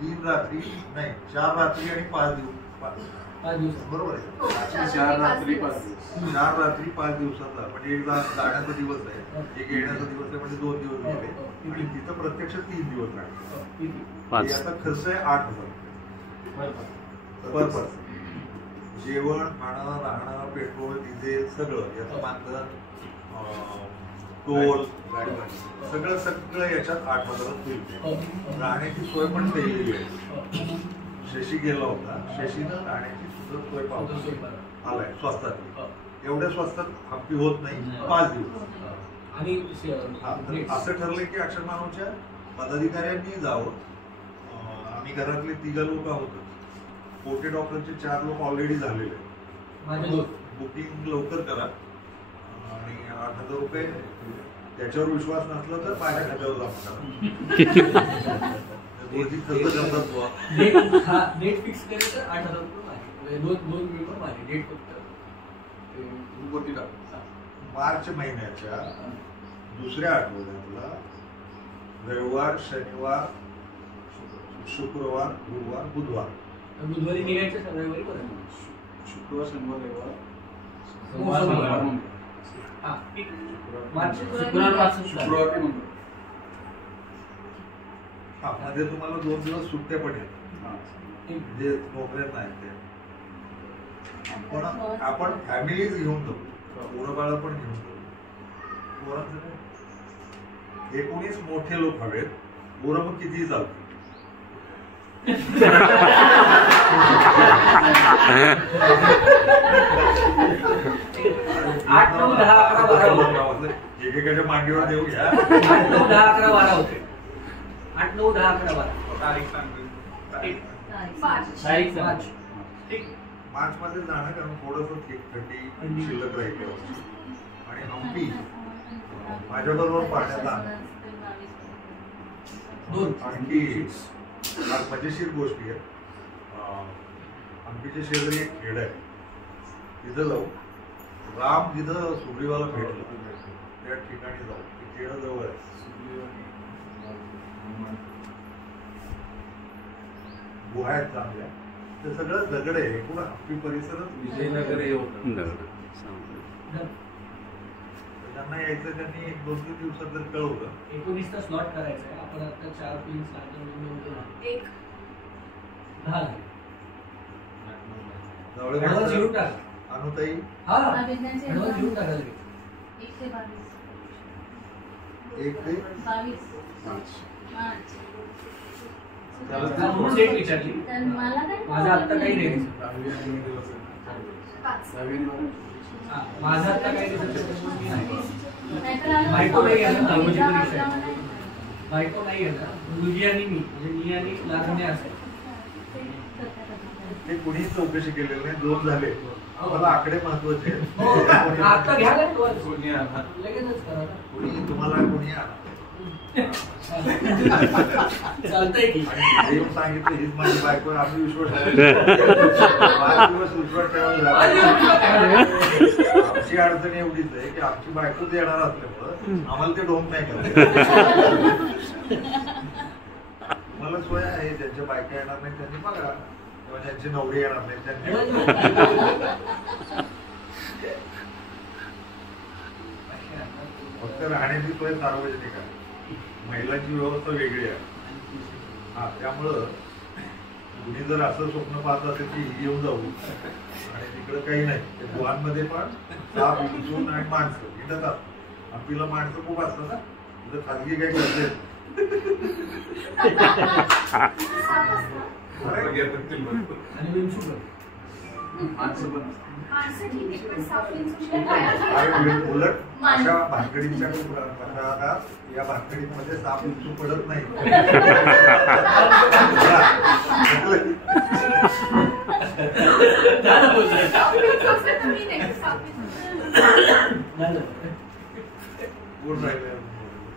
3 रात्री नाही 4 रात्री आणि 5 दिवस बरोबर आहे. 4 रात्री 5 दिवसाचा म्हणजे एक जाण्याचा दिवस आहे, एक येण्याचा दिवस आहे, म्हणजे 2 दिवस झाले आणि तिथं प्रत्यक्ष 3 दिवस राहणार. याचा खर्च आहे 8,000 पर पर्सन. जेवण, खाणं, राहणं, पेट्रोल, डिझेल सगळं याचं मानधन, टोल, गाडी सगळं याच्यात 8,000 होईल. राहण्याची सोय पण केलेली आहे. शशी गेला होता, शशीनं राहण्याची सुद्धा सोय पावसाळी आलाय स्वस्तात. एवढ्या स्वस्तात हम्पी होत नाही 5 दिवस. आणि असं ठरलंय की अक्षर मानवच्या पदाधिकाऱ्यांनी जावं. आम्ही घरातले 3 लोक आहोत. पोटे डॉक्टरचे 4 लोक ऑलरेडी झालेले आहेत. बुकिंग लवकर करा आणि 8,000 रुपये त्याच्यावर विश्वास नसला तर माझ्या खात्यावर जमा करा. खर्च करतात बुवा. डेट फिक्स केलं तर 8,000 रुपये आहे. दोन मेंबर आहे. डेट फक्त मार्च महिन्याच्या दुसऱ्या आठवड्यातला रविवार, शनिवार, शुक्रवार, गुरुवार, बुधवार. बुधवारी निघायचं रविवारी पर्यंत. शुक्रवार, शनिवार, रविवार, शुक्रवार ते मंगळवार. हा मध्ये तुम्हाला 2 दिवस सुट्ट्या पण आहेत जे नोकऱ्यात नाहीत ते. आपण फॅमिलीज घेऊन जाऊ, पोरं बाळ पण घेऊन जाऊ. पोरांचं 19 मोठे लोक हवेत, पोरं मग कितीही चालतील. 8, 9, 10, 11, 12 एकेकाच्या मांडीवर देऊ घ्या. 8, 9, 10, 11, 12 होते. 8, 9, 10, 11, 12 तारीख सांगतो. मार्च मध्ये जाणं कारण थोडंसं थंडी शिल्लक राहिली आणि हंपी माझ्या बरोबर पाहण्यात आलं. आणखी मजेशीर गोष्टी आहेत. हंपीच्या शेजारी एक खेड आहे, तिथं जाऊ. राम जिथं सुग्रीवाला भेटला त्या ठिकाणी जाऊ. ती खेड जवळ आहे. गुहा आहेत चांगल्या, ते सगळं दगड आहे. एकूण हंपी परिसरच विजयनगर हे होतं. त्यांना यायचं त्यांनी 1-2-3 दिवसात जर कळवलं. 19चा स्लॉट करायचा आहे. आपण आता 4 3 7 1 अनुताई डेट विचारली. माझा आत्ता काही नाही. माझा आत्ता काही बायको नाही आहे ना. 10वीची परीक्षा आहे. बायको नाही आहे ना. मुलगी आणि मी म्हणजे मी आणि लावण्य असेल. ते कुणीही चौकशी केलेली नाही. 2 झाले. मला आकडे महत्वाचे आहेत. आता घ्या लगेचच करा. तुम्हाला कोणी चालतंय की येऊन सांगितलं हीच माझी बायको. आम्ही विश्वास ठेवायला. आमची अडचण एवढीच आहे की आमची बायकोच येणार असल्यामुळं आम्हाला ते ढोंग नाही करत. तुम्हाला सोय आहे, ज्यांच्या बायका येणार नाही त्यांनी बघा, किंवा ज्यांची नवरी येणार नाही त्यांनी. फक्त राहण्याची सोय सार्वजनिक आहे, महिलांची व्यवस्था वेगळी आहे. हा त्यामुळं कुणी जर असं स्वप्न पाहत असेल की येऊन जाऊ आणि तिकडं काही नाही, गुहांमध्ये पण साप, विंचून आणि माणसं हिंडत असतात. हंपीला माणसं खूप असतात ना, तुझं खाजगी काही करते. आणि विंचू माणसं पण उलट अशा भानगडींच्या या भानगडीमध्ये साप विंचू पडत नाही.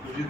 तुझी